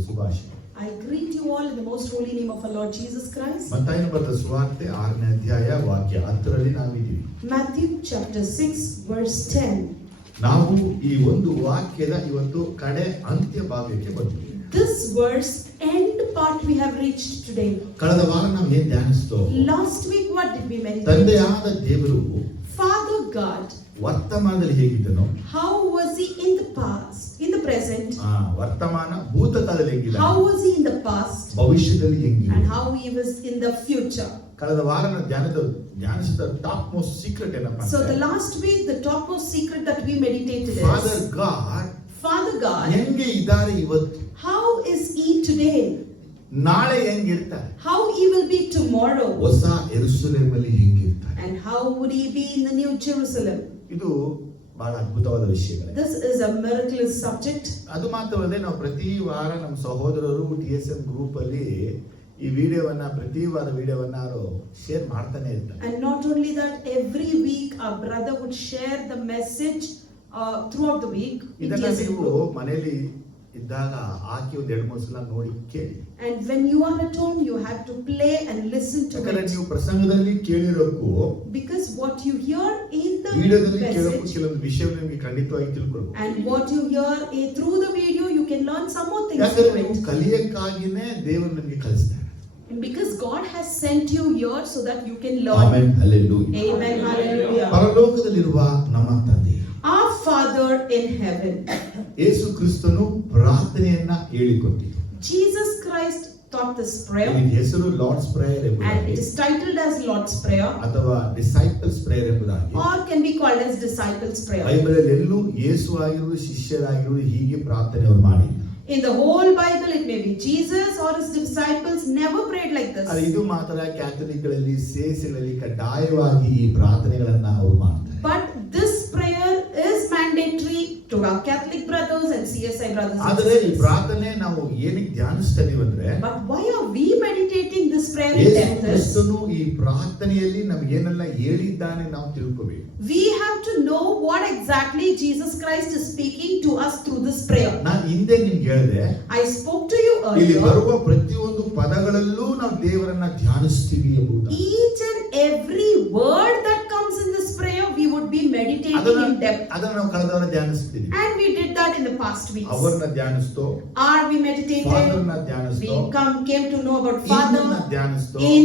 ನಿಮಗೆ ಶುಭಾಶಯ. I greet you all in the most holy name of our Lord Jesus Christ. ಮತ್ತಾಯನ ಬರೆದ ಸುವಾರ್ತೆ 6ನೇ ಅಧ್ಯಾಯ ವಾಕ್ಯ 10ರಲ್ಲಿ ನಾವಿದ್ದೀವಿ. Matthew chapter 6 verse 10. ನಾವು ಈ ಒಂದು ವಾಕ್ಯದ ಇವತ್ತು ಕಡೆ ಅಂತ್ಯ ಭಾಗಕ್ಕೆ ಬಂದಿದ್ದೀವಿ. This verse end part we have reached today. ಕಳೆದ ವಾರ ನಾವು ಏನು ಧ್ಯಾನಿಸ್ತೋ, Last week what did we meditate? ತಂದೆಯಾದ ದೇವರು Father God, ವರ್ತಮಾನದಲ್ಲಿ ಹೇಗಿದ್ದನೋ, how was he in the past, in the present? ವರ್ತಮಾನ ಭೂತಕಾಲದಲ್ಲಿ ಹೇಗಿದ್ದ, How was he in the past? ಭವಿಷ್ಯದಲ್ಲಿ ಹೇಗಿದ್ದ, And how he was in the future. ಕಳೆದ ವಾರ ಧ್ಯಾನಿಸಿದ ಟಾಪ್ ಮೋಸ್ಟ್ ಸೀಕ್ರೆಟ್ ಏನಪ್ಪಾ So the ಅಂದ್ರೆ, last week the topmost secret that we meditated father is god Father God, ಹೆಂಗೆ ಇದ್ದಾರೆ ಇವತ್ತು, how is he today? ನಾಳೆ ಹೆಂಗಿರ್ತಾರೆ, How he will be tomorrow? ಹೊಸ ಯೆರೂಸಲೇಮಲ್ಲಿ ಹೆಂಗಿರ್ತಾರೆ. And how would he be in the New Jerusalem? ಇದು ಬಹಳ ಅದ್ಭುತವಾದ ವಿಷಯಗಳು. This is a miraculous subject. ಅದು ಮಾತ್ರವಲ್ಲದೆ ನಾವು ಪ್ರತಿ ವಾರ ನಮ್ಮ ಸಹೋದರರು TSM ಗ್ರೂಪ್ ಅಲ್ಲಿ ಈ ವಿಡಿಯೋವನ್ನ ಪ್ರತಿ ವಾರ ವಿಡಿಯೋವನ್ನ ಶೇರ್ ಮಾಡ್ತಾನೆ ಇರ್ತಾರೆ. And not only that, every week our brother would share the message throughout the week. in ಇದನ್ನ TSM ನೀವು group. ಮನೆಯಲ್ಲಿ ಇದ್ದಾಗ ಹಾಕಿ ಒಂದು 2-3 ಸಲ ನೋಡಿ ಕೇಳಿ. And when you are at home, you have to play and listen to ಯಾಕಂದ್ರೆ it. ನೀವು ಪ್ರಸಂಗದಲ್ಲಿ ಕೇಳಿರೋಕ್ಕೂ Because what you hear in the ವಿಡಿಯೋದಲ್ಲಿ ಕೇಳೋಕ್ಕೂ message ಕೆಲವೊಂದು ವಿಷಯ ನಿಮಗೆ ಖಂಡಿತವಾಗಿ ತಿಳ್ಕೊಳ್ಬೇಕು. and what you hear through the video, you can learn some more things ಯಾಕಂದ್ರೆ from ನೀವು it. ಕಲಿಯಕ್ಕಾಗಿನೇ ದೇವರು ನಿಮಗೆ ಕಲಿಸ್ತಾರೆ. Because God has sent you here so that you can learn. Amen, hallelujah. Amen, hallelujah. ಪರಲೋಕದಲ್ಲಿರುವ ನಮ್ಮ ತಂದೆ Our Father in heaven. ಯೇಸು ಕ್ರಿಸ್ತನು ಪ್ರಾರ್ಥನೆಯನ್ನ ಹೇಳಿಕೊಟ್ಟಿದ್ದು. Jesus Christ taught this prayer, ಇದರ ಹೆಸರು ಲಾರ್ಡ್ಸ್ ಪ್ರೇಯರ್ and ಎಂಬುದಾಗಿ, it is titled as Lord's Prayer, ಅಥವಾ disciples prayer ಎಂಬುದಾಗಿ. or can be called as Disciples' Prayer. Bible ಅಲ್ಲಿ ಎಲ್ಲೂ ಯೇಸು ಆಗಿರುವುದು ಶಿಷ್ಯರಾಗಿರುವುದು ಹೀಗೆ ಪ್ರಾರ್ಥನೆ ಅವರು ಮಾಡಿ. In the whole Bible, it may be Jesus or his disciples never prayed like this. ಅದು ಇದು ಮಾತ್ರ ಕ್ಯಾಥಲಿಕ್ಗಳಲ್ಲಿ ಸೇಸಿಗಳಲ್ಲಿ ಕಡ್ಡಾಯವಾಗಿ ಈ ಪ್ರಾರ್ಥನೆಗಳನ್ನ ಅವರು ಮಾಡ್ತಾರೆ. But this prayer is mandatory to our Catholic brothers and CSI brothers and ಆದರೆ ಈ sisters. ಪ್ರಾರ್ಥನೆ ನಾವು ಏನಕ್ಕೆ ಧ್ಯಾನಿಸ್ತಾ ಇದೀವಿ ಅಂದ್ರೆ, But why are we meditating this prayer in Yesu depth? ಕ್ರಿಸ್ತನು ಈ ಪ್ರಾರ್ಥನೆಯಲ್ಲಿ ನಮಗೇನೆಲ್ಲ ಹೇಳಿದ್ದಾನೆ ನಾವು ತಿಳ್ಕೋಬೇಕು. We have to know what exactly Jesus Christ is speaking to us through this prayer. ನಾನು ಹಿಂದೆ ನಿಮ್ಗೆ ಹೇಳಿದೆ, I spoke to you ಇಲ್ಲಿ earlier. ಬರುವ ಪ್ರತಿಯೊಂದು ಪದಗಳಲ್ಲೂ ನಾವು ದೇವರನ್ನ ಧ್ಯಾನಿಸ್ತೀವಿ ಎಂಬುದು. Each and every word that comes in this prayer, we would be meditating in depth. ಅದನ್ನ ನಾವು ಕಳೆದ ವಾರ ಧ್ಯಾನಿಸ್ತೀವಿ. And we did that in the past weeks. ಅವರನ್ನ ಧ್ಯಾನಿಸ್ತೋ, Are we meditated? ಫಾದರ್ನ We ಧ್ಯಾನಿಸ್ತೋ, came to know about ಇನ್ನನ್ನ Father ಧ್ಯಾನಿಸ್ತೋ, in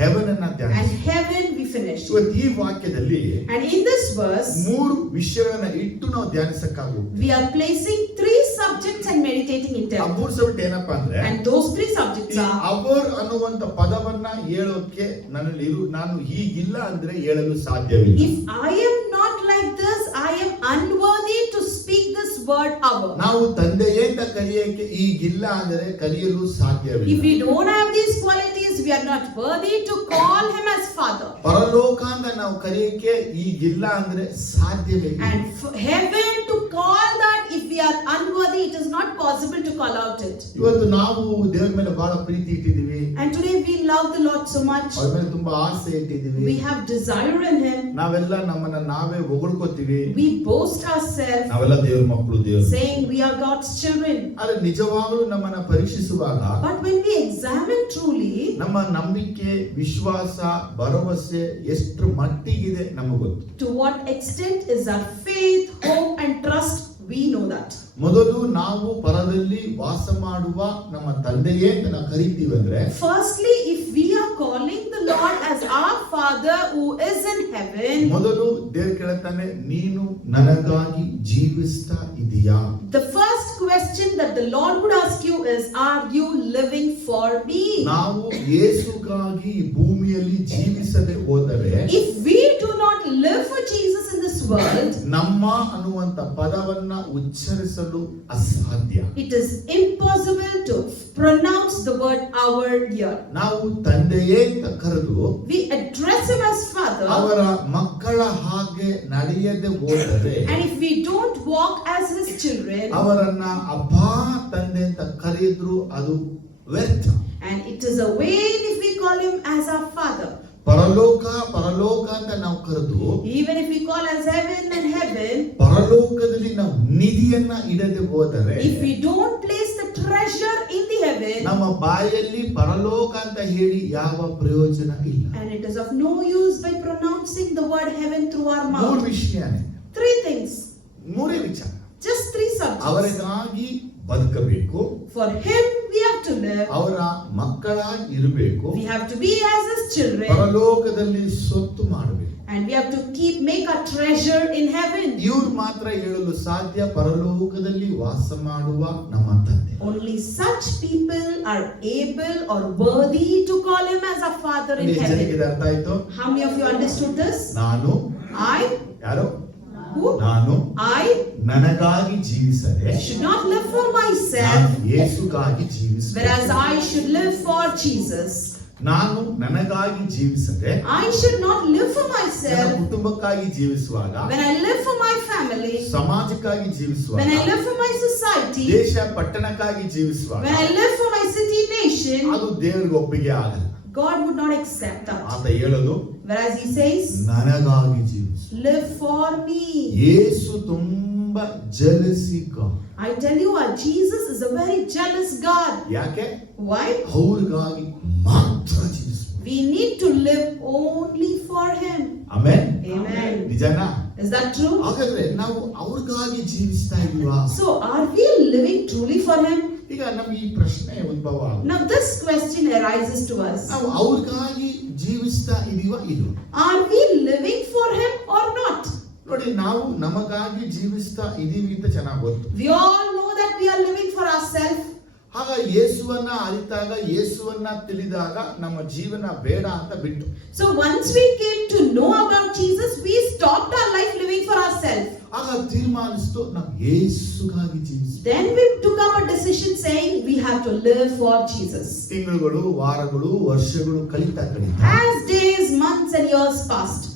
ಹೆವನ್ ಅನ್ನ and ಧ್ಯಾನಿಸ್ತೋ. heaven we finished. ಇವತ್ತು ಈ ವಾಕ್ಯದಲ್ಲಿ And in this verse, 3 ವಿಷಯಗಳನ್ನ ಇಟ್ಟು ನಾವು ಧ್ಯಾನಿಸಕ್ಕಾಗುತ್ತೆ. we are placing 3 subjects and meditating in ಆ depth. 3 ಸಬ್ಜೆಕ್ಟ್ ಏನಪ್ಪಾ ಅಂದ್ರೆ, And those 3 subjects ಈ are: ಅವರ್ ಅನ್ನುವಂತ ಪದವನ್ನ ಹೇಳೋಕೆ ನನ್ನಲ್ಲಿ ನಾನು ಹೀಗಿಲ್ಲ ಅಂದ್ರೆ ಹೇಳಲು ಸಾಧ್ಯವಿಲ್ಲ. if I am not like this, I am unworthy to speak this word our. ನಾವು ತಂದೆಯೇ ಅಂತ ಕರೆಯಕ್ಕೆ ಈಗಿಲ್ಲ ಅಂದ್ರೆ ಕರೆಯಲು If ಸಾಧ್ಯವಿಲ್ಲ. we don't have these qualities, we are not worthy to call him as Father. ಪರಲೋಕ ಅಂತ ನಾವು ಕರೆಯಕ್ಕೆ ಈಗಿಲ್ಲ ಅಂದ್ರೆ ಸಾಧ್ಯವಿಲ್ಲ. And heaven to call that, if we are unworthy, it is not possible to call out it. ಇವತ್ತು ನಾವು ದೇವರ ಮೇಲೆ ಬಹಳ ಪ್ರೀತಿ ಇಟ್ಟಿದ್ದೀವಿ, And today we love the Lord so much. ಅವ್ರ ಮೇಲೆ ತುಂಬಾ ಆಸೆ ಇಟ್ಟಿದ್ದೀವಿ. We have desire in him. ನಾವೆಲ್ಲ ನಮ್ಮನ್ನ ನಾವೇ ಹೊಗಳ್ಕೋತೀವಿ, We boast ourselves, ನಾವೆಲ್ಲ ದೇವ್ರ ಮಕ್ಕಳು, ದೇವ್ರ. saying we are God's children. ಆದ್ರೆ ನಿಜವಾಗ್ಲೂ ನಮ್ಮನ್ನ ಪರೀಕ್ಷಿಸುವಾಗ But when we examine truly, ನಮ್ಮ ನಂಬಿಕೆ, ವಿಶ್ವಾಸ, ಭರವಸೆ ಎಷ್ಟು ಮಟ್ಟಿಗಿದೆ ನಮಗೆ ಗೊತ್ತು. to what extent is our faith, hope and trust, we know that. ಮೊದಲು ನಾವು ಪರದಲ್ಲಿ ವಾಸ ಮಾಡುವ ನಮ್ಮ ತಂದೆಯೇ ಅಂತ ನಾವು ಕರಿತೀವಿ ಅಂದ್ರೆ, Firstly, if we are calling the Lord as our Father who is in heaven, ಮೊದಲು ದೇವ್ರು ಕೇಳ್ತಾನೆ, ನೀನು ನನಗಾಗಿ ಜೀವಿಸ್ತಾ ಇದೀಯಾ? the first question that the Lord would ask you is, are you living for me? ನಾವು ಯೇಸುಗಾಗಿ ಈ ಭೂಮಿಯಲ್ಲಿ ಜೀವಿಸದೆ ಹೋದರೆ, If we do not live for Jesus in this world, ನಮ್ಮ ಅನ್ನುವಂತ ಪದವನ್ನ ಉಚ್ಚರಿಸಲು ಅಸಾಧ್ಯ. it is impossible to pronounce the word our here. ನಾವು ತಂದೆಯೇ ಅಂತ ಕರೆದು We address him as Father, ಅವರ ಮಕ್ಕಳ ಹಾಗೆ ನಡೆಯದೆ ಹೋದರೆ, and if we don't walk as his children, ಅವರನ್ನ ಅಬ್ಬಾ ತಂದೆ ಅಂತ ಕರೆಯಿದ್ರು ಅದು ವ್ಯರ್ಥ. and it is a vain if we call him as our Father. ಪರಲೋಕ ಪರಲೋಕ ಅಂತ ನಾವು ಕರೆದು, Even if we call as heaven and heaven, ಪರಲೋಕದಲ್ಲಿ ನಾವು ನಿಧಿಯನ್ನ ಇಡದೆ ಹೋದರೆ, if we don't place the treasure ನಮ್ಮ ಬಾಯಲ್ಲಿ ಪರಲೋಕ ಅಂತ ಹೇಳಿ ಯಾವ ಪ್ರಯೋಜನ ಇಲ್ಲ. And it is of no use by pronouncing the word heaven through our ಮೂರು mouth. ವಿಷಯನೇ, 3 things. ಮೂರೇ ವಿಚಾರ. Just 3 subjects. ಅವರಿಗಾಗಿ ಬದುಕಬೇಕು, For him we have to live. ಅವರ ಮಕ್ಕಳಾಗಿ ಇರಬೇಕು, We have to be as his children. ಪರಲೋಕದಲ್ಲಿ ಸ್ವತ್ತು ಮಾಡಬೇಕು. And we have to make our treasure in heaven. ಇವ್ರು ಮಾತ್ರ ಹೇಳಲು ಸಾಧ್ಯ, ಪರಲೋಕದಲ್ಲಿ ವಾಸ ಮಾಡುವ ನಮ್ಮ ತಂದೆ. Only such people are able or worthy to call him as a father in ಎಷ್ಟು heaven. ಜನಕ್ಕೆ ಇದು ಅರ್ಥ ಆಯ್ತು? How many of you understood this? ನಾನು I, ಯಾರು? who? ನಾನು I ನನಗಾಗಿ ಜೀವಿಸದೆ should not live for myself, ನಾನು ಯೇಸುಗಾಗಿ ಜೀವಿಸಬೇಕು. whereas I should live for Jesus. ನಾನು ನನಗಾಗಿ ಜೀವಿಸದೆ I should not live for ನನ್ನ myself. ಕುಟುಂಬಕ್ಕಾಗಿ ಜೀವಿಸುವಾಗ, When I live for my family, ಸಮಾಜಕ್ಕಾಗಿ ಜೀವಿಸುವಾಗ, when I live for my society, ದೇಶ ಪಟ್ಟಣಕ್ಕಾಗಿ ಜೀವಿಸುವಾಗ when I live for my city, nation, ಅದು ದೇವರಿಗೆ ಒಪ್ಪಿಗೆ ಆಗಲ್ಲ. God would not accept that. ಆತ ಹೇಳೋದು Whereas he says, ನನಗಾಗಿ ಜೀವಿಸು. live for me. ಯೇಸು ತುಂಬಾ jealousy God. I tell you what, Jesus is a very jealous God. ಯಾಕೆ? Why? ಅವ್ರಿಗಾಗಿ ಮಾತ್ರ ಜೀವಿಸು. We need to live only for him. Amen. Amen. ನಿಜನಾ? Is that true? ಹಾಗಾದ್ರೆ ನಾವು ಅವ್ರಿಗಾಗಿ ಜೀವಿಸ್ತಾ ಇದೀವಾ? So are we living truly for him? ಈಗ ನಮ್ಗೆ ಈ ಪ್ರಶ್ನೆ ಉದ್ಭವ ಆಗುತ್ತೆ. Now this question arises to us. ನಾವು ಅವ್ರಿಗಾಗಿ ಜೀವಿಸ್ತಾ ಇದೀವಾ ಇದು? Are we living for him or not? ನೋಡಿ, ನಾವು ನಮಗಾಗಿ ಜೀವಿಸ್ತಾ ಇದೀವಿ ಅಂತ ಚೆನ್ನಾಗಿ ಗೊತ್ತು. We all know that we are living for ourselves. ಆಗ ಯೇಸುವನ್ನ ಅರಿತಾಗ, ಯೇಸುವನ್ನ ತಿಳಿದಾಗ ನಮ್ಮ ಜೀವನ ಬೇಡ ಅಂತ ಬಿಟ್ಟು, So once we came to know about Jesus, we stopped our life living for ourselves. ಆಗ ತೀರ್ಮಾನಿಸ್ತು ನಾವು ಯೇಸುಗಾಗಿ ಜೀವಿಸ್ತೀವಿ. Then we took up a decision saying we have to live for Jesus. ತಿಂಗಳುಗಳು, ವಾರಗಳು, ವರ್ಷಗಳು ಕಳೀತಾ As days, months and years passed,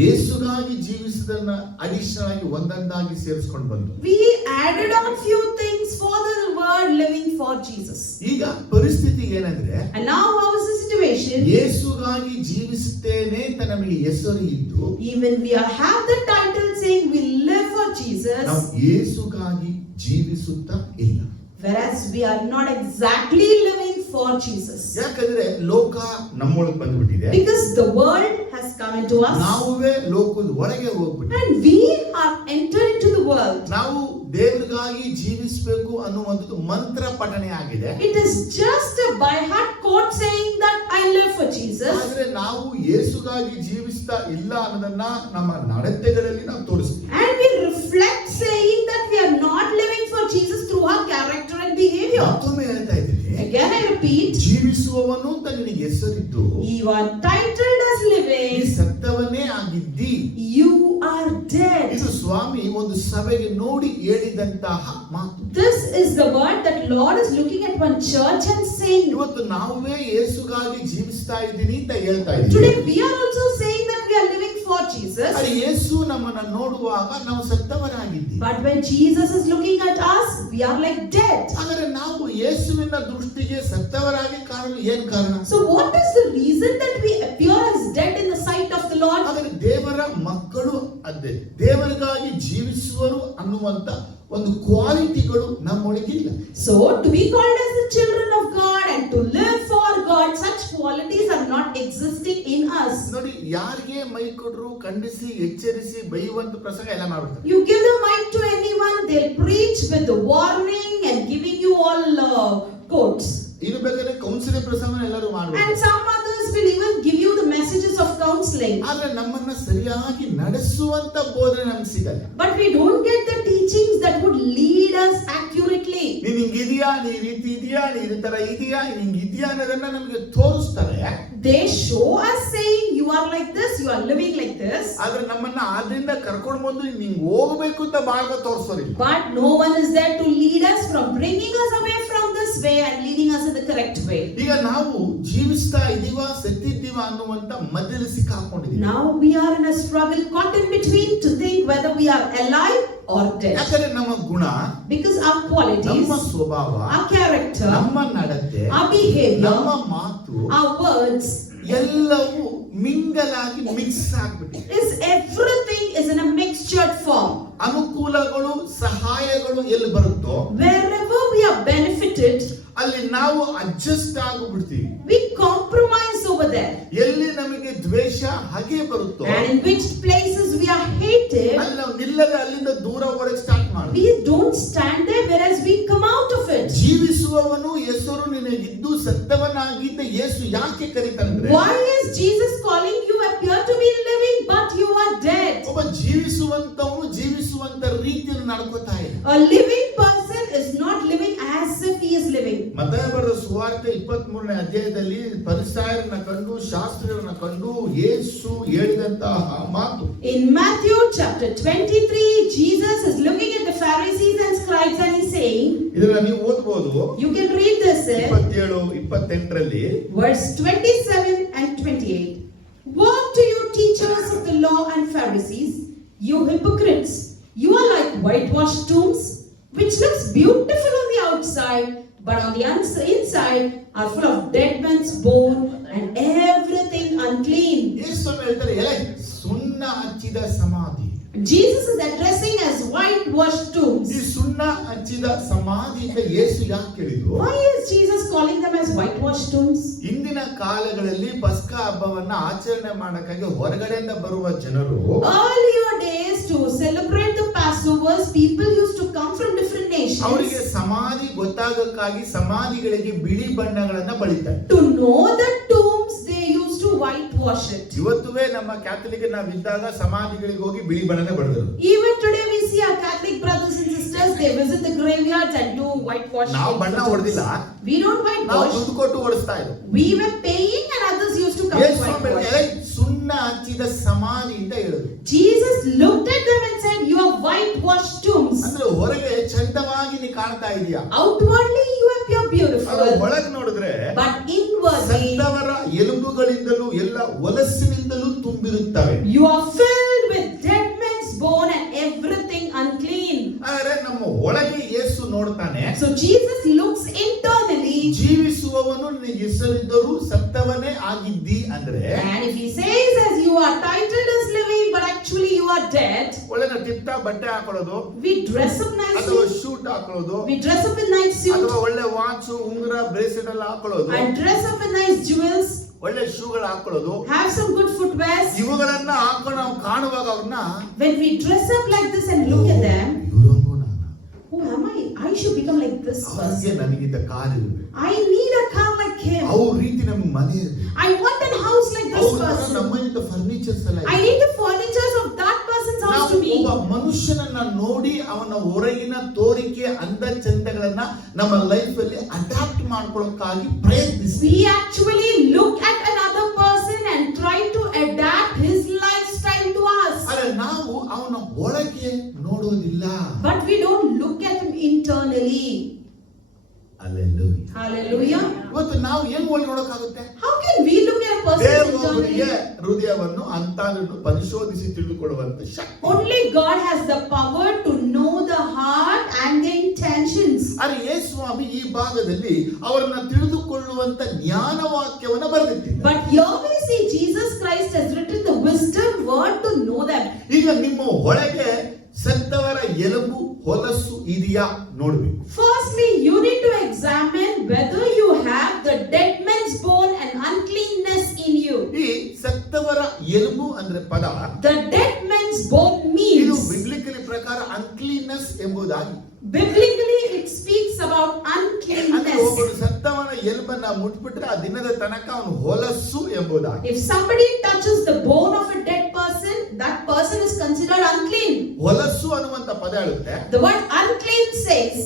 ಯೇಸುಗಾಗಿ ಜೀವಿಸಿದನ್ನ additional ಆಗಿ ಒಂದೊಂದಾಗಿ ಸೇರಿಸ್ಕೊಂಡು ಬಂತು. we added on few things for the word living for Jesus. ಈಗ ಪರಿಸ್ಥಿತಿ ಏನಂದ್ರೆ, And now how is the situation? ಯೇಸುಗಾಗಿ ಜೀವಿಸುತ್ತೇನೆ ಅಂತ ನಮಗೆ ಹೆಸರು ಇದ್ದು, Even we have the title saying we live for Jesus, ನಾವು ಯೇಸುಗಾಗಿ ಜೀವಿಸುತ್ತಾ ಇಲ್ಲ. whereas we are not exactly living for Jesus. ಯಾಕಂದ್ರೆ ಲೋಕ ನಮ್ಮೊಳಗೆ ಬಂದ್ಬಿಟ್ಟಿದೆ, Because the world has come into us, ನಾವುವೇ ಲೋಕದ ಒಳಗೆ ಹೋಗ್ಬಿಟ್ಟಿದೆ. and we are entered into the world. ನಾವು ದೇವರಿಗಾಗಿ ಜೀವಿಸಬೇಕು ಅನ್ನುವಂಥದ್ದು ಮಂತ್ರ ಪಠಣೆ ಆಗಿದೆ. It is just a by heart quote saying that I live for Jesus. ಆದ್ರೆ ನಾವು ಯೇಸುಗಾಗಿ ಜೀವಿಸ್ತಾ ಇಲ್ಲ ಅನ್ನೋದನ್ನ ನಮ್ಮ ನಡತೆಗಳಲ್ಲಿ ನಾವು ತೋರಿಸ್ತೀವಿ. And we reflect saying that we are not living for Jesus through our character and behavior. ಮತ್ತೊಮ್ಮೆ ಹೇಳ್ತಾ ಇದ್ದೀನಿ, Again I repeat, ಜೀವಿಸುವವನು ಅಂತ ನಿನಗೆ ಹೆಸರಿದ್ದು, you are titled as ನೀ living, ಸತ್ತವನೇ ಆಗಿದ್ದಿ. you are dead. ಇದು ಸ್ವಾಮಿ ಒಂದು ಸಭೆಗೆ ನೋಡಿ ಹೇಳಿದಂತಹ ಮಾತು. This is the word that Lord is looking at one church and saying, ಇವತ್ತು ನಾವೇ ಯೇಸುಗಾಗಿ ಜೀವಿಸ್ತಾ ಇದ್ದೀನಿ ಅಂತ ಹೇಳ್ತಾ ಇದ್ದೀವಿ. today we are also saying that we are living for Jesus. ಆದರೆ ಯೇಸು ನಮ್ಮನ್ನ ನೋಡುವಾಗ ನಾವು ಸತ್ತವರಾಗಿದ್ದೀವಿ. But when Jesus is looking at us, we are like dead. ಹಾಗಾದ್ರೆ ನಾವು ಯೇಸುವಿನ ದೃಷ್ಟಿಗೆ ಸತ್ತವರಾಗಿ ಕಾಣಲು ಏನು ಕಾರಣ? So what is the reason that we appear as dead in the sight of the Lord? ಹಾಗಾದ್ರೆ ದೇವರ ಮಕ್ಕಳು ಅದೇ ದೇವರಿಗಾಗಿ ಜೀವಿಸುವರು ಅನ್ನುವಂತ ಒಂದು ಕ್ವಾಲಿಟಿಗಳು ನಮ್ಮೊಳಗಿಲ್ಲ. So to be called as the children of God and to live for God, such qualities are not existing in us. ನೋಡಿ, ಯಾರಿಗೆ ಮೈ ಕೊಡ್ರು ಖಂಡಿಸಿ ಎಚ್ಚರಿಸಿ ಬೈಯುವಂತ ಪ್ರಸಂಗ ಎಲ್ಲ ಮಾಡ್ಬಿಡ್ತಾರೆ. You give the mic to anyone, they'll preach with the warning and giving you all quotes. ಇನ್ನು ಬೇಕಾದ್ರೆ counselling ಪ್ರಸಂಗ ಎಲ್ಲರೂ ಮಾಡ್ತಾರೆ. And some others will even give you the messages of counseling. ಆದ್ರೆ ನಮ್ಮನ್ನ ಸರಿಯಾಗಿ ನಡೆಸುವಂತ ಬೋಧನೆ ನಮ್ಗೆ ಸಿಗಲ್ಲ. But we don't get the teachings that would lead us accurately. ನೀನ್ ಹಿಂಗಿದ್ಯಾ, ನೀ ಈ ರೀತಿ ಇದೆಯಾ, ನೀ ಈ ತರ ಇದೆಯಾ, ಹಿಂಗಿದ್ಯಾ ಅನ್ನೋದನ್ನ ನಮ್ಗೆ ತೋರಿಸ್ತಾರೆ. They show us saying you are like this, you are living like this. ಆದ್ರೆ ನಮ್ಮನ್ನ ಆದ್ರಿಂದ ಕರ್ಕೊಂಡು ಬಂದು ಹಿಂಗ್ ಹೋಗ್ಬೇಕು ಅಂತ ಬಾಳ್ಗ ತೋರಿಸೋರಿಲ್ಲ. But no one is there to lead us from bringing us away from this way and leading us in the correct way. ಈಗ ನಾವು ಜೀವಿಸ್ತಾ ಇದೀವಾ ಸತ್ತಿದ್ದೀವಾ ಅನ್ನುವಂತ ಮಧ್ಯದಲ್ಲಿ ಸಿಕ್ಕಾಕೊಂಡಿದ್ದೀವಿ. Now we are in a struggle caught in between to think whether we are alive or dead. ಯಾಕಂದ್ರೆ ನಮ್ಮ ಗುಣ, Because our qualities, ನಮ್ಮ ಸ್ವಭಾವ, our character, ನಮ್ಮ ನಡತೆ, our behavior, ನಮ್ಮ ಮಾತು our words, ಎಲ್ಲವೂ ಮಿಂಗಲಾಗಿ ಮಿಕ್ಸ್ ಆಗ್ಬಿಟ್ಟಿದೆ. everything is in a mixtured form. ಅನುಕೂಲಗಳು ಸಹಾಯಗಳು ಎಲ್ಲಿ ಬರುತ್ತೋ Wherever we we are benefited, ಅಲ್ಲಿ ನಾವು adjust ಆಗಿಬಿಡ್ತೀವಿ. we compromise over there. ಎಲ್ಲಿ ನಮಗೆ ದ್ವೇಷ ಹಾಗೆ ಬರುತ್ತೋ And in which places we are hated, ಅಲ್ಲಿ ನಾವು ನಿಲ್ಲದೆ ಅಲ್ಲಿಂದ ದೂರ ಹೊರಗೆ ಸ್ಟಾರ್ಟ್ ಮಾಡ್ತೀವಿ. we don't stand there, whereas we come out of it. ಜೀವಿಸುವವನು ಹೆಸರು ನಿನಗಿದ್ದು ಸತ್ತವನಾಗಿದ್ದ ಯೇಸು ಯಾಕೆ ಕರೀತಾನಂದ್ರೆ, Why is Jesus calling you appear to be living, but you are dead? ಒಬ್ಬ ಜೀವಿಸುವಂತವನು ಜೀವಿಸುವಂತ ರೀತಿಯನ್ನು ನಡ್ಕೋತಾ ಇಲ್ಲ. A living person is not living as if he is living. ಮತ್ತಾಯ ಬರೆದ ಸುವಾರ್ತೆ 23ನೇ ಅಧ್ಯಾಯದಲ್ಲಿ ಫರಿಸಾಯರನ್ನ ಕಂಡು ಶಾಸ್ತ್ರಿಯರನ್ನ ಕಂಡು ಯೇಸು ಹೇಳಿದಂತಹ ಮಾತು. In Matthew chapter 23, Jesus is looking at the Pharisees and scribes and he's saying, ಇದನ್ನ ನೀವು ಓದಬಹುದು. you can read this in 27-28ರಲ್ಲಿ verse 27 and 28. Woe to you, teachers of the law and Pharisees, you hypocrites! You are like whitewashed tombs, which looks beautiful on the outside, but on the inside are full of dead men's bone and everything unclean. ಯೇಸು ಹೇಳ್ತಾರೆ, ಎಲೆ ಸುಣ್ಣ ಹಚ್ಚಿದ ಸಮಾಧಿ. Jesus is addressing as whitewashed tombs. ಈ ಸುಣ್ಣ ಹಚ್ಚಿದ ಸಮಾಧಿಯಿಂದ ಯೇಸು ಯಾಕೆ ಹೇಳಿದ್ರು? Why is Jesus calling them as whitewashed tombs? ಇಂದಿನ ಕಾಲಗಳಲ್ಲಿ ಪಸ್ಕ ಹಬ್ಬವನ್ನ ಆಚರಣೆ ಮಾಡಕ್ಕಾಗಿ ಹೊರಗಡೆಯಿಂದ ಬರುವ ಜನರು Earlier days, to celebrate the Passovers, people used to come from different ಅವರಿಗೆ nations. ಸಮಾಧಿ ಗೊತ್ತಾಗಕ್ಕಾಗಿ ಸಮಾಧಿಗಳಿಗೆ ಬಿಳಿ ಬಣ್ಣಗಳನ್ನ ಬಳಿತಾರೆ. To know the tombs, they used to whitewash it. ಇವತ್ತುವೇ ನಮ್ಮ ಕ್ಯಾಥಲಿಕ್ ನಾವಿದ್ದಾಗ ಸಮಾಧಿಗಳಿಗೆ ಹೋಗಿ ಬಿಳಿ ಬಣ್ಣನೆ ಬಳಿದರು. Even today we see our Catholic brothers and sisters, they visit the graveyards and do whitewash. ನಾವು ಬಣ್ಣ ಹೊಡೆದಿಲ್ಲ, We don't ನಾವು whitewash. ದುಡ್ಡು ಕೊಟ್ಟು ಹೊಡಿಸ್ತಾ ಇದ್ರು. We were paying and others used to come to Yesu whitewash. ಎಲೆ ಸುಣ್ಣ ಹಚ್ಚಿದ ಸಮಾಧಿ ಅಂತ ಹೇಳಿದ್ರು. Jesus looked at them and said, you are whitewashed tombs. ಅಂದ್ರೆ ಹೊರಗೆ ಚಂದವಾಗಿ ನೀ ಕಾಣ್ತಾ ಇದೀಯಾ, Outwardly you appear ಅದು beautiful, ಒಳಗೆ ನೋಡಿದ್ರೆ but inwardly ಸತ್ತವರ ಎಲುಬುಗಳಿಂದಲೂ ಎಲ್ಲ ಹೊಲಸಿನಿಂದಲೂ ತುಂಬಿರುತ್ತವೆ. you are filled with dead men's bone and everything unclean. ಆದರೆ ನಮ್ಮ ಒಳಗೆ ಯೇಸು ನೋಡ್ತಾನೆ. So Jesus looks internally, ಜೀವಿಸುವವನು ನಿನಗೆ ಹೆಸರಿದ್ದರೂ ಸತ್ತವನೇ ಆಗಿದ್ದಿ ಅಂದ್ರೆ, and if he says as you are titled as living but actually you are dead, ಒಳ್ಳೆ ಟಿಪ್ ಟಾಪ್ ಬಟ್ಟೆ ಹಾಕೊಳ್ಳೋದು, we dress up ಅಥವಾ nicely, ಶೂಟ್ ಹಾಕೊಳ್ಳೋದು, we dress up in nice suit ಅಥವಾ ಒಳ್ಳೆ watch ಉಂಗುರ ಬ್ರೇಸ್ಲೆಟ್ ಎಲ್ಲ ಹಾಕೊಳ್ಳೋದು, and dress up in nice jewels, ಒಳ್ಳೆ ಶೂಗಳು ಹಾಕೊಳ್ಳೋದು, have some good footwear. ಇವುಗಳನ್ನ ಹಾಕೊಂಡು ನಾವು ಕಾಣುವಾಗ ಅವ್ರನ್ನ When we dress up like this and look at them, ಇವ್ರಂಗೂ ನಾನು, who am I? I should become like this ಅವ್ರಿಗೆ person. ನನಗಿದ್ದ ಕಾರ್ ಇರಬೇಕು, I need a car like him. ಅವ್ರ ರೀತಿ ನಮ್ಗೆ ಮನೆ ಇರಬೇಕು, I want a house like this ಅವ್ರ person. ನಮ್ಮಂತ ಫರ್ನಿಚರ್ಸ್ ಎಲ್ಲ I need the furnitures of that person's house ನಾವು to be. ಒಬ್ಬ ಮನುಷ್ಯನನ್ನ ನೋಡಿ ಅವನ ಹೊರಗಿನ ತೋರಿಕೆ ಅಂದ ಚಂದಗಳನ್ನ ನಮ್ಮ ಲೈಫ್ ಅಲ್ಲಿ ಅಡಾಪ್ಟ್ ಮಾಡ್ಕೊಳ್ಳೋಕ್ಕಾಗಿ ಪ್ರಯತ್ನಿಸಿ. We actually look at another person and try to adapt his lifestyle to us. ಆದ್ರೆ ನಾವು ಅವನ ಒಳಗೆ ನೋಡೋದಿಲ್ಲ. But we don't look at him internally. Hallelujah. Hallelujah. ಇವತ್ತು ನಾವು ಏನ್ ಒಳಗೆ ನೋಡೋಕ್ಕಾಗುತ್ತೆ? How can we look at a person ದೇವರೊಬ್ಬನಿಗೆ internally? ಹೃದಯವನ್ನು ಅಂತಾನನ್ನು ಪರಿಶೋಧಿಸಿ ತಿಳುಕೊಳ್ಳುವಂತ ಶಕ್ತಿ. Only God has the power to know the heart and the intentions. ಆದ್ರೆ ಯೇಸು ಸ್ವಾಮಿ ಈ ಭಾಗದಲ್ಲಿ ಅವರನ್ನ ತಿಳಿದುಕೊಳ್ಳುವಂತ ಜ್ಞಾನವಾಕ್ಯವನ್ನ ಬರೆದಿಟ್ಟಿದ್ದಾರೆ. But here we see Jesus Christ has written the wisdom word to know them. ಈಗ ನಿಮ್ಮ ಒಳಗೆ ಸತ್ತವರ ಎಲುಬು ಹೊಲಸು ಇದೆಯಾ ನೋಡ್ಬೇಕು. Firstly, you need to examine whether you have the dead man's bone and uncleanness in you. ಈ ಸತ್ತವರ ಎಲುಬು ಅಂದ್ರೆ ಪದ, The dead man's bone ಇದು means, ಬಿಬ್ಲಿಕಲಿ ಪ್ರಕಾರ ಅನ್ಕ್ಲೀನ್ನೆಸ್ ಎಂಬುದಾಗಿ. biblically it speaks about ಅಂದ್ರೆ uncleanness. ಒಬ್ಬರು ಸತ್ತವನ ಎಲುಬನ್ನ ಮುಟ್ಬಿಟ್ರೆ ಆ ದಿನದ ತನಕ ಅವನು ಹೊಲಸು ಎಂಬುದಾಗಿ. If somebody touches the bone of a dead person, that person is considered unclean. ಹೊಲಸು ಅನ್ನುವಂತ ಪದ ಹೇಳುತ್ತೆ, The word unclean says,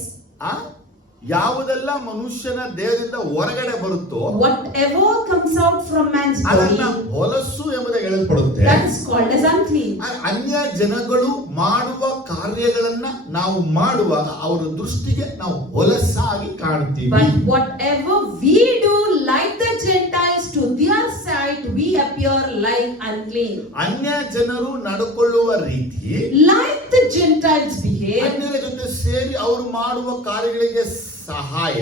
ಯಾವುದೆಲ್ಲ ಮನುಷ್ಯನ ದೇಹದಿಂದ ಹೊರಗಡೆ ಬರುತ್ತೋ whatever comes out from man's ಅದನ್ನ body, ಹೊಲಸು ಎಂಬುದಾಗಿ ಹೇಳಲ್ಪಡುತ್ತೆ. that is called as unclean. ಅನ್ಯ ಜನಗಳು ಮಾಡುವ ಕಾರ್ಯಗಳನ್ನ ನಾವು ಮಾಡುವಾಗ ಅವರ ದೃಷ್ಟಿಗೆ ನಾವು ಹೊಲಸಾಗಿ ಕಾಣ್ತೀವಿ. But whatever we do, like the Gentiles, to their sight we appear like unclean. ಅನ್ಯ ಜನರು ನಡ್ಕೊಳ್ಳುವ ರೀತಿ, Like the Gentiles behave, ಅನ್ಯರ ಜೊತೆ ಸೇರಿ ಅವರು ಮಾಡುವ ಕಾರ್ಯಗಳಿಗೆ ಸಹಾಯ,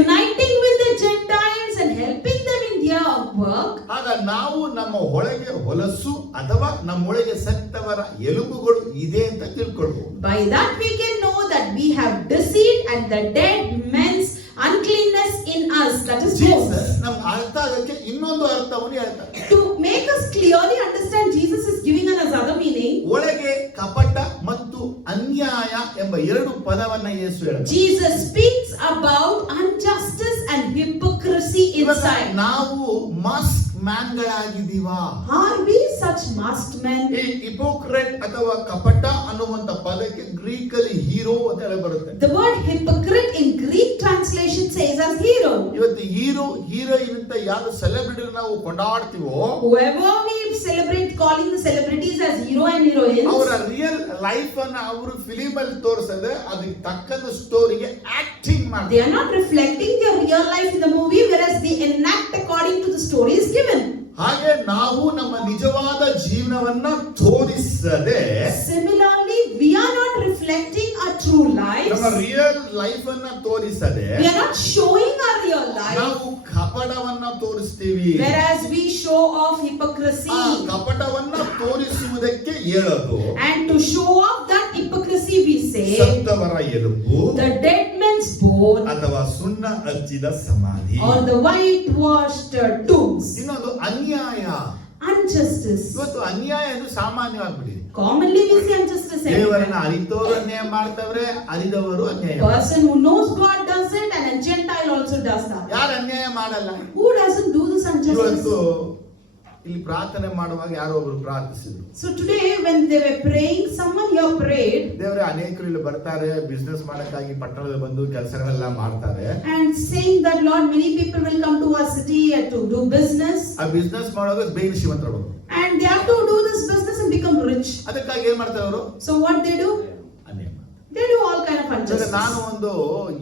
uniting with the Gentiles and helping them in their work. ಆಗ ನಾವು ನಮ್ಮ ಒಳಗೆ ಹೊಲಸು ಅಥವಾ ನಮ್ಮೊಳಗೆ ಸತ್ತವರ ಎಲುಬುಗಳು ಇದೆ ಅಂತ ತಿಳ್ಕೊಳ್ಬಹುದು. By that we can know that we have deceit and the dead men's uncleanness in us. That is Jesus both. ನಮ್ಗೆ ಅರ್ಥ ಆಗಕ್ಕೆ ಇನ್ನೊಂದು ಅರ್ಥವನ್ನು ಹೇಳ್ತಾರೆ. To make us clearly understand, Jesus is giving us another meaning. ಒಳಗೆ ಕಪಟ ಮತ್ತು ಅನ್ಯಾಯ ಎಂಬ ಎರಡು ಪದವನ್ನ ಯೇಸು ಹೇಳ್ತಾರೆ. Jesus speaks about injustice and hypocrisy ಇವಾಗ inside. ನಾವು ಮಾಸ್ಕ್ ಮ್ಯಾನ್ಗಳಾಗಿದ್ದೀವಾ? Are we such masked men? ಈ ಹಿಪೋಕ್ರೆಟ್ ಅಥವಾ ಕಪಟ ಅನ್ನುವಂತ ಪದಕ್ಕೆ ಗ್ರೀಕ್ ಅಲ್ಲಿ ಹೀರೋ ಅಂತ ಹೇಳಿ ಬರುತ್ತೆ. The word hypocrite in Greek translation says as hero. ಇವತ್ತು ಹೀರೋಯಿನ್ ಅಂತ ಯಾರು ಸೆಲೆಬ್ರಿಟಿ ನಾವು ಕೊಂಡಾಡ್ತೀವೋ, Whoever we celebrate calling the celebrities as hero and heroines, ಅವರ ರಿಯಲ್ ಲೈಫ್ ಅನ್ನ ಅವರು ಫಿಲಿಂ ಅಲ್ಲಿ ತೋರಿಸದೆ ಅದಕ್ಕೆ ತಕ್ಕಂತ ಸ್ಟೋರಿಗೆ ಆಕ್ಟಿಂಗ್ they ಮಾಡ್ತಾರೆ. are not reflecting their real life in the movie, whereas they enact according to the stories given. ಹಾಗೆ ನಾವು ನಮ್ಮ ನಿಜವಾದ ಜೀವನವನ್ನ ತೋರಿಸದೆ Similarly, we are not reflecting our true lives. ನಮ್ಮ ರಿಯಲ್ ಲೈಫ್ ಅನ್ನ ತೋರಿಸದೆ We are not showing our real life, ನಾವು ಕಪಟವನ್ನ ತೋರಿಸ್ತೀವಿ. whereas we show off ಆ hypocrisy. ಕಪಟವನ್ನ ತೋರಿಸುವುದಕ್ಕೆ ಹೇಳೋದು And to show off that hypocrisy, we say ಸತ್ತವರ ಎಲುಬು the dead man's bone ಅಥವಾ ಸುಣ್ಣ ಹಚ್ಚಿದ ಸಮಾಧಿ. or the whitewashed tombs. ಇನ್ನೊಂದು ಅನ್ಯಾಯ. Injustice. ಇವತ್ತು ಅನ್ಯಾಯ ಎಂದು ಸಾಮಾನ್ಯವಾಗ್ಬಿಟ್ಟಿದೆ. Commonly we see injustice. ದೇವರನ್ನ ಅರಿತವರು ಅನ್ಯಾಯ ಮಾಡ್ತವ್ರೆ, ಅರಿದವರು ಅನ್ಯಾಯ. Person who knows God does it, and a Gentile also does that. ಯಾರು ಅನ್ಯಾಯ ಮಾಡಲ್ಲ? Who doesn't do this injustice? ಇವತ್ತು ಇಲ್ಲಿ ಪ್ರಾರ್ಥನೆ ಮಾಡುವಾಗ ಯಾರೋ ಒಬ್ರು ಪ್ರಾರ್ಥಿಸಿದ್ರು. So today when they were praying, someone here prayed ದೇವರೇ, ಅನೇಕರು ಇಲ್ಲಿ ಬರ್ತಾರೆ, ಬಿಸ್ನೆಸ್ ಮಾಡಕ್ಕಾಗಿ ಪಟ್ಟಣದಲ್ಲಿ ಬಂದು ಕೆಲಸಗಳೆಲ್ಲ ಮಾಡ್ತಾರೆ. and saying that Lord, many people will come to our city to do business, ಆ ಬಿಸ್ನೆಸ್ ಮಾಡುವಾಗ ಬೇಗ ಶ್ರೀಮಂತರಾಗಬೇಕು. and they have to do this business and become rich. ಅದಕ್ಕಾಗಿ ಏನ್ ಮಾಡ್ತಾರೆ ಅವರು? So what they do? ಅನ್ಯಾಯ ಮಾಡ್ತಾರೆ. They do all kind of ಇವಾಗ injustice. ನಾನು ಒಂದು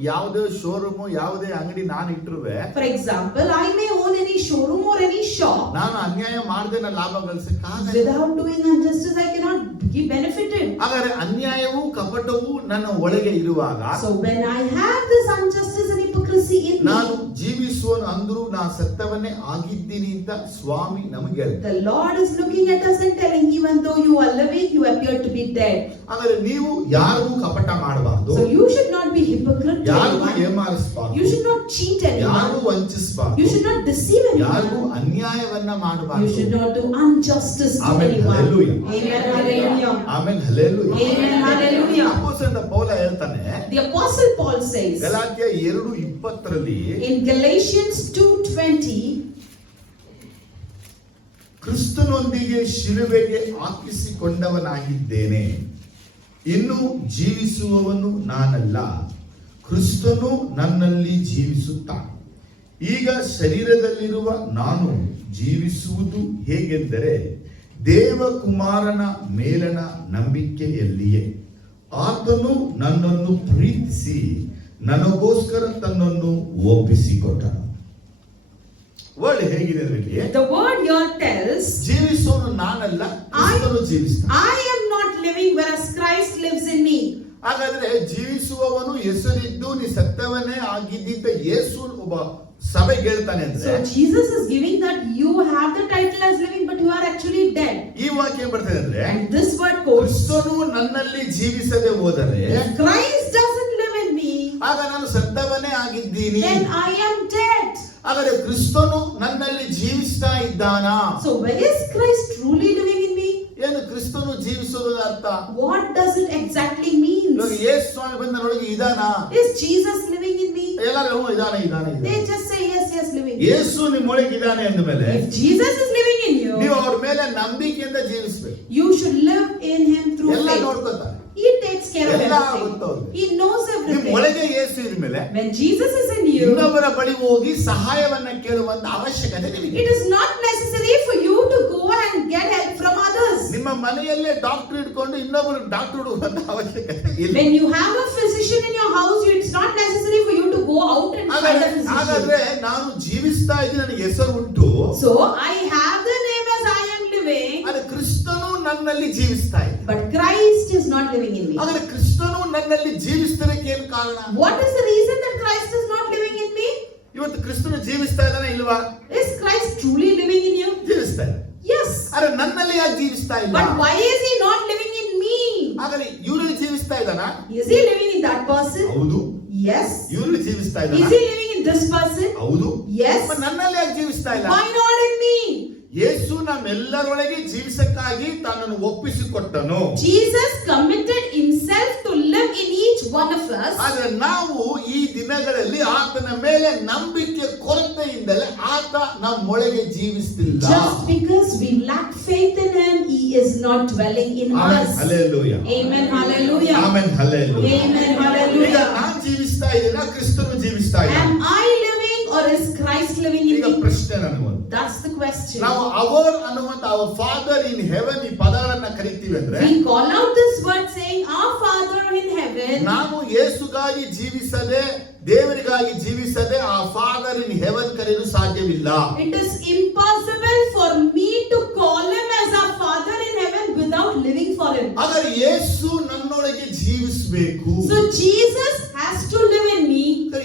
ಯಾವುದೇ ಶೋರೂಮ್ ಯಾವುದೇ ಅಂಗಡಿ ನಾನು ಇಟ್ಟರುವೆ, For example, I may own any showroom or any shop. ನಾನು ಅನ್ಯಾಯ ಮಾಡ್ದೇನ ಲಾಭ ಗಳಿಸಕ್ಕಾಗಲ್ಲ. Without doing injustice, I cannot be benefited. ಹಾಗಾದ್ರೆ ಅನ್ಯಾಯವೂ ಕಪಟವೂ ನನ್ನ ಒಳಗೆ ಇರುವಾಗ So when I have this injustice and hypocrisy in ನಾನು me, ಜೀವಿಸುವನು ಅಂದ್ರು ನಾ ಸತ್ತವನ್ನೇ ಆಗಿದ್ದೀನಿ ಅಂತ ಸ್ವಾಮಿ ನಮಗೆ ಹೇಳ್ತಾರೆ. the Lord is looking at us and telling, even though you are living, you appear to be dead. ಹಾಗಾದ್ರೆ ನೀವು ಯಾರಿಗೂ ಕಪಟ ಮಾಡಬಾರ್ದು, So you should not be hypocrite to ಯಾರಿಗೂ anyone. ಏಮಾರಿಸಬಾರ್ದು, You should not cheat ಯಾರಿಗೂ anyone. ವಂಚಿಸಬಾರ್ದು, You should not deceive ಯಾರಿಗೂ anyone. ಅನ್ಯಾಯವನ್ನ You ಮಾಡಬಾರ್ದು. should not do injustice to Amen. anyone. Hallelujah. Amen. Hallelujah. ಆಮೇಲೆ ಹಲ್ಲೆಲೂಯಾ. Amen. Hallelujah. ಅಪೊಸ್ತಲನಾದ ಪೌಲ ಹೇಳ್ತಾನೆ, The Apostle Paul says Galatia 2:20 in Galatians 2:20, ಕ್ರಿಸ್ತನೊಂದಿಗೆ ಶಿಲುಬೆಗೆ ಹಾಕಿಸಿಕೊಂಡವನಾಗಿದ್ದೇನೆ, ಇನ್ನು ಜೀವಿಸುವವನು ನಾನಲ್ಲ, ಕ್ರಿಸ್ತನು ನನ್ನಲ್ಲಿ ಜೀವಿಸುತ್ತಾನೆ. ಈಗ ಶರೀರದಲ್ಲಿರುವ ನಾನು ಜೀವಿಸುವುದು ಹೇಗೆಂದರೆ ದೇವಕುಮಾರನ ಮೇಲಣ ನಂಬಿಕೆಯಲ್ಲಿಯೇ. ಆತನು ನನ್ನನ್ನು ಪ್ರೀತಿಸಿ ನನಗೋಸ್ಕರ ತನ್ನನ್ನು ಒಪ್ಪಿಸಿಕೊಟ್ಟನು. ವರ್ಡ್ ಹೇಗಿದೆ ಅಂದ್ರೆ ಇಲ್ಲಿ? the word here tells, ಜೀವಿಸೋನು ನಾನಲ್ಲ, ಕ್ರಿಸ್ತನು ಜೀವಿಸ್ತಾನೆ. I am not living whereas Christ lives in me. ಹಾಗಾದ್ರೆ ಜೀವಿಸುವವನು ಹೆಸರಿದ್ದು ನೀ ಸತ್ತವನೇ ಆಗಿದ್ದ ಯೇಸು ಒಬ್ಬ ಸಭೆಗೆ ಹೇಳ್ತಾನೆ ಅಂದ್ರೆ, So Jesus is giving that you have the title as living, but you are actually dead. ಈ ವಾಕ್ಯ ಏನ್ ಬರ್ತದೆ ಅಂದ್ರೆ, And this word quotes, ಕ್ರಿಸ್ತನು ನನ್ನಲ್ಲಿ ಜೀವಿಸದೆ ಹೋದರೆ if Christ doesn't live in me, ಆಗ ನಾನು ಸತ್ತವನೇ ಆಗಿದ್ದೀನಿ. then I am dead. ಹಾಗಾದ್ರೆ ಕ್ರಿಸ್ತನು ನನ್ನಲ್ಲಿ ಜೀವಿಸ್ತಾ ಇದ್ದಾನಾ? So when is Christ truly living in me? ಏನು ಕ್ರಿಸ್ತನು ಜೀವಿಸೋದು ಅರ್ಥ? What does it exactly mean? ಇವಾಗ ಯೇಸು ಸ್ವಾಮಿ ಬಂದ ನೊಳಗೆ ಇದಾನಾ? Is Jesus living in me? ಎಲ್ಲರೂ ಇದಾನೆ ಇದಾನೆ They ಇದಾನೆ. just say yes, yes, living. ಯೇಸು ನಿಮ್ಮೊಳಗೆ ಇದಾನೆ ಅಂದಮೇಲೆ If Jesus is living in ನೀವು you, ಅವ್ರ ಮೇಲೆ ನಂಬಿಕೆಯಿಂದ ಜೀವಿಸ್ಬೇಕು. you should live in Him through ಎಲ್ಲ faith. ನೋಡ್ಕೊತಾರೆ. He takes care of ಎಲ್ಲ everything. ಗೊತ್ತವ್ರಿಗೆ. He knows ನಿಮ್ everything. ಒಳಗೆ ಯೇಸು ಇದ್ಮೇಲೆ When Jesus is in you, ಇನ್ನೊಬ್ಬರ ಬಳಿ ಹೋಗಿ ಸಹಾಯವನ್ನ ಕೇಳುವಂತ ಅವಶ್ಯಕತೆ ನಿಮಗೆ. it is not necessary for you to go and get help from others. ನಿಮ್ಮ ಮನೆಯಲ್ಲೇ ಡಾಕ್ಟರ್ ಇಟ್ಕೊಂಡು ಇನ್ನೊಬ್ಬರು ಡಾಕ್ಟರ್ ಹುಡುಕುವಂತ ಅವಶ್ಯಕತೆ ಇಲ್ಲ. When you have a physician in your house, it's not necessary for you to go out and find a physician. ಹಾಗಾದ್ರೆ ನಾನು ಜೀವಿಸ್ತಾ ಇದ್ದೀನಿ, ನನಗೆ ಹೆಸರು ಉಂಟು. So I have the name as I am living, ಆದರೆ ಕ್ರಿಸ್ತನು ನನ್ನಲ್ಲಿ ಜೀವಿಸ್ತಾ ಇದೆ. but Christ is not living in me. ಹಾಗಾದ್ರೆ ಕ್ರಿಸ್ತನು ನನ್ನಲ್ಲಿ ಜೀವಿಸ್ತಿರಕ್ಕೆ ಏನು ಕಾರಣ? What is the reason that Christ is not living in me? ಇವತ್ತು ಕ್ರಿಸ್ತನು ಜೀವಿಸ್ತಾ ಇದ್ದಾನೆ ಇಲ್ವಾ? Is Christ truly living in you? ಜೀವಿಸ್ತಾ ಇದೆ. Yes. ಆದ್ರೆ ನನ್ನಲ್ಲಿ ಯಾಕೆ ಜೀವಿಸ್ತಾ ಇಲ್ಲ? But why is he not living in me? ಹಾಗಾದ್ರೆ ಇವರಲ್ಲಿ ಜೀವಿಸ್ತಾ ಇದ್ದಾನಾ? Is he living in that person? ಹೌದು. Yes. ಇವ್ರು ಜೀವಿಸ್ತಾ Is ಇದ್ದಾರಾ? he living in this person? ಹೌದು. Yes. ಮತ್ತೆ ನನ್ನಲ್ಲಿ ಯಾಕೆ ಜೀವಿಸ್ತಾ ಇಲ್ಲ? Why not in me? ಯೇಸು ನಮ್ಮೆಲ್ಲರೊಳಗೆ ಜೀವಿಸಕ್ಕಾಗಿ ತನ್ನನ್ನು ಒಪ್ಪಿಸಿಕೊಟ್ಟನು. Jesus committed himself to live in each one of us. ಆದ್ರೆ ನಾವು ಈ ದಿನಗಳಲ್ಲಿ ಆತನ ಮೇಲೆ ನಂಬಿಕೆ ಕೊರತೆಯಿಂದಲೇ ಆತ ನಮ್ಮೊಳಗೆ ಜೀವಿಸ್ತಿಲ್ಲ. Just because we lack faith in him, he is not dwelling in us. Hallelujah. Amen. Hallelujah. Amen. Hallelujah. Amen. ಈಗ Hallelujah. ನಾನು ಜೀವಿಸ್ತಾ ಇದ್ದೀನ, ಕ್ರಿಸ್ತನು ಜೀವಿಸ್ತಾ Am ಇದ್ದಾನೆ. I living or is Christ living in ಈಗ me? ಪ್ರಶ್ನೆ ನನಗೊಂದು. That's the question. ನಾವು hour ಅನ್ನುವಂತ our father in heaven ಈ ಪದಗಳನ್ನ ಕರಿತೀವಿ ಅಂದ್ರೆ, We call out this word saying, Our Father in heaven. ನಾವು ಯೇಸುಗಾಗಿ ಜೀವಿಸದೆ, ದೇವರಿಗಾಗಿ ಜೀವಿಸದೆ ಆ ಫಾದರ್ ಇನ್ ಹೆವನ್ ಕರೆಯಲು ಸಾಧ್ಯವಿಲ್ಲ. It is impossible for me to call him as our Father in heaven without living for him. ಆದರೆ ಯೇಸು ನನ್ನೊಳಗೆ ಜೀವಿಸಬೇಕು. So Jesus has to live in me.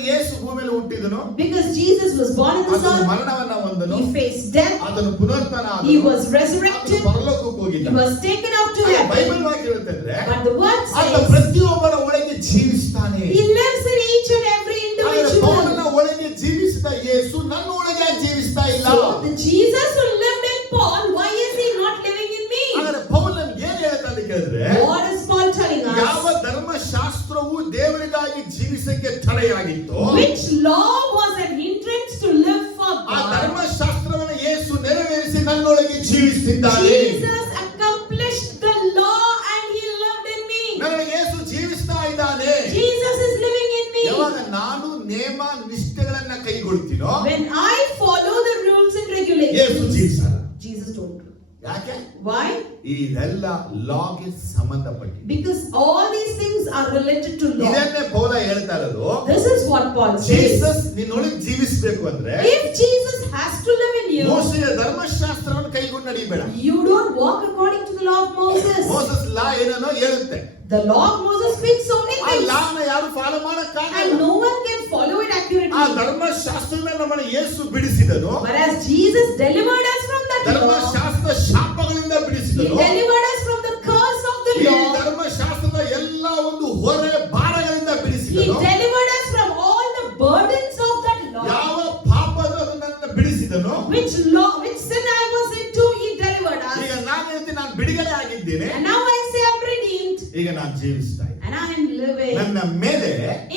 ಯೇಸು ಭೂಮಿಯಲ್ಲಿ ಹುಟ್ಟಿದನು, Because Jesus was born in this ಆತನು earth. ಮರಣವನ್ನ ಹೊಂದನು, He faced death. ಆತನು ಪುನರುತ್ಥಾನ ಆದನು, He was ಆತನು resurrected. ಪರಲೋಕಕ್ಕೆ He ಹೋಗಿದ್ದನು. was taken up to heaven. Bible ವಾಕ್ಯ ಹೇಳುತ್ತದೆ, But the word ಆತ says ಪ್ರತಿಯೊಬ್ಬರ ಒಳಗೆ ಜೀವಿಸ್ತಾನೆ. He lives in each and every ಆದರೆ ಪೌಲನ individual. ಒಳಗೆ ಜೀವಿಸಿದ ಯೇಸು ನನ್ನ ಒಳಗೆ ಜೀವಿಸ್ತಾ ಇಲ್ಲ. So the Jesus who lived in Paul, why is he not living in me? ಆದರೆ ಪೌಲನ್ ಏನ್ ಹೇಳ್ತಾನೆ ಕೇಳಿದ್ರೆ, What is Paul telling ಯಾವ us? ಧರ್ಮಶಾಸ್ತ್ರವು ದೇವರಿಗಾಗಿ ಜೀವಿಸಕ್ಕೆ ತಡೆಯಾಗಿತ್ತು, Which law was an hindrance to live for ಆ God? ಧರ್ಮಶಾಸ್ತ್ರವನ್ನು ಯೇಸು ನೆರವೇರಿಸಿ ನನ್ನೊಳಗೆ ಜೀವಿಸುತ್ತಿದ್ದಾನೆ. Jesus accomplished the law and he lived in me. ನನಗೆ ಯೇಸು ಜೀವಿಸ್ತಾ ಇದ್ದಾನೆ. Jesus is living in me. ಯಾವಾಗ ನಾನು ನೇಮ ನಿಷ್ಠೆಗಳನ್ನ ಕೈಗೊಳ್ತೀನೋ, When I follow the rules and Yesu regulations, ಜೀವಿಸಲ್ಲ. Jesus don't. ಯಾಕೆ? Why? ಇದೆಲ್ಲ ಲಾಗೆ ಸಂಬಂಧಪಟ್ಟಿದೆ. Because all these things are related to law. ಇದನ್ನೇ ಪೌಲ ಹೇಳ್ತಾ ಇರೋದು, This is what Paul says. Jesus ನಿನ್ನೊಳಗೆ ಜೀವಿಸಬೇಕು ಅಂದ್ರೆ If Jesus has to live in you, ಮೋಶೆಯ ಧರ್ಮಶಾಸ್ತ್ರವನ್ನು ಕೈಗೊಂಡು ನಡಿಬೇಡ. you don't walk according to the law of Moses. Moses law ಏನೋ ಹೇಳುತ್ತೆ, The law of Moses speaks so many ಆ things, ಲಾನ ಯಾರು ಫಾಲೋ ಮಾಡಕ್ಕಾಗಲ್ಲ. and no one can follow it ಆ accurately. ಧರ್ಮಶಾಸ್ತ್ರನ ನಮ್ಮನ್ನ ಯೇಸು ಬಿಡಿಸಿದನು, Whereas Jesus delivered us from that law, Dharmashastra ಶಾಪಗಳಿಂದ He ಬಿಡಿಸಿದನು. delivered us from the curse of the ಈ law. ಧರ್ಮಶಾಸ್ತ್ರದ ಎಲ್ಲ ಒಂದು ಹೊರೆ ಭಾರಗಳಿಂದ He ಬಿಡಿಸಿದನು. delivered us from all the burdens of that law. ಯಾವ ಪಾಪದ ನನ್ನನ್ನು ಬಿಡಿಸಿದನು. Which law, which sin I was into, He delivered us. ಈಗ ನಾನು ಹೇಳ್ತೀನಿ, ನಾನು ಬಿಡುಗಡೆ ಆಗಿದ್ದೇನೆ. And now I say I'm redeemed, ಈಗ ನಾನು ಜೀವಿಸ್ತಾ ಇದ್ದೇನೆ. and I am living. ನನ್ನ ಮೇಲೆ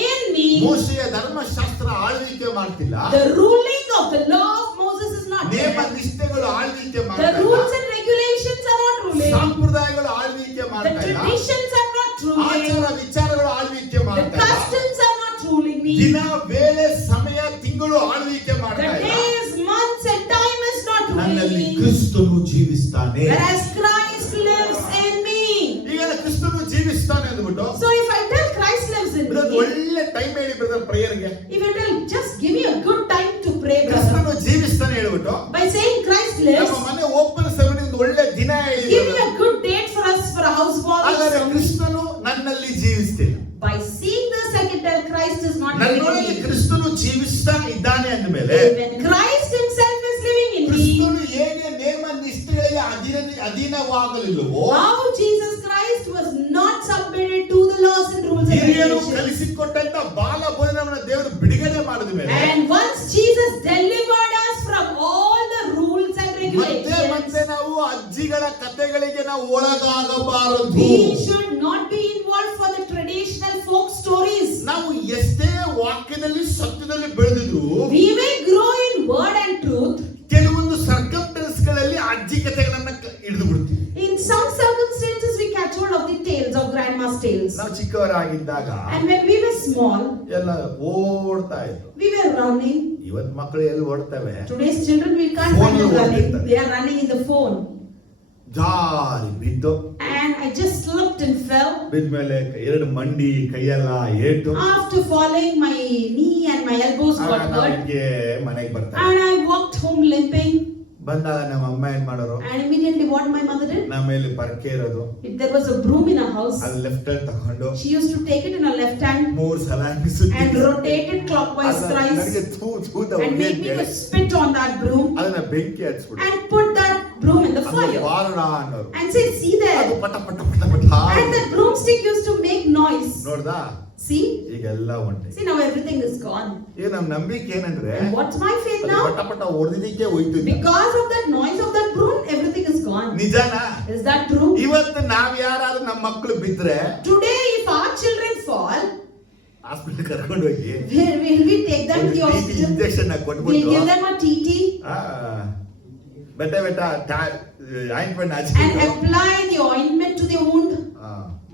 In me, ಮೋಶೆಯ ಧರ್ಮಶಾಸ್ತ್ರ ಆಳ್ವಿಕೆ ಮಾಡ್ತಿಲ್ಲ, the ruling of the law of Moses is not name there. ನಿಷ್ಠೆಗಳು ಆಳ್ವಿಕೆ The ಮಾಡ್ತಾ rules ಇಲ್ಲ, and regulations are not ruling. ಸಂಪ್ರದಾಯಗಳು ಆಳ್ವಿಕೆ The ಮಾಡ್ತಾ ಇಲ್ಲ, traditions are not ruling. ಆಚಾರ ವಿಚಾರಗಳು ಆಳ್ವಿಕೆ The ಮಾಡ್ತಾ ಇಲ್ಲ, customs are not ruling me. ದಿನ ವೇಳೆ ಸಮಯ ತಿಂಗಳು ಆಳ್ವಿಕೆ The ಮಾಡ್ತಾ ಇಲ್ಲ. days, months and time is not ruling ನನ್ನಲ್ಲಿ me. ಕ್ರಿಸ್ತನು ಜೀವಿಸ್ತಾನೆ. Whereas Christ lives in me. ಈಗ ಕ್ರಿಸ್ತನು ಜೀವಿಸ್ತಾನೆ ಅಂದ್ಬಿಟ್ಟು So if I tell Christ lives in brother me, ಒಳ್ಳೆ ಟೈಮ್ ಹೇಳಿ brother ಪ್ರೇಯರ್ಗೆ, if I tell just give me a good time to pray, brother, ಕ್ರಿಸ್ತನು ಜೀವಿಸ್ತಾನೆ ಹೇಳ್ಬಿಟ್ಟು by saying Christ ನಮ್ಮ lives, ಮನೆ open seven ಒಂದು ಒಳ್ಳೆ ದಿನ ಹೇಳಿ give me a good date for us for a house ಹಾಗಾದ್ರೆ warming. ಕ್ರಿಸ್ತನು ನನ್ನಲ್ಲಿ ಜೀವಿಸ್ತಿಲ್ಲ. By seeing this, I can tell Christ is not living ನನ್ನೊಳಗೆ in me. ಕ್ರಿಸ್ತನು ಜೀವಿಸ್ತಾ ಇದ್ದಾನೆ ಅಂದಮೇಲೆ When Christ himself is living in me, ಕ್ರಿಸ್ತನು ಹೇಗೆ ನೇಮ ನಿಷ್ಠೆಗಳಿಗೆ ಅಧೀನವಾಗಲಿಲ್ಲವೋ, how Jesus Christ was not submitted to the laws and rules and ಹಿರಿಯರು regulations. ಕಲಿಸಿಕೊಟ್ಟಂತ ಬಾಲ ಭೋಜನವನ್ನು ದೇವರು ಬಿಡುಗಡೆ ಮಾಡಿದ ಮೇಲೆ And once Jesus delivered us from all the rules and ಮತ್ತೆ regulations, ಮತ್ತೆ ನಾವು ಅಜ್ಜಿಗಳ ಕಥೆಗಳಿಗೆ ನಾವು ಒಳಗಾಗಬಾರದು. we should not be involved for the traditional folk stories. ನಾವು ಎಷ್ಟೇ ವಾಕ್ಯದಲ್ಲಿ ಸತ್ಯದಲ್ಲಿ ಬೆಳೆದಿದ್ರು We may grow in word and truth. ಕೆಲವೊಂದು ಸರ್ಕಮ್ಟೆನ್ಸ್ ಗಳಲ್ಲಿ ಅಜ್ಜಿ ಕಥೆಗಳನ್ನ ಹಿಡಿದು ಬಿಡ್ತೀವಿ. In some circumstances, we catch hold of the tales of grandma's tales. ನಾವು ಚಿಕ್ಕವರಾಗಿದ್ದಾಗ And when we were small, ಎಲ್ಲ ಓಡ್ತಾ ಇದ್ರು. we were running. ಇವತ್ ಮಕ್ಕಳು ಎಲ್ಲಿ ಓಡ್ತವೆ? Today's children, we can't Phone find them ಅಲ್ಲಿ running. ಓಡ್ತಿರ್ತಾರೆ. They are running in the phone. ಜಾರಿ ಬಿದ್ದು And I just slipped and fell. ಬಿದ್ಮೇಲೆ ಎರಡು ಮಂಡಿ ಕೈಯೆಲ್ಲ ಏಟು. After falling, my knee and my elbows ಆಗ got ನಾವು hurt. ಹಿಂಗೆ ಮನೆಗೆ ಬರ್ತಾ And I walked home limping. ಬಂದಾಗ ನಮ್ಮ ಅಮ್ಮ ಏನ್ ಮಾಡೋರು, And immediately what my mother did? ನಮ್ಮ ಮೇಲೆ ಪರಕೆ ಇರೋದು, If there was a broom in our house, ಅದು ಲೆಫ್ಟ್ ಅಲ್ಲಿ ತಗೊಂಡು she used to take it in her left hand 3 ಸಲ ಹಿಂಗೆ ಸುತ್ತಿ and rotate it clockwise ನನಗೆ thrice ಥೂ ಥೂ ಅಂತ and make me to spit on that broom ಅದನ್ನ ಬೆಂಕಿ ಹಚ್ಬಿಟ್ಟು and put that broom broom in the ಹಂಗೆ fire ಬಾರಣ ಅನ್ನೋರು. and say, see ಅದು there. ಪಟ ಪಟ ಪಟ ಪಟ And the broomstick used to make noise. ನೋಡ್ದಾ, See? ಈಗೆಲ್ಲ ಒಂಟೆ. See, now everything is gone. ಈಗ ನಮ್ ನಂಬಿಕೆ ಏನಂದ್ರೆ And what's my faith ಅದು now? ಪಟ ಪಟ ಹೊಡೆದಿದ್ದಕ್ಕೆ ಹೋಯ್ತು. Because of that noise of that broom, everything is gone. ನಿಜನಾ? Is that true? ಇವತ್ತು ನಾವ್ ಯಾರಾದ್ರೂ ನಮ್ಮ ಮಕ್ಕಳು ಬಿದ್ರೆ Today, if our children fall, hospital ಕರ್ಕೊಂಡು ಹೋಗಿ where will we take them to the hospital? Injection We'll ಕೊಟ್ಬಿಟ್ಟು give them a TT ಬೆಟ್ಟ ಬೆಟ್ಟ ಆಯಿಂಟ್ಮೆಂಟ್ and ಹಚ್ಚಿಬಿಟ್ಟು apply the ointment to the wound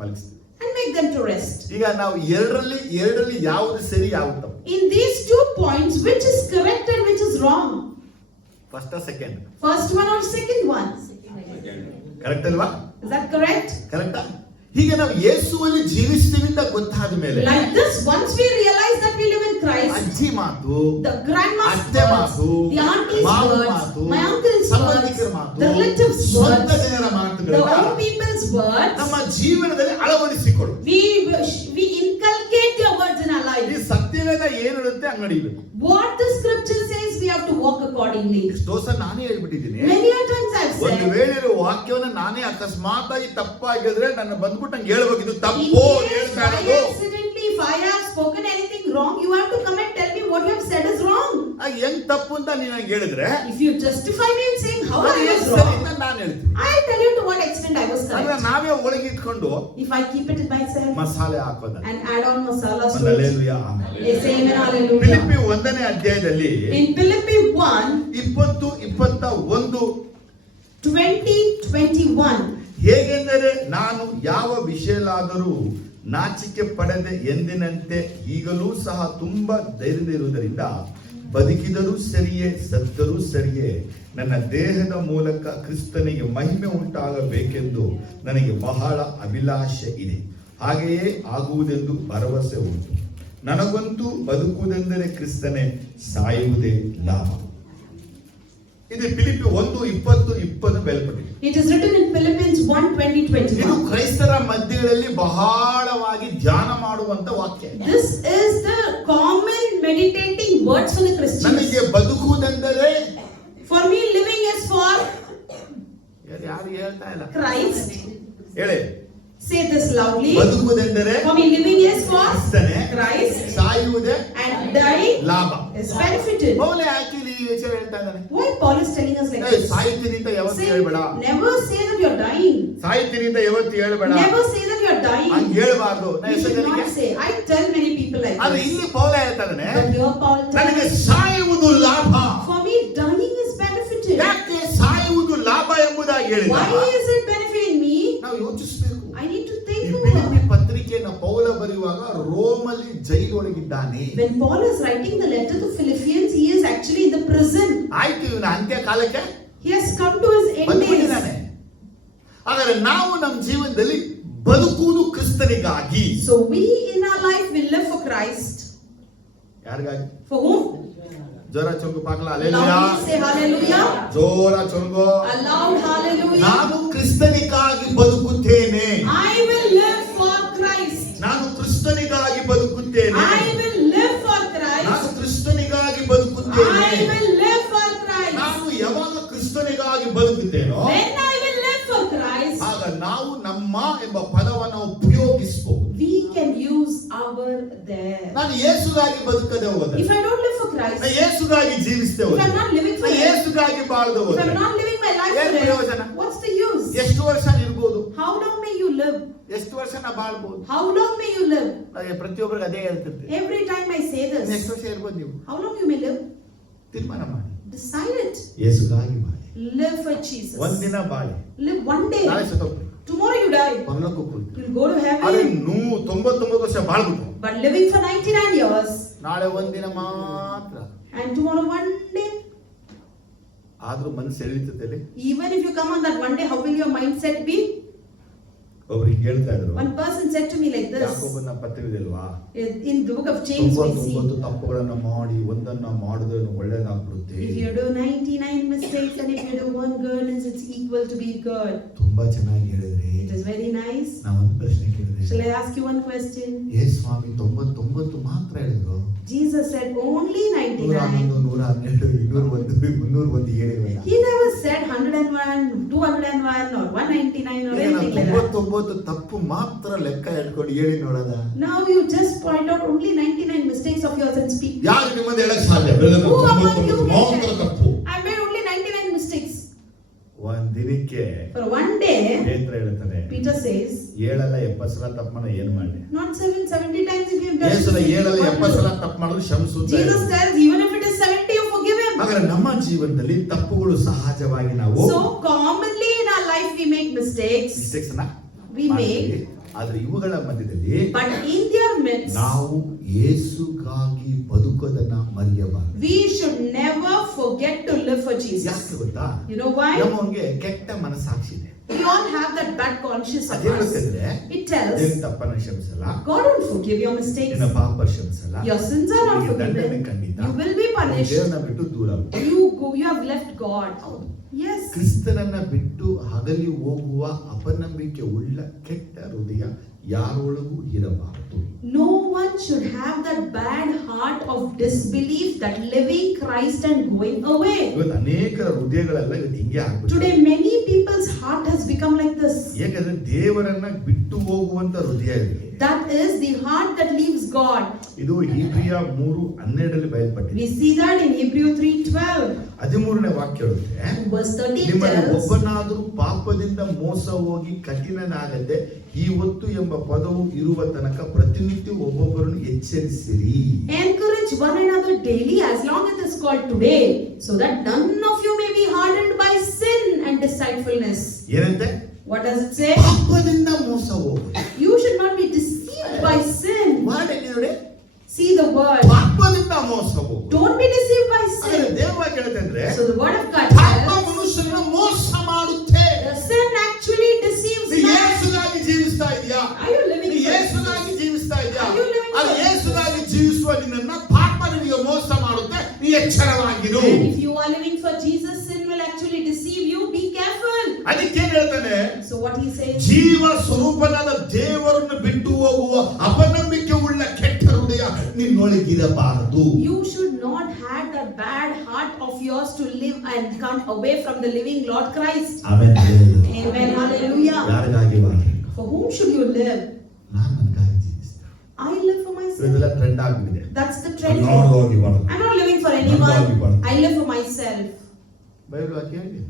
ಮಲಗಿಸ್ತೀವಿ. and make them to rest. ಈಗ ನಾವು ಎರಡರಲ್ಲಿ ಯಾವ್ದು ಸರಿ ಯಾವ್ದು ತಪ್ಪು? In these 2 points, which is correct and which is wrong? First second First one or second one? Correct ಅಲ್ವಾ? Is that correct? ಕರೆಕ್ಟಾ? ಹೀಗೆ ನಾವು ಯೇಸುವಲ್ಲಿ ಜೀವಿಸ್ತೀವಿ ಅಂತ ಗೊತ್ತಾದ ಮೇಲೆ Like this, once we realize that we live in Christ, ಅಜ್ಜಿ ಮಾತು, the grandma's ಅತ್ತೆ words, ಮಾತು, the auntie's ಮಾವ words, ಮಾತು, my uncle's ಸಂಬಂಧಿಕರ words, ಮಾತು, the relatives' ಸ್ವಂತ words, ಜನರ the ಮಾತುಗಳನ್ನ old people's words, ನಮ್ಮ ಜೀವನದಲ್ಲಿ ಅಳವಡಿಸಿಕೊಳ್ಳು. we inculcate their words in our ಈ life. ಸತ್ಯವೇದ ಏನು ಹೇಳುತ್ತೆ ಹಂಗ್ ನಡೀಬೇಕು. What the scripture says, we have to walk accordingly. ಎಷ್ಟೋ ಸಲ ನಾನೇ ಹೇಳ್ಬಿಟ್ಟಿದ್ದೀನಿ, Many a times I've ಒಂದು said, ವೇಳೆ ಇರೋ ವಾಕ್ಯವನ್ನ ನಾನೇ ಅಕಸ್ಮಾತ್ ಆಗಿ ತಪ್ಪಾಗಿದ್ರೆ ನನ್ನ ಬಂದ್ಬಿಟ್ಟು ನಂಗೆ ಹೇಳ್ಬೇಕು, ಇದು in ತಪ್ಪು case ಹೇಳ್ತಾ by ಇರೋದು. accidentally if I have spoken anything wrong, you have to come and tell me what you have said is wrong. ಹೆಂಗ್ ತಪ್ಪು ಅಂತ ನೀನ್ ನಂಗೆ ಹೇಳಿದ್ರೆ If you justify me in saying how ಅದು I ಏನ್ was ಸರಿ wrong, ಅಂತ ನಾನು ಹೇಳ್ತೀನಿ. I'll tell you to what extent I was ಅಂದ್ರೆ correct. ನಾವೇ ಒಳಗೆ ಇಟ್ಕೊಂಡು If I keep it in myself ಮಸಾಲೆ ಹಾಕೋದ. and add on masalas to it. Hallelujah, amen. Yes, amen, hallelujah. ಫಿಲಿಪ್ಪಿ 1ನೇ ಅಧ್ಯಾಯದಲ್ಲಿ In Philippians 1, 20-21 20-21, ಹೇಗೆಂದರೆ ನಾನು ಯಾವ ವಿಷಯಲಾದರೂ ನಾಚಿಕೆ ಪಡದೆ ಎಂದಿನಂತೆ ಈಗಲೂ ಸಹ ತುಂಬಾ ಧೈರ್ಯವಿರುವುದರಿಂದ ಬದುಕಿದರೂ ಸರಿಯೇ ಸತ್ತರೂ ಸರಿಯೇ ನನ್ನ ದೇಹದ ಮೂಲಕ ಕ್ರಿಸ್ತನಿಗೆ ಮಹಿಮೆ ಉಂಟಾಗಬೇಕೆಂದು ನನಗೆ ಬಹಳ ಅಭಿಲಾಷೆ ಇದೆ. ಹಾಗೆಯೇ ಆಗುವುದೆಂದು ಭರವಸೆ ಉಂಟು. ನನಗಂತೂ ಬದುಕುವುದೆಂದರೆ ಕ್ರಿಸ್ತನೇ, ಸಾಯುವುದೇ ಲಾಭ. ಇದು Philippi 1:20 ಬೆಲ್ಪಟ್ಟಿದೆ. it is written in Philippians 1, ಇದು 20-21. ಕ್ರೈಸ್ತರ ಮಧ್ಯದಲ್ಲಿ ಬಹಳವಾಗಿ ಧ್ಯಾನ ಮಾಡುವಂತ ವಾಕ್ಯ. This is the common meditating words for the Christians. ನನಗೆ ಬದುಕುವುದೆಂದರೆ, For me, living is for ಯಾರು ಹೇಳ್ತಾ ಇಲ್ಲ, Christ. ಹೇಳಿ. Say this loudly. ಬದುಕುವುದೆಂದರೆ For me, living is for ಕ್ರಿಸ್ತನೇ, Christ, ಸಾಯುವುದೇ and dying ಲಾಭ. is benefited. ಪೌಲ ಆಕ್ಚುಲಿ ಈ ವಿಷಯ ಹೇಳ್ತಾ ಇದ್ದಾನೆ. Why Paul is telling us like this? ಸಾಯ್ತೀನಿ ಅಂತ ಯಾವತ್ತು Say, ಹೇಳ್ಬೇಡ, never say that you're dying. ಸಾಯ್ತೀನಿ ಅಂತ ಯಾವತ್ತು ಹೇಳ್ಬೇಡ, Never say that you're dying. ಹಂಗೆ ಹೇಳ್ಬಾರ್ದು. ನಾ You ಎಷ್ಟು should ಜನಕ್ಕೆ not say. I tell many people like ಆದ್ರೆ this. ಇಲ್ಲಿ ಪೌಲ ಹೇಳ್ತಾ ಇದ್ದಾನೆ, But here Paul ನನಗೆ tells, ಸಾಯುವುದು ಲಾಭ. for me, dying is benefited. ಯಾಕೆ ಸಾಯುವುದು ಲಾಭ ಎಂಬುದಾಗಿ ಹೇಳಿದ? Why is it benefiting me? ನಾವು ಯೋಚಿಸಬೇಕು. I need to ಈ think ಫಿಲಿಪ್ಪಿ more. ಪತ್ರಿಕೆಯನ್ನು ಪೌಲ ಬರೆಯುವಾಗ ರೋಮಲ್ಲಿ ಜೈಲೊಳಗಿದ್ದಾನೆ. When Paul is writing the letter to Philippians, he is actually in the prison. ಆಯ್ತು, ಇವನ ಅಂತ್ಯ ಕಾಲಕ್ಕೆ He has come to his end days. ಬಂದ್ಬಿಟ್ಟಿದ್ದಾನೆ. ಹಾಗಾದ್ರೆ ನಾವು ನಮ್ಮ ಜೀವನದಲ್ಲಿ ಬದುಕುವುದು ಕ್ರಿಸ್ತನಿಗಾಗಿ. So we in our life will live for Christ. ಯಾರಿಗಾಗಿ? For whom? ಜೋರ ಚೊಂಗು ಪಾಕಲ, ಹಲ್ಲೆಲೂಯಾ. Loudly say hallelujah. ಜೋರ ಚೊಂಗು. A loud hallelujah. ನಾನು ಕ್ರಿಸ್ತನಿಗಾಗಿ ಬದುಕುತ್ತೇನೆ. I will live for Christ. ನಾನು ಕ್ರಿಸ್ತನಿಗಾಗಿ ಬದುಕುತ್ತೇನೆ. I will live for ನಾನು Christ. ಕ್ರಿಸ್ತನಿಗಾಗಿ ಬದುಕುತ್ತೇನೆ. I will live for Christ. ನಾನು ಯಾವಾಗ ಕ್ರಿಸ್ತನಿಗಾಗಿ ಬದುಕುತ್ತೇನೋ When I will live for Christ, ಆಗ ನಾವು ನಮ್ಮ ಎಂಬ ಪದವನ್ನು ಉಪಯೋಗಿಸಬಹುದು. we can use our there. ನಾನು ಯೇಸುಗಾಗಿ ಬದುಕದೆ ಹೋದರೆ, If I don't live for Christ, ನಾನು ಯೇಸುಗಾಗಿ ಜೀವಿಸದೆ if ಹೋದರೆ, I'm not living for ನಾನು Him, ಯೇಸುಗಾಗಿ ಬಾಳದೆ if ಹೋದರೆ I'm not living my life ಏನ್ for ಪ್ರಯೋಜನ? Him, what's the use? ಎಷ್ಟು ವರ್ಷ ಇರ್ಬೋದು? How long may you live? ಎಷ್ಟು ವರ್ಷ ನಾ ಬಾಳ್ಬೋದು? How long may you live? ನಾನು ಪ್ರತಿಯೊಬ್ಬರಿಗೆ ಅದೇ ಹೇಳ್ತಿದ್ದೆ. Every time I say ಎಷ್ಟು this, ವರ್ಷ ಇರ್ಬೋದು ನೀವು? how long you may live? ತೀರ್ಮಾನ ಮಾಡಿ. Decide it. ಯೇಸುಗಾಗಿ ಬಾಳಿ. Live for Jesus. ಒಂದಿನ ಬಾಳಿ, Live one day. ನಾಳೆ ಸತ್ತೋಗ್ತೀವಿ, Tomorrow you die. ಪರಲೋಕಕ್ಕೆ ಹೋಗ್ತೀವಿ. You'll go to ಆದ್ರೆ heaven. 99 ವರ್ಷ ಬಾಳ್ಬಿಟ್ಟು But living for 99 years ನಾಳೆ ಒಂದಿನ ಮಾತ್ರ and tomorrow one day. ಆದ್ರೂ ಮನಸ್ಸು ಎಳೀತದೆ. Even if you come on that one day, how will your mindset be? ಒಬ್ರು ಹಿಂಗೆ ಹೇಳ್ತಾ ಇದ್ರು, One person said to me like this, ಯಾಕೋಬನ ಪತ್ರವಿದೆಯಲ್ವಾ, in the book of James we see, 99 ತಪ್ಪುಗಳನ್ನ ಮಾಡಿ ಒಂದನ್ನ ಮಾಡಿದ್ರೆ ಒಳ್ಳೇದಾಗ್ಬಿಡುತ್ತೆ. if you do 99 mistakes and if you do one goodness, it's equal to be good. ತುಂಬಾ ಚೆನ್ನಾಗಿ ಹೇಳಿದ್ರಿ. It is very nice. ನಾ ಒಂದು ಪ್ರಶ್ನೆ ಕೇಳಿದೆ. Shall I ask you one question? ಯೇಸು ಸ್ವಾಮಿ 99 ಮಾತ್ರ ಹೇಳಿದ್ರು. Jesus said only 99. 111 201 ಹೇಳಿಲ್ಲ. He never said 101, 201 or 199 or anything like that. 99 ತಪ್ಪು ಮಾತ್ರ ಲೆಕ್ಕ ಇಟ್ಕೊಂಡು ಹೇಳಿ ನೋಡೋದ. Now you just point out only 99 mistakes of yours and speak. ಯಾರು ನಿಮ್ಮದು ಹೇಳಕ್ ಸಾಧ್ಯ? Who among you ಮಾತ್ರ can ತಪ್ಪು. say, I made only 99 mistakes. ಒಂದ್ ದಿನಕ್ಕೆ For one day, ಪೇತ್ರ ಹೇಳ್ತಾನೆ, Peter says, 770 ಸಲ ತಪ್ಪು ಮಾಡೋ ಏನ್ ಮಾಡಿ? not 70 times if you have done. ಯೇಸು 770 ಸಲ ತಪ್ಪು ಮಾಡೋದು ಕ್ಷಮಿಸುತ್ತೆ. Jesus tells, even if it is 70, you forgive him. ಹಾಗಾದ್ರೆ ನಮ್ಮ ಜೀವನದಲ್ಲಿ ತಪ್ಪುಗಳು ಸಹಜವಾಗಿ ನಾವು So commonly in our life we make mistakes. Mistakes ಅನ್ನ We ಮಾಡ್ತೀವಿ. ಆದ್ರೆ ಇವುಗಳ ಮಧ್ಯದಲ್ಲಿ But in their midst, ನಾವು ಯೇಸುಗಾಗಿ ಬದುಕೋದನ್ನ ಮರೆಯಬಾರದು. we should never forget to live for Jesus. ಯಾಕೆ ಗೊತ್ತಾ? You know why? ನಮಗೆ ಕೆಟ್ಟ ಮನಸ್ಸಾಕ್ಷಿ ಇದೆ. We all have that bad conscience of ಅದೇನು us. ಹೇಳಿದ್ರೆ, It tells, ನಿನ್ನ ತಪ್ಪನ್ನ ಕ್ಷಮಿಸಲ್ಲ, God won't forgive your mistakes. ನಿನ್ನ ಪಾಪ ಕ್ಷಮಿಸಲ್ಲ, Your sins are not ನಿನಗೆ ದಂಡನೆ forgiven. ಖಂಡಿತ, You will be punished. ದೇವರನ್ನ ಬಿಟ್ಟು ದೂರ ಹೋಗು. You have left God. Yes. ಕ್ರಿಸ್ತನನ್ನ ಬಿಟ್ಟು ಹಗಲಿ ಹೋಗುವ ಅಪನಂಬಿಕೆ ಉಳ್ಳ ಕೆಟ್ಟ ಹೃದಯ ಯಾರೊಳಗೂ ಇರಬಾರದು. No one should have that bad heart of disbelief, that living Christ and going away. ಇವತ್ತು ಅನೇಕರ ಹೃದಯಗಳೆಲ್ಲ ಇವತ್ತು ಹಿಂಗೆ ಆಗ್ಬಿಟ್ಟಿದೆ. Today many people's heart has become like this. ಯಾಕಂದ್ರೆ ದೇವರನ್ನ ಬಿಟ್ಟು ಹೋಗುವಂತ ಹೃದಯ ಇದೆ. That is the heart that leaves God. ಇದು ಇಬ್ರಿಯ 3:12 ಬಯಲ್ಪಟ್ಟಿದೆ. We see that in Hebrew 3:12. 13ನೇ ವಾಕ್ಯ ಹೇಳುತ್ತೆ, Verse 13 ನಿಮ್ಮಲ್ಲಿ tells, ಒಬ್ಬನಾದರೂ ಪಾಪದಿಂದ ಮೋಸ ಹೋಗಿ ಕಠಿಣನಾಗದೆ ಈ ಹೊತ್ತು ಎಂಬ ಪದವು ಇರುವ ತನಕ ಪ್ರತಿನಿತ್ಯ ಒಬ್ಬೊಬ್ಬರನ್ನು ಎಚ್ಚರಿಸಿರಿ. encourage one another daily as long as it is called today, so that none of you may be hardened by sin and deceitfulness. ಏನಂತೆ? What does it say? ಪಾಪದಿಂದ ಮೋಸ ಹೋಗಿ. You should not be deceived by sin. ಮಾಡಿ ನೋಡಿ, See the word. ಪಾಪದಿಂದ ಮೋಸ ಹೋಗಿ. Don't be deceived by ಅಂದ್ರೆ sin. ದೇವವಾಕ್ಯ ಹೇಳುತ್ತಂದ್ರೆ So the word of God ಪಾಪ tells, ಮನುಷ್ಯರನ್ನ ಮೋಸ ಮಾಡುತ್ತೆ. the sin actually deceives ನೀ man. ಯೇಸುಗಾಗಿ ಜೀವಿಸ್ತಾ ಇದೆಯಾ? Are you living ನೀ for ಯೇಸುಗಾಗಿ ಜೀವಿಸ್ತಾ ಇದೆಯಾ? Are you living ಅದು for ಯೇಸುಗಾಗಿ ಜೀವಿಸುವ ನಿನ್ನನ್ನ ಪಾಪ ನಿನಗೆ ಮೋಸ ಮಾಡುತ್ತೆ. ನೀ ಎಚ್ಚರವಾಗಿರು. And if you are living for Jesus, sin will actually deceive you. Be careful. ಅದಕ್ಕೆ ಹೇಳ್ತಾನೆ, So what he says, ಜೀವ ಸ್ವರೂಪನಾದ ದೇವರನ್ನು ಬಿಟ್ಟು ಹೋಗುವ ಅಪನಂಬಿಕೆ ಉಳ್ಳ ಕೆಟ್ಟ ಹೃದಯ ನಿನ್ನೊಳಗಿರಬಾರದು. you should not have that bad heart of yours to live and come away from the living Lord Christ. Amen. Amen. Hallelujah. ಯಾರಿಗಾಗಿ ಬಾರದು? For whom should you live? ನಾನು ನನಗಾಗಿ ಜೀವಿಸ್ತಾ. I live for myself. ಇದೆಲ್ಲ trend ಆಗಿಬಿಟ್ಟಿದೆ. That's the trend. ನಾವಾಗಿ ಬಾರದು. I'm not living for ನನಗಾಗಿ anyone. ಬಾರದು. I live for myself. Bible ವಾಕ್ಯ ಹೇಳಿಲ್ಲ.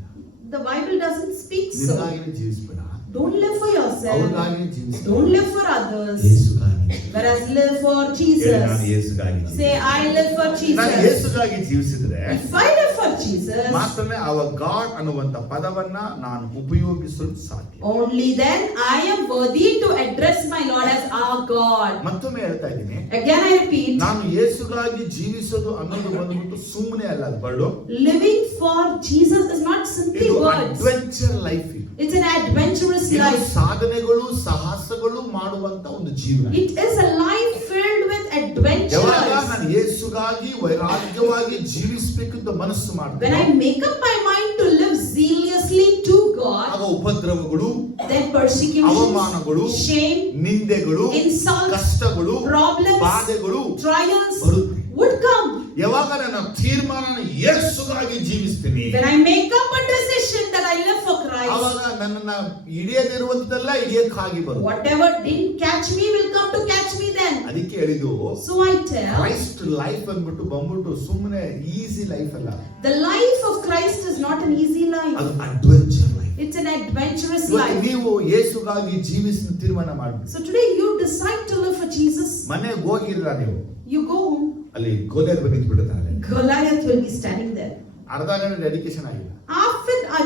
The Bible doesn't speak so. ನಿನಗಾಗಿ ಜೀವಿಸಬೇಡ. Don't live for yourself. ಅವರಿಗಾಗಿ ಜೀವಿಸು. Don't live for others. ಯೇಸುಗಾಗಿ. Whereas live for ನಾನು Jesus. ಯೇಸುಗಾಗಿ. Say, I live for ನಾನು Jesus. ಯೇಸುಗಾಗಿ ಜೀವಿಸಿದ್ರೆ If I live for Jesus, ಮಾತ್ರನೇ ಅವ god ಅನ್ನುವಂತ ಪದವನ್ನ ನಾನು ಉಪಯೋಗಿಸಲು ಸಾಧ್ಯ. only then I am worthy to address my Lord as our God. ಮತ್ತೊಮ್ಮೆ ಹೇಳ್ತಾ ಇದ್ದೀನಿ, Again I repeat, ನಾನು ಯೇಸುಗಾಗಿ ಜೀವಿಸೋದು ಅನ್ನೋದು ಬಂದ್ಬಿಟ್ಟು ಸುಮ್ಮನೆ ಅಲ್ಲ, ಅದು bird. living for Jesus is not simply ಇದು words. Adventure life. It's an adventurous ಇದು life. ಸಾಧನೆಗಳು ಸಾಹಸಗಳು ಮಾಡುವಂತ ಒಂದು ಜೀವನ. It is a life filled with ಯಾವಾಗ adventures. ನಾನು ಯೇಸುಗಾಗಿ ವೈರಾಗ್ಯವಾಗಿ ಜೀವಿಸಬೇಕಂತ ಮನಸ್ಸು When ಮಾಡ್ತೀನಿ, I make up my mind to live zealously to God, ಆಗ ಉಪದ್ರವಗಳು, then persecutions, ಅವಮಾನಗಳು, shame, ನಿಂದೆಗಳು, insults, ಕಷ್ಟಗಳು, problems, ಬಾಧೆಗಳು trials ಬರುತ್ತೆ. would come. ಯಾವಾಗ ನನ್ನ ತೀರ್ಮಾನ ಯೇಸುಗಾಗಿ ಜೀವಿಸ್ತೀನಿ, When I make up a decision that I live for Christ, ಆವಾಗ ನನ್ನನ್ನ ಹಿಡಿಯದಿರುವಂತದೆಲ್ಲ ಹಿಡಿಯಕ್ಕಾಗಿ ಬರುತ್ತೆ. whatever didn't catch me will come to catch me then. ಅದಕ್ಕೆ ಹೇಳಿದ್ದು So I tell, Christ life ಅಂದ್ಬಿಟ್ಟು ಬಂದ್ಬಿಟ್ಟು ಸುಮ್ಮನೆ ಈಸಿ ಲೈಫ್ ಅಲ್ಲ, the life of Christ is not an easy life. ಅದು adventure life. It's an adventurous ಇವತ್ತು life. ನೀವು ಯೇಸುಗಾಗಿ ಜೀವಿಸಲು ತೀರ್ಮಾನ ಮಾಡ್ಬೇಕು. So today you decide to live for Jesus. ಮನೆಗೆ ಹೋಗಿಲ್ಲ ನೀವು, You go home. ಅಲ್ಲಿ ಗೋಲಿಯರ್ ಬಂದು ನಿಂತ್ಬಿಡ್ತಾನೆ. Goliath will be standing there. ಅರ್ಧ ಗಂಟೆ ಡೆಡಿಕೇಶನ್ ಆಗಿಲ್ಲ,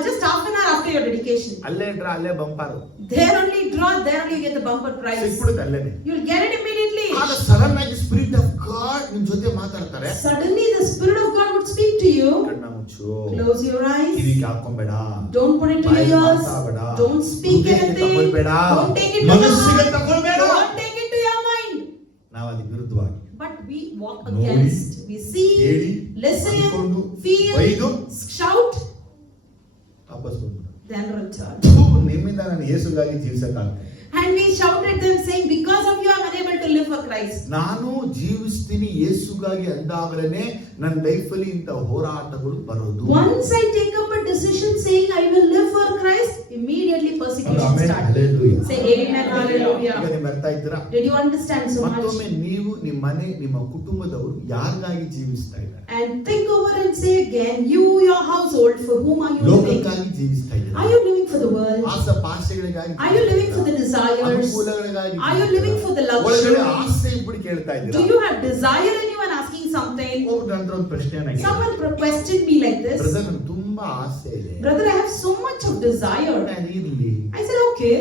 Just half an hour after your dedication. ಅಲ್ಲೇ ಡ್ರಾ ಅಲ್ಲೇ ಬಂಪಾರು There only draw, there only you get the bumper prize. ಸಿಕ್ಬಿಡುತ್ತೆ ಅಲ್ಲೇನೆ. You'll get it immediately. ಆಗ ಸಡನ್ ಆಗಿ ಸ್ಪಿರಿಟ್ ಆಫ್ ಗಾಡ್ ನಿಮ್ ಜೊತೆ ಮಾತಾಡ್ತಾರೆ. Suddenly the Spirit of God would speak to you. you, ಕಣ್ಣ ಮುಚ್ಚು, close your eyes. ಕಿವಿಗೆ ಹಾಕೊಂಬೇಡ, Don't put it to your ಬಾಯಿಗೆ ears. ಮಾತಾಡಬೇಡ, Don't speak ಹೃದಯಕ್ಕೆ anything. ತಗೊಳ್ಬೇಡ, Don't take it to ಮನಸ್ಸಿಗೆ heart. ತಗೊಳ್ಬೇಡ. Don't take it to your mind. ನಾವು ಅದಕ್ಕೆ ವಿರುದ್ಧವಾಗಿ But we walk ನೋಡಿ, against. We see, ಕೇಳಿ, listen, ಅಂದ್ಕೊಂಡು, feel, ಬೈದು, shout, ವಾಪಸ್ ಬಂದ್ಬಿಡು. then return. ನಿಮ್ಮಿಂದ ನಾನು ಯೇಸುಗಾಗಿ ಜೀವಿಸಕ್ಕಾಗ್ತದೆ. And we shout at them saying, because of you I am unable to live for Christ. ನಾನು ಜೀವಿಸ್ತೀನಿ ಯೇಸುಗಾಗಿ ಅಂದಾಗಲೇ ನನ್ನ ಲೈಫಲ್ಲಿ ಇಂಥ ಹೋರಾಟಗಳು ಬರೋದು. Once I take up a decision saying I will live for Christ, immediately persecution Amen. starts. Hallelujah. Say amen, hallelujah. ಈಗ ನೀವು ಅರ್ಥ ಆಯ್ತೀರಾ? Did you understand so much? ಮತ್ತೊಮ್ಮೆ ನೀವು ನಿಮ್ಮ ಮನೆ ನಿಮ್ಮ ಕುಟುಂಬದವರು ಯಾರಿಗಾಗಿ ಜೀವಿಸ್ತಾ ಇದ್ದಾರೆ? And think over and say again, you, your household, for whom are you living? ಲೋಕಕ್ಕಾಗಿ ಜೀವಿಸ್ತಾ Are ಇದ್ದಾರೆ? you living for the world? ಪಾಸೆಗಳಿಗಾಗಿ Are you living for the desires? ಅನುಕೂಲಗಳಿಗಾಗಿ Are you living for the ಒಳಗಡೆ luxury? ಆಸೆ ಇಟ್ಬಿಟ್ಟು ಕೇಳ್ತಾ Do ಇದ್ದೀರಾ? you have desire in you and asking something? ಒಬ್ಬ ನಂತರ ಒಂದು ಪ್ರಶ್ನೆ ನನಗೆ, Someone questioned me like this. Brother ನನಗೆ ತುಂಬಾ ಆಸೆ ಇದೆ, Brother, I have so much of desire. ನಾನು ಇರ್ಲಿ, I said, okay,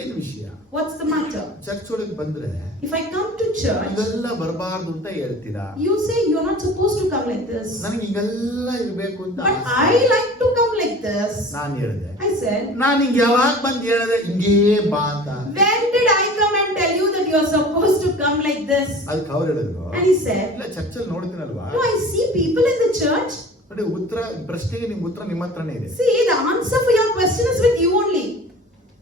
ಏನ್ ವಿಷಯ? what's the matter? ಚರ್ಚ್ ಒಳಗೆ ಬಂದ್ರೆ If I come to church, ಇದೆಲ್ಲ ಬರಬಾರ್ದು ಅಂತ ಹೇಳ್ತೀರಾ, you say you're not supposed to come like this. ನನಗೆ ಹಿಂಗೆಲ್ಲ ಇರ್ಬೇಕು ಅಂತ But ಆಸೆ. I like to come like this. ನಾನು ಹೇಳಿದೆ, I said, ನಾನು ಹಿಂಗೆ ಯಾವಾಗ ಬಂದು ಹೇಳಿದೆ ಹಿಂಗೇ ಬಾ ಅಂತ. when did I come and tell you that you're supposed to come like this? ಅದಕ್ಕೆ ಅವ್ರು ಹೇಳಿದ್ರು, And he said, ಇಲ್ಲ ಚರ್ಚಲ್ಲಿ ನೋಡ್ತೀನಲ್ವಾ, no, I see people in the church. ನೋಡಿ ಉತ್ತರ ಪ್ರಶ್ನೆಗೆ ನಿಮ್ ಉತ್ತರ ನಿಮ್ಮ ಹತ್ರನೇ ಇದೆ. See, the answer for your question is with you only.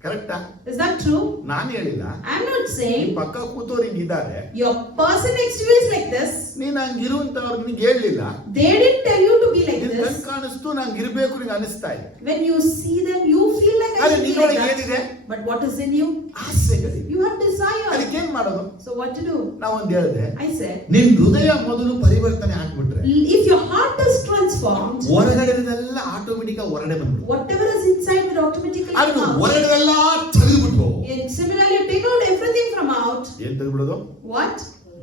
ಕರೆಕ್ಟಾ? Is that true? ನಾನು ಹೇಳಿಲ್ಲ, I'm not saying ಪಕ್ಕ ಕೂತವ್ರು ಹಿಂಗಿದ್ದಾರೆ, your person next to you is like this. ನೀನ್ ಹಂಗಿರುವಂತವ್ರು ನಿನ್ಗೆ ಹೇಳಿಲ್ಲ, They didn't tell you to be like ನಿನ್ ಕಣ್ this. ಕಾಣಿಸ್ತು ನಂಗೆ ಇರ್ಬೇಕು ನಿಂಗೆ ಅನಿಸ್ತಾ ಇದೆ. When you see them, you feel like I ಆದ್ರೆ should be ನಿನ್ನೊಳಗೆ like ಏನಿದೆ? that. But what is in you? ಆಸೆಗಳಿವೆ. You have desire. ಅದಕ್ಕೆ ಏನ್ ಮಾಡೋದು? So what to do? ನಾವೊಂದು ಹೇಳಿದೆ, I said, ನಿನ್ ಹೃದಯ ಮೊದಲು ಪರಿವರ್ತನೆ ಆಗ್ಬಿಟ್ರೆ if your heart is transformed, ಹೊರಗಡೆದೆಲ್ಲ ಆಟೋಮೆಟಿಕ್ ಹೊರಗಡೆ ಬಂದ್ಬಿಡು. whatever is inside will automatically ಅದು come out. ಹೊರಗಡೆದೆಲ್ಲ ತೆಗೆದುಬಿಟ್ಟು And similarly, you take out everything from out. ಏನ್ ತೆಗೆದ್ಬಿಡೋದು? What?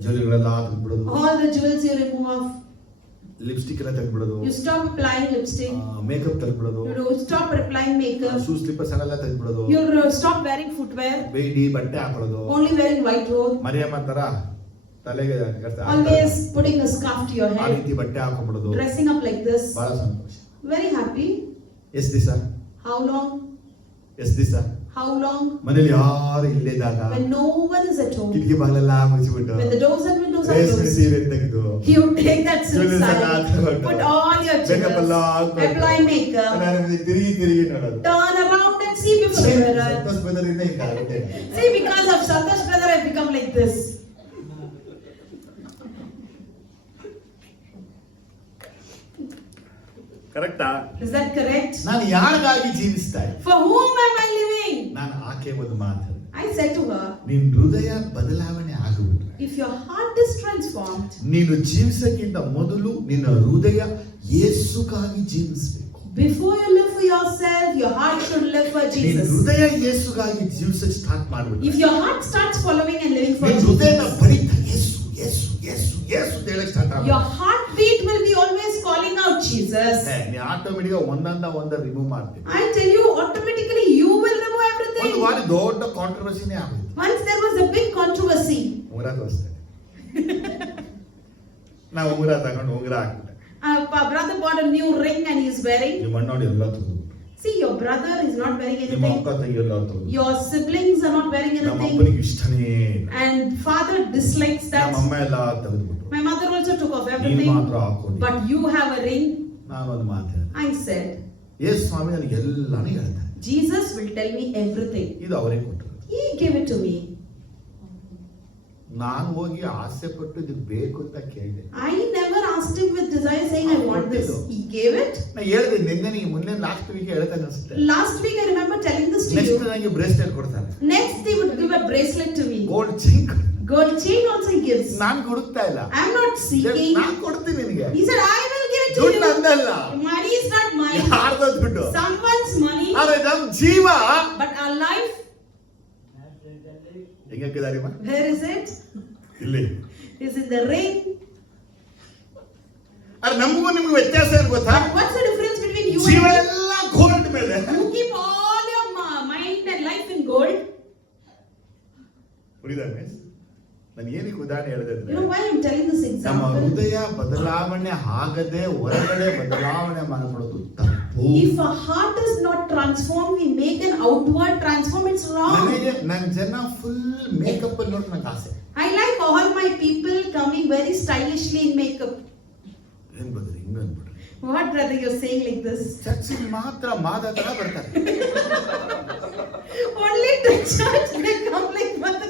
ಜೊಲಿಗಳೆಲ್ಲ ತೆಗೆದ್ಬಿಡೋದು, All the jewels you remove off. Lipstick ಎಲ್ಲ ತೆಗೆದ್ಬಿಡೋದು, You stop applying lipstick. Makeup ತೆಗೆದ್ಬಿಡೋದು, You do stop applying makeup. Shoe slippers ಎಲ್ಲ ತೆಗೆದ್ಬಿಡೋದು, You stop wearing footwear. ಬೇಡಿ ಬಟ್ಟೆ ಹಾಕೊಳ್ಳೋದು, Only wearing white robe. Mariyamma ತರ ತಲೆಗೆ Always putting a scarf to your ಆ head. ರೀತಿ ಬಟ್ಟೆ ಹಾಕೊಂಡ್ಬಿಡೋದು. Dressing up like this. ಬಹಳ ಸಂತೋಷ. Very happy. ಎಷ್ಟ್ ದಿವಸ? How long? ಎಷ್ಟ್ ದಿವಸ? How long? ಮನೇಲಿ ಯಾರು ಇಲ್ಲೇ ಇದ್ದಾಗ When no one is at home. ಕಿಟಕಿ ಬಾಗಿಲೆಲ್ಲ ಮುಚ್ಚಿಬಿಟ್ಟು When the doors and windows are ರೇಷ್ಮೆ closed. ಸೀರೆ ತೆಗೆದು You take that silk Jewels ಎಲ್ಲ saree, ಹಾಕ್ಕೊಂಡು, put all your makeup ಎಲ್ಲ jewels, ಹಾಕ್ಕೊಂಡು, apply makeup, ನಾನು ತಿರುಗಿ ತಿರುಗಿ ನೋಡೋದು. turn around and see before the mirror. Santosh ಬಂದರಿಂದ ಹಿಂಗಾಗುತ್ತೆ. See, because of Santosh brother, I become like this. ಕರೆಕ್ಟಾ? Is that correct? ನಾನು ಯಾರಿಗಾಗಿ ಜೀವಿಸ್ತಾ ಇದ್ದೆ? For whom am I living? ನಾನು ಆಕೆ ಒಂದು ಮಾತು, I said to her, ನಿನ್ ಹೃದಯ ಬದಲಾವಣೆ ಆಗಿಬಿಟ್ರೆ, if your heart is transformed, ನೀನು ಜೀವಿಸಕ್ಕಿಂತ ಮೊದಲು ನಿನ್ನ ಹೃದಯ ಯೇಸುಗಾಗಿ ಜೀವಿಸಬೇಕು. before you live for yourself, your heart should live for ನಿನ್ನ Jesus. ಹೃದಯ ಯೇಸುಗಾಗಿ ಜೀವಿಸಕ್ಕೆ ಸ್ಟಾರ್ಟ್ ಮಾಡ್ಬಿಟ್ಟು, If your heart starts following and living for ನಿನ್ನ ಹೃದಯನ Jesus, ಬಡಿತಾ ಯೇಸು ಯೇಸು ಯೇಸು ಯೇಸು ಅಂತ ಹೇಳಕ್ ಸ್ಟಾರ್ಟ್ your ಆಗ್ಬಿಟ್ಟು, heartbeat will be always calling out Jesus. ನೀ ಆಟೋಮೆಟಿಕ್ ಒಂದ remove ಮಾಡ್ತೀನಿ. I tell you, automatically you will remove ಒಂದು everything. ವಾರ ದೊಡ್ಡ ಕಾಂಟ್ರವರ್ಸಿನೇ ಆಗುತ್ತೆ. Once there was a big controversy. ಉಂಗುರ ತೋರಿಸ್ತೇನೆ. ನಾವು ಉಂಗುರ ತಗೊಂಡು ಉಂಗುರ ಹಾಕ್ಬಿಟ್ಟೆ. Brother bought a new ring and he's wearing. ನಿಮ್ಮ ಅಣ್ಣ ನೋಡಿ ಎಲ್ಲ ತೆಗೆದು, See, your brother is not wearing ನಿಮ್ಮ anything. ಅಕ್ಕ ತಂಗಿ ಎಲ್ಲ ತೆಗೆದು, Your siblings are not wearing ನಮ್ಮ anything. ಅಪ್ಪನಿಗೆ ಇಷ್ಟನೇ ಇಲ್ಲ. And father dislikes ನಮ್ಮ that. ಅಮ್ಮ ಎಲ್ಲ ತೆಗೆದುಬಿಟ್ರು. My mother also took off ನೀನ್ everything. ಮಾತ್ರ ಹಾಕೊಂಡು. But you have a ring. ನಾನು ಒಂದು ಮಾತು ಹೇಳಿದೆ, I said, ಯೇಸು ಸ್ವಾಮಿ ನನಗೆ ಎಲ್ಲಾನು ಹೇಳ್ತಾರೆ. Jesus will tell me everything. ಇದು ಅವರೇ ಕೊಟ್ಟರು. He gave it to me. ನಾನು ಹೋಗಿ ಆಸೆ ಪಟ್ಟು ಇದು ಬೇಕು ಅಂತ ಕೇಳಿದೆ. I never asked him with desire saying I want this. He gave it. ನಾ ಹೇಳಿದೆ ನಿನ್ನೆ ಮೊನ್ನೆ ಲಾಸ್ಟ್ ವೀಕ್ ಹೇಳ್ತಾ ಅನಿಸುತ್ತೆ. Last week I remember telling this to next you. ನನಗೆ ಬ್ರೇಸ್ಲೆಟ್ ಕೊಡ್ತಾರೆ. Next they would give a bracelet to me. Gold chain. Gold chain also he gives. ನಾನು ಕೊಡುತ್ತಾ ಇಲ್ಲ. I am not seeking. ನಾನು ಕೊಡ್ತೀನಿ ನಿನಗೆ. He said I will give it to ದುಡ್ಡು you. ನಂದಲ್ಲ. Money is not mine. ಯಾರ್ದೋ ದುಡ್ಡು. Someone's money. ಆದ್ರೆ ನಮ್ಮ ಜೀವ But our life, ಹೆಂಗಿದಾರಿಮ್ಮ? where is it? ಇಲ್ಲಿ. Is in the ring. ಅರೆ ನಮಗೂ ನಿಮ್ಗೆ ವ್ಯತ್ಯಾಸ ಏನು ಗೊತ್ತಾ? But what's the difference between you ಜೀವ and ಎಲ್ಲ ಗೋಲ್ಡ್ ಮೇಲೆ. you? Keep all your mind and life in gold. ಉಳಿದ ನಾ ನಾನು ಏನಕ್ಕೆ ಉದಾಹರಣೆ ಹೇಳಿದೆ You know why I'm telling this ನಮ್ಮ example? ಹೃದಯ ಬದಲಾವಣೆ ಆಗದೆ ಹೊರಗಡೆ ಬದಲಾವಣೆ ಮಾಡ್ಕೊಳ್ಳೋದು ತಪ್ಪು. If our heart is not transformed, we make an outward transform, it's wrong. ನನಗೆ ನನ್ನ ಜನ ಫುಲ್ ಮೇಕಪ್ ಅಲ್ಲಿ ನೋಡಿ ನಂಗೆ ಆಸೆ. I like all my people coming very stylishly in makeup. ಏನ್ ಬದ್ರಿ ಹಿಂಗ ಅಂದ್ಬಿಡ್ರಿ. What brother you're saying like this? ಚರ್ಚಿಗೆ ಮಾತ್ರ ಮಾದ ತರ ಬರ್ತಾರೆ. Only to church they come like Mother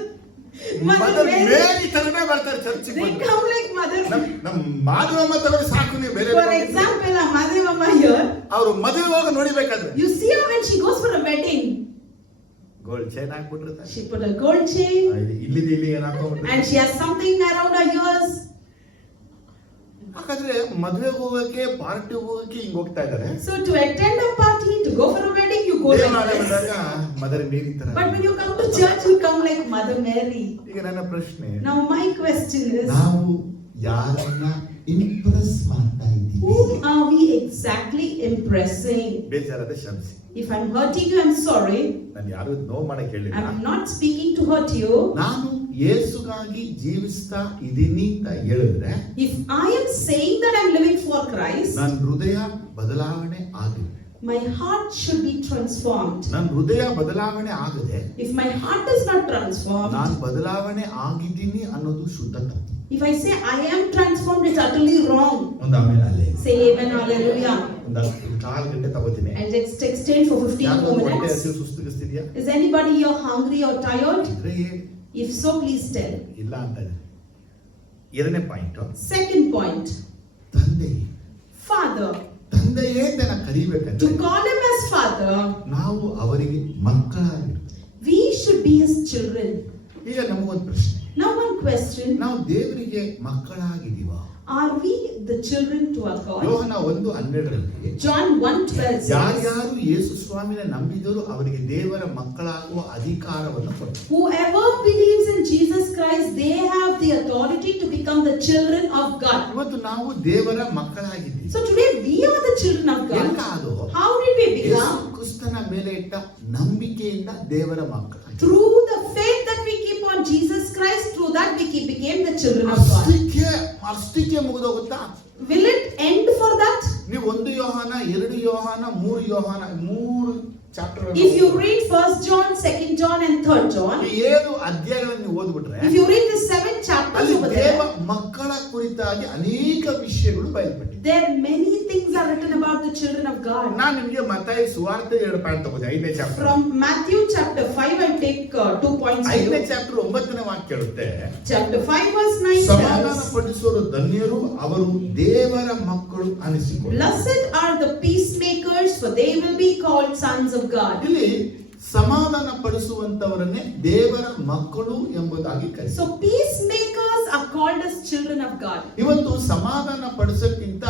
mother Mary. ಮೇರಿ ತರನೇ ಬರ್ತಾರೆ ಚರ್ಚಿಗೆ They ಬಂದು. come like Mother. ನಮ್ಮ ಮಾಧವಮ್ಮ ತಗೊಳ್ಳಿ ಸಾಕು ನೀವು ಬೇರೆ. For example, our Mother Mama here. ಅವರು ಮದುವೆ ಹೋಗಿ ನೋಡಿಬೇಕಾದ್ರೆ You see her when she goes for a wedding. Gold chain ಹಾಕ್ಬಿಟ್ಟಿರ್ತಾರೆ. She put a gold chain ಇಲ್ಲಿ ಏನ್ ಹಾಕೊಂಡ್ಬಿಟ್ಟಿರ್ತಾರೆ. and she has something around her ears. ಹಾಗಾದ್ರೆ ಮದುವೆಗೆ ಹೋಗಕ್ಕೆ ಪಾರ್ಟಿ ಹೋಗಕ್ಕೆ ಹಿಂಗ್ ಹೋಗ್ತಾ ಇದ್ದಾರೆ. So to attend a party, to go for a wedding, you go like this. Mother ಮೇರಿ ತರ. But when you come to church, you come like Mother Mary. ಈಗ ನನ್ನ ಪ್ರಶ್ನೆ, Now my question is, ನಾವು ಯಾರನ್ನ ಇಂಪ್ರೆಸ್ ಮಾಡ್ತಾ ಇದ್ದೀವಿ? whom are we exactly impressing? ಬೇಜಾರಾದ ಕ್ಷಮಿಸಿ. If I'm hurting you, I'm sorry. ನಾನು ಯಾರು ನೋವು ಮಾಡಕ್ಕೆ ಹೇಳಿಲ್ಲ. I'm not speaking to hurt you. ನಾನು ಯೇಸುಗಾಗಿ ಜೀವಿಸ್ತಾ ಇದೀನಿ ಅಂತ ಹೇಳಿದ್ರೆ, If I am saying that I'm living for Christ, ನನ್ನ ಹೃದಯ ಬದಲಾವಣೆ ಆಗಿದೆ. my heart should be transformed. ನನ್ನ ಹೃದಯ ಬದಲಾವಣೆ ಆಗದೆ If my heart is not transformed, ನಾನು ಬದಲಾವಣೆ ಆಗಿದ್ದೀನಿ ಅನ್ನೋದು ಶುದ್ಧ ತಪ್ಪು. if I say I am transformed, it's utterly wrong. ಒಂದು ಆಮೇಲೆ ಅಲ್ಲೇ Say amen, hallelujah. ಒಂದು 4 ಗಂಟೆ ತಗೋತೀನಿ. And just extend for 15 ಯಾರು more ಹೊಟ್ಟೆ minutes. ಹಸಿವು ಸುಸ್ತಿಗಿಸ್ತಿದ್ಯಾ? Is anybody here hungry or tired? ಇದ್ರೆ ಹೇಳಿ. If so, please tell. ಇಲ್ಲ ಅಂತ ಇದೆ. ಎರಡನೇ ಪಾಯಿಂಟ್, Second point, ತಂದೆ. Father. ತಂದೆಯೇ ಅಂತ To ಕರೀಬೇಕಂದ್ರೆ call him as Father, ನಾವು ಅವರಿಗೆ ಮಕ್ಕಳಾಗಿರ್ಬೇಕು. we should be his children. ಈಗ ನಮಗೊಂದು ಪ್ರಶ್ನೆ, Now one question, ನಾವು ದೇವರಿಗೆ ಮಕ್ಕಳಾಗಿದ್ದೀವ? are we the children to our God? Yohana 1:12ರಲ್ಲಿ John 1:12 says, ಯಾರ್ಯಾರು ಯೇಸು ಸ್ವಾಮಿನ ನಂಬಿದರು ಅವರಿಗೆ ದೇವರ ಮಕ್ಕಳಾಗುವ ಅಧಿಕಾರವನ್ನು ಕೊಟ್ಟರು. whoever believes in Jesus Christ, they have the authority to become the children of God. ಇವತ್ತು ನಾವು ದೇವರ ಮಕ್ಕಳಾಗಿದ್ದೀವಿ. So today we are the children of ಹೆಂಗ God. ಅದು? How did we Yesu become? ಕ್ರಿಸ್ತನ ಮೇಲೆ ಇಟ್ಟ ನಂಬಿಕೆಯಿಂದ ದೇವರ ಮಕ್ಕಳು. Through the faith that we keep on Jesus Christ, through that we became the children of God. ಅಷ್ಟಿಕೆ ಮುಗಿದೋಗುತ್ತಾ? Will it end for that? ನೀವು 1 ಯೋಹಾನ 2 ಯೋಹಾನ 3 ಯೋಹಾನ 3 chapter If you read 1 John, 2 John and 3 John, 7 ಅಧ್ಯಾಯಗಳನ್ನು ನೀವು ಓದ್ಬಿಟ್ರೆ if you read the 7 chapters ಅಲ್ಲಿ over ದೇವ there, ಮಕ್ಕಳ ಕುರಿತಾಗಿ ಅನೇಕ ವಿಷಯಗಳು ಬಯಲ್ಪಟ್ಟಿದೆ. there are many things are written about the children of God. ನಾನು ನಿಮಗೆ ಮತ್ತಾಯಿ ಸುವಾರ್ತೆ 2 ಪಾಯಿಂಟ್ ತಗೋದೆ. 5ನೇ chapter. From Matthew chapter 5, I take 2 points. 5ನೇ ಚಾಪ್ಟರ್ 9ನೇ ವಾಕ್ಯ ಹೇಳುತ್ತೆ, Chapter 5 verse 9 ಸಮಾಧಾನ tells, ಪಡಿಸುವರು ಧನ್ಯರು, ಅವರು ದೇವರ ಮಕ್ಕಳು ಅನಿಸಿಕೊಳ್ಳುವರು. blessed are the peacemakers, for they will be called sons of God. ಇಲ್ಲಿ ಸಮಾಧಾನ ಪಡಿಸುವಂತವರನ್ನೇ ದೇವರ ಮಕ್ಕಳು ಎಂಬುದಾಗಿ ಕರೆಸಿ. So peacemakers are called as children of God. ಇವತ್ತು ಸಮಾಧಾನ ಪಡಿಸಕ್ಕಿಂತ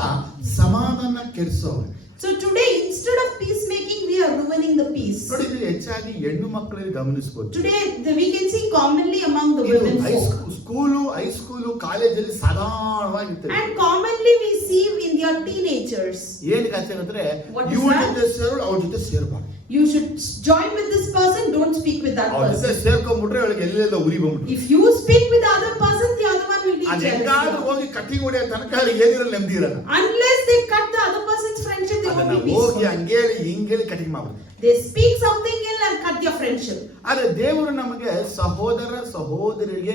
ಸಮಾಧಾನ ಕೆಡಿಸೋರು. So today, instead of peacemaking, we are ruining the peace. ನೋಡಿ, ಇದು ಹೆಚ್ಚಾಗಿ ಹೆಣ್ಣು ಮಕ್ಕಳಲ್ಲಿ ಗಮನಿಸಬಹುದು. Today, we can see commonly among the women folk. School, high school, ಕಾಲೇಜಲ್ಲಿ ಸಾಧಾರಣವಾಗಿರ್ತದೆ. And commonly we see in their teenagers. ಏನಕ್ಕೆ ಆಚೆ ಅಂದ್ರೆ What is ಇವ್ರ that? ಜೊತೆ ಸೇರೋಳು ಅವ್ರ ಜೊತೆ ಸೇರ್ಬಾರ್ದು. You should join with this person, don't speak with that ಅವ್ರ ಜೊತೆ person. ಸೇರ್ಕೊಂಡ್ಬಿಟ್ರೆ ಅವಳಿಗೆ ಎಲ್ಲೆಲ್ಲ ಉರಿ ಬಂದ್ಬಿಟ್ಟು. If you speak with the other person, the other one will be ಅದು jealous. ಹೆಂಗಾದ್ರೂ ಹೋಗಿ ಕಟ್ಟಿಂಗ್ ಹೊಡೆಯೋ ತನಕ ಅವ್ರಿಗೆ ಏನಿರಲ್ಲ, ನೆಮ್ಮದಿ ಇರಲ್ಲ. Unless they cut the other person's friendship, they won't ಅದನ್ನ be ಹೋಗಿ peaceful. ಹಂಗೇಳಿ ಹಿಂಗೇಳಿ ಕಟಿಂಗ್ ಮಾಡ್ಬಿಡ್ತಾರೆ. They speak something ill and cut their friendship. ಆದ್ರೆ ದೇವರು ನಮಗೆ ಸಹೋದರ ಸಹೋದರಿಗೆ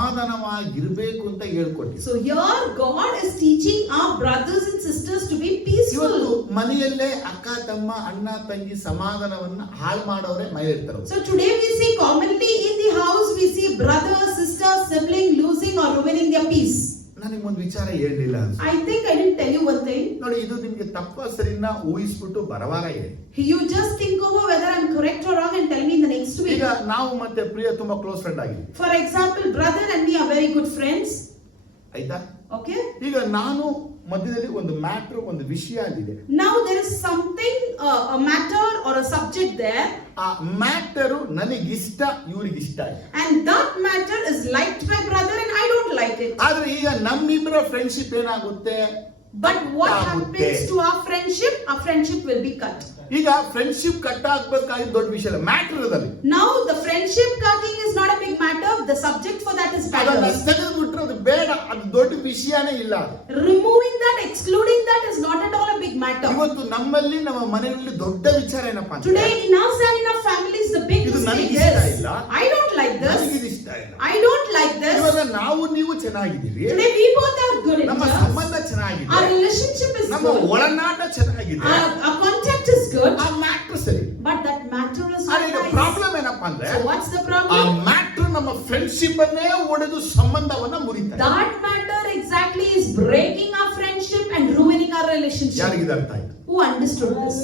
ಸಮಾಧಾನವಾಗಿರ್ಬೇಕು ಅಂತ ಹೇಳ್ಕೊಟ್ಟಿದ್ದಾರೆ. So here God is teaching our brothers and sisters to be ಇವತ್ತು peaceful. ಮನೆಯಲ್ಲೇ ಅಕ್ಕ ತಮ್ಮ ಅಣ್ಣ ತಂಗಿ ಸಮಾಧಾನವನ್ನ ಹಾಳು ಮಾಡೋರೆ ಮನೆ ಇರ್ತಾರೆ. So today we see commonly in the house we see brother, sister, sibling losing or ruining their peace. ನನಗೆ ಒಂದು ವಿಚಾರ ಹೇಳಲಿಲ್ಲ. I think I didn't tell you one thing. ನೋಡಿ, ಇದು ನಿಮ್ಗೆ ತಪ್ಪ ಸರಿನ ಊಹಿಸ್ಬಿಟ್ಟು ಬರವಾರ ಹೇಳಿ. You just think over whether I'm correct or wrong and tell me in the next week. ಈಗ ನಾವು ಮತ್ತೆ ಪ್ರಿಯ ತುಂಬಾ ಕ್ಲೋಸ್ ಫ್ರೆಂಡ್ ಆಗಿ, For example, brother and me are very good friends. ಆಯ್ತಾ? Okay. ಈಗ ನಾನು ಮಧ್ಯದಲ್ಲಿ ಒಂದು ಮ್ಯಾಟರ್, ಒಂದು ವಿಷಯ ಆಗಿದೆ. Now there is something, a matter or a subject there. ಆ ಮ್ಯಾಟರು ನನಗಿಷ್ಟ, ಇವ್ರಿಗಿಷ್ಟ ಇಲ್ಲ. And that matter is liked by brother and I don't like it. ಆದ್ರೆ ಈಗ ನಮ್ಮಿಬ್ಬರ ಫ್ರೆಂಡ್ಶಿಪ್ ಏನಾಗುತ್ತೆ? But what happens to our friendship? Our friendship will be cut. ಈಗ friendship cut ಆಗ್ಬೇಕಾಗಿದ್ದು ದೊಡ್ಡ ವಿಷಯ ಅಲ್ಲ, matter ಇರೋದಲ್ಲಿ. Now the friendship cutting is not a big matter. The subject for that is ಅದನ್ನ matters. ತೆಗೆದುಬಿಟ್ರೆ ಅದು ಬೇಡ, ಅದು ದೊಡ್ಡ ವಿಷಯನೇ ಇಲ್ಲ. Removing that, excluding that is not at all a big matter. ಇವತ್ತು ನಮ್ಮಲ್ಲಿ ನಮ್ಮ ಮನೆಯಲ್ಲಿ ದೊಡ್ಡ ವಿಚಾರ ಏನಪ್ಪಾ ಅಂತ, Today in us and in our families, the big ಇದು mistake ನನಗೆ ಇಷ್ಟ is, ಇಲ್ಲ, I don't like ನನಗೆ this, ಇದು ಇಷ್ಟ ಇಲ್ಲ. I don't like this. ಇವಾಗ ನಾವು ನೀವು ಚೆನ್ನಾಗಿದ್ದೀವಿ, Today we both are good in ನಮ್ಮ terms. ಸಂಬಂಧ ಚೆನ್ನಾಗಿದೆ, Our relationship is ನಮ್ಮ good. ಒಳನಾಟ ಚೆನ್ನಾಗಿದೆ, Our contact is good. ಆ ಮ್ಯಾಟ್ರ್ ಸರಿ. But that matter is ಆದ್ರೆ not ಈಗ nice. ಪ್ರಾಬ್ಲಮ್ ಏನಪ್ಪಾ ಅಂದ್ರೆ, So what's the ಆ problem? ಮ್ಯಾಟ್ರ್ ನಮ್ಮ ಫ್ರೆಂಡ್ಶಿಪ್ ಅನ್ನೇ ಒಡೆದು ಸಂಬಂಧವನ್ನ ಮುರಿತಾರೆ. That matter exactly is breaking our friendship and ruining our relationship. ಯಾರಿಗಿದೆ ಅರ್ಥ ಆಯ್ತು? Who understood this?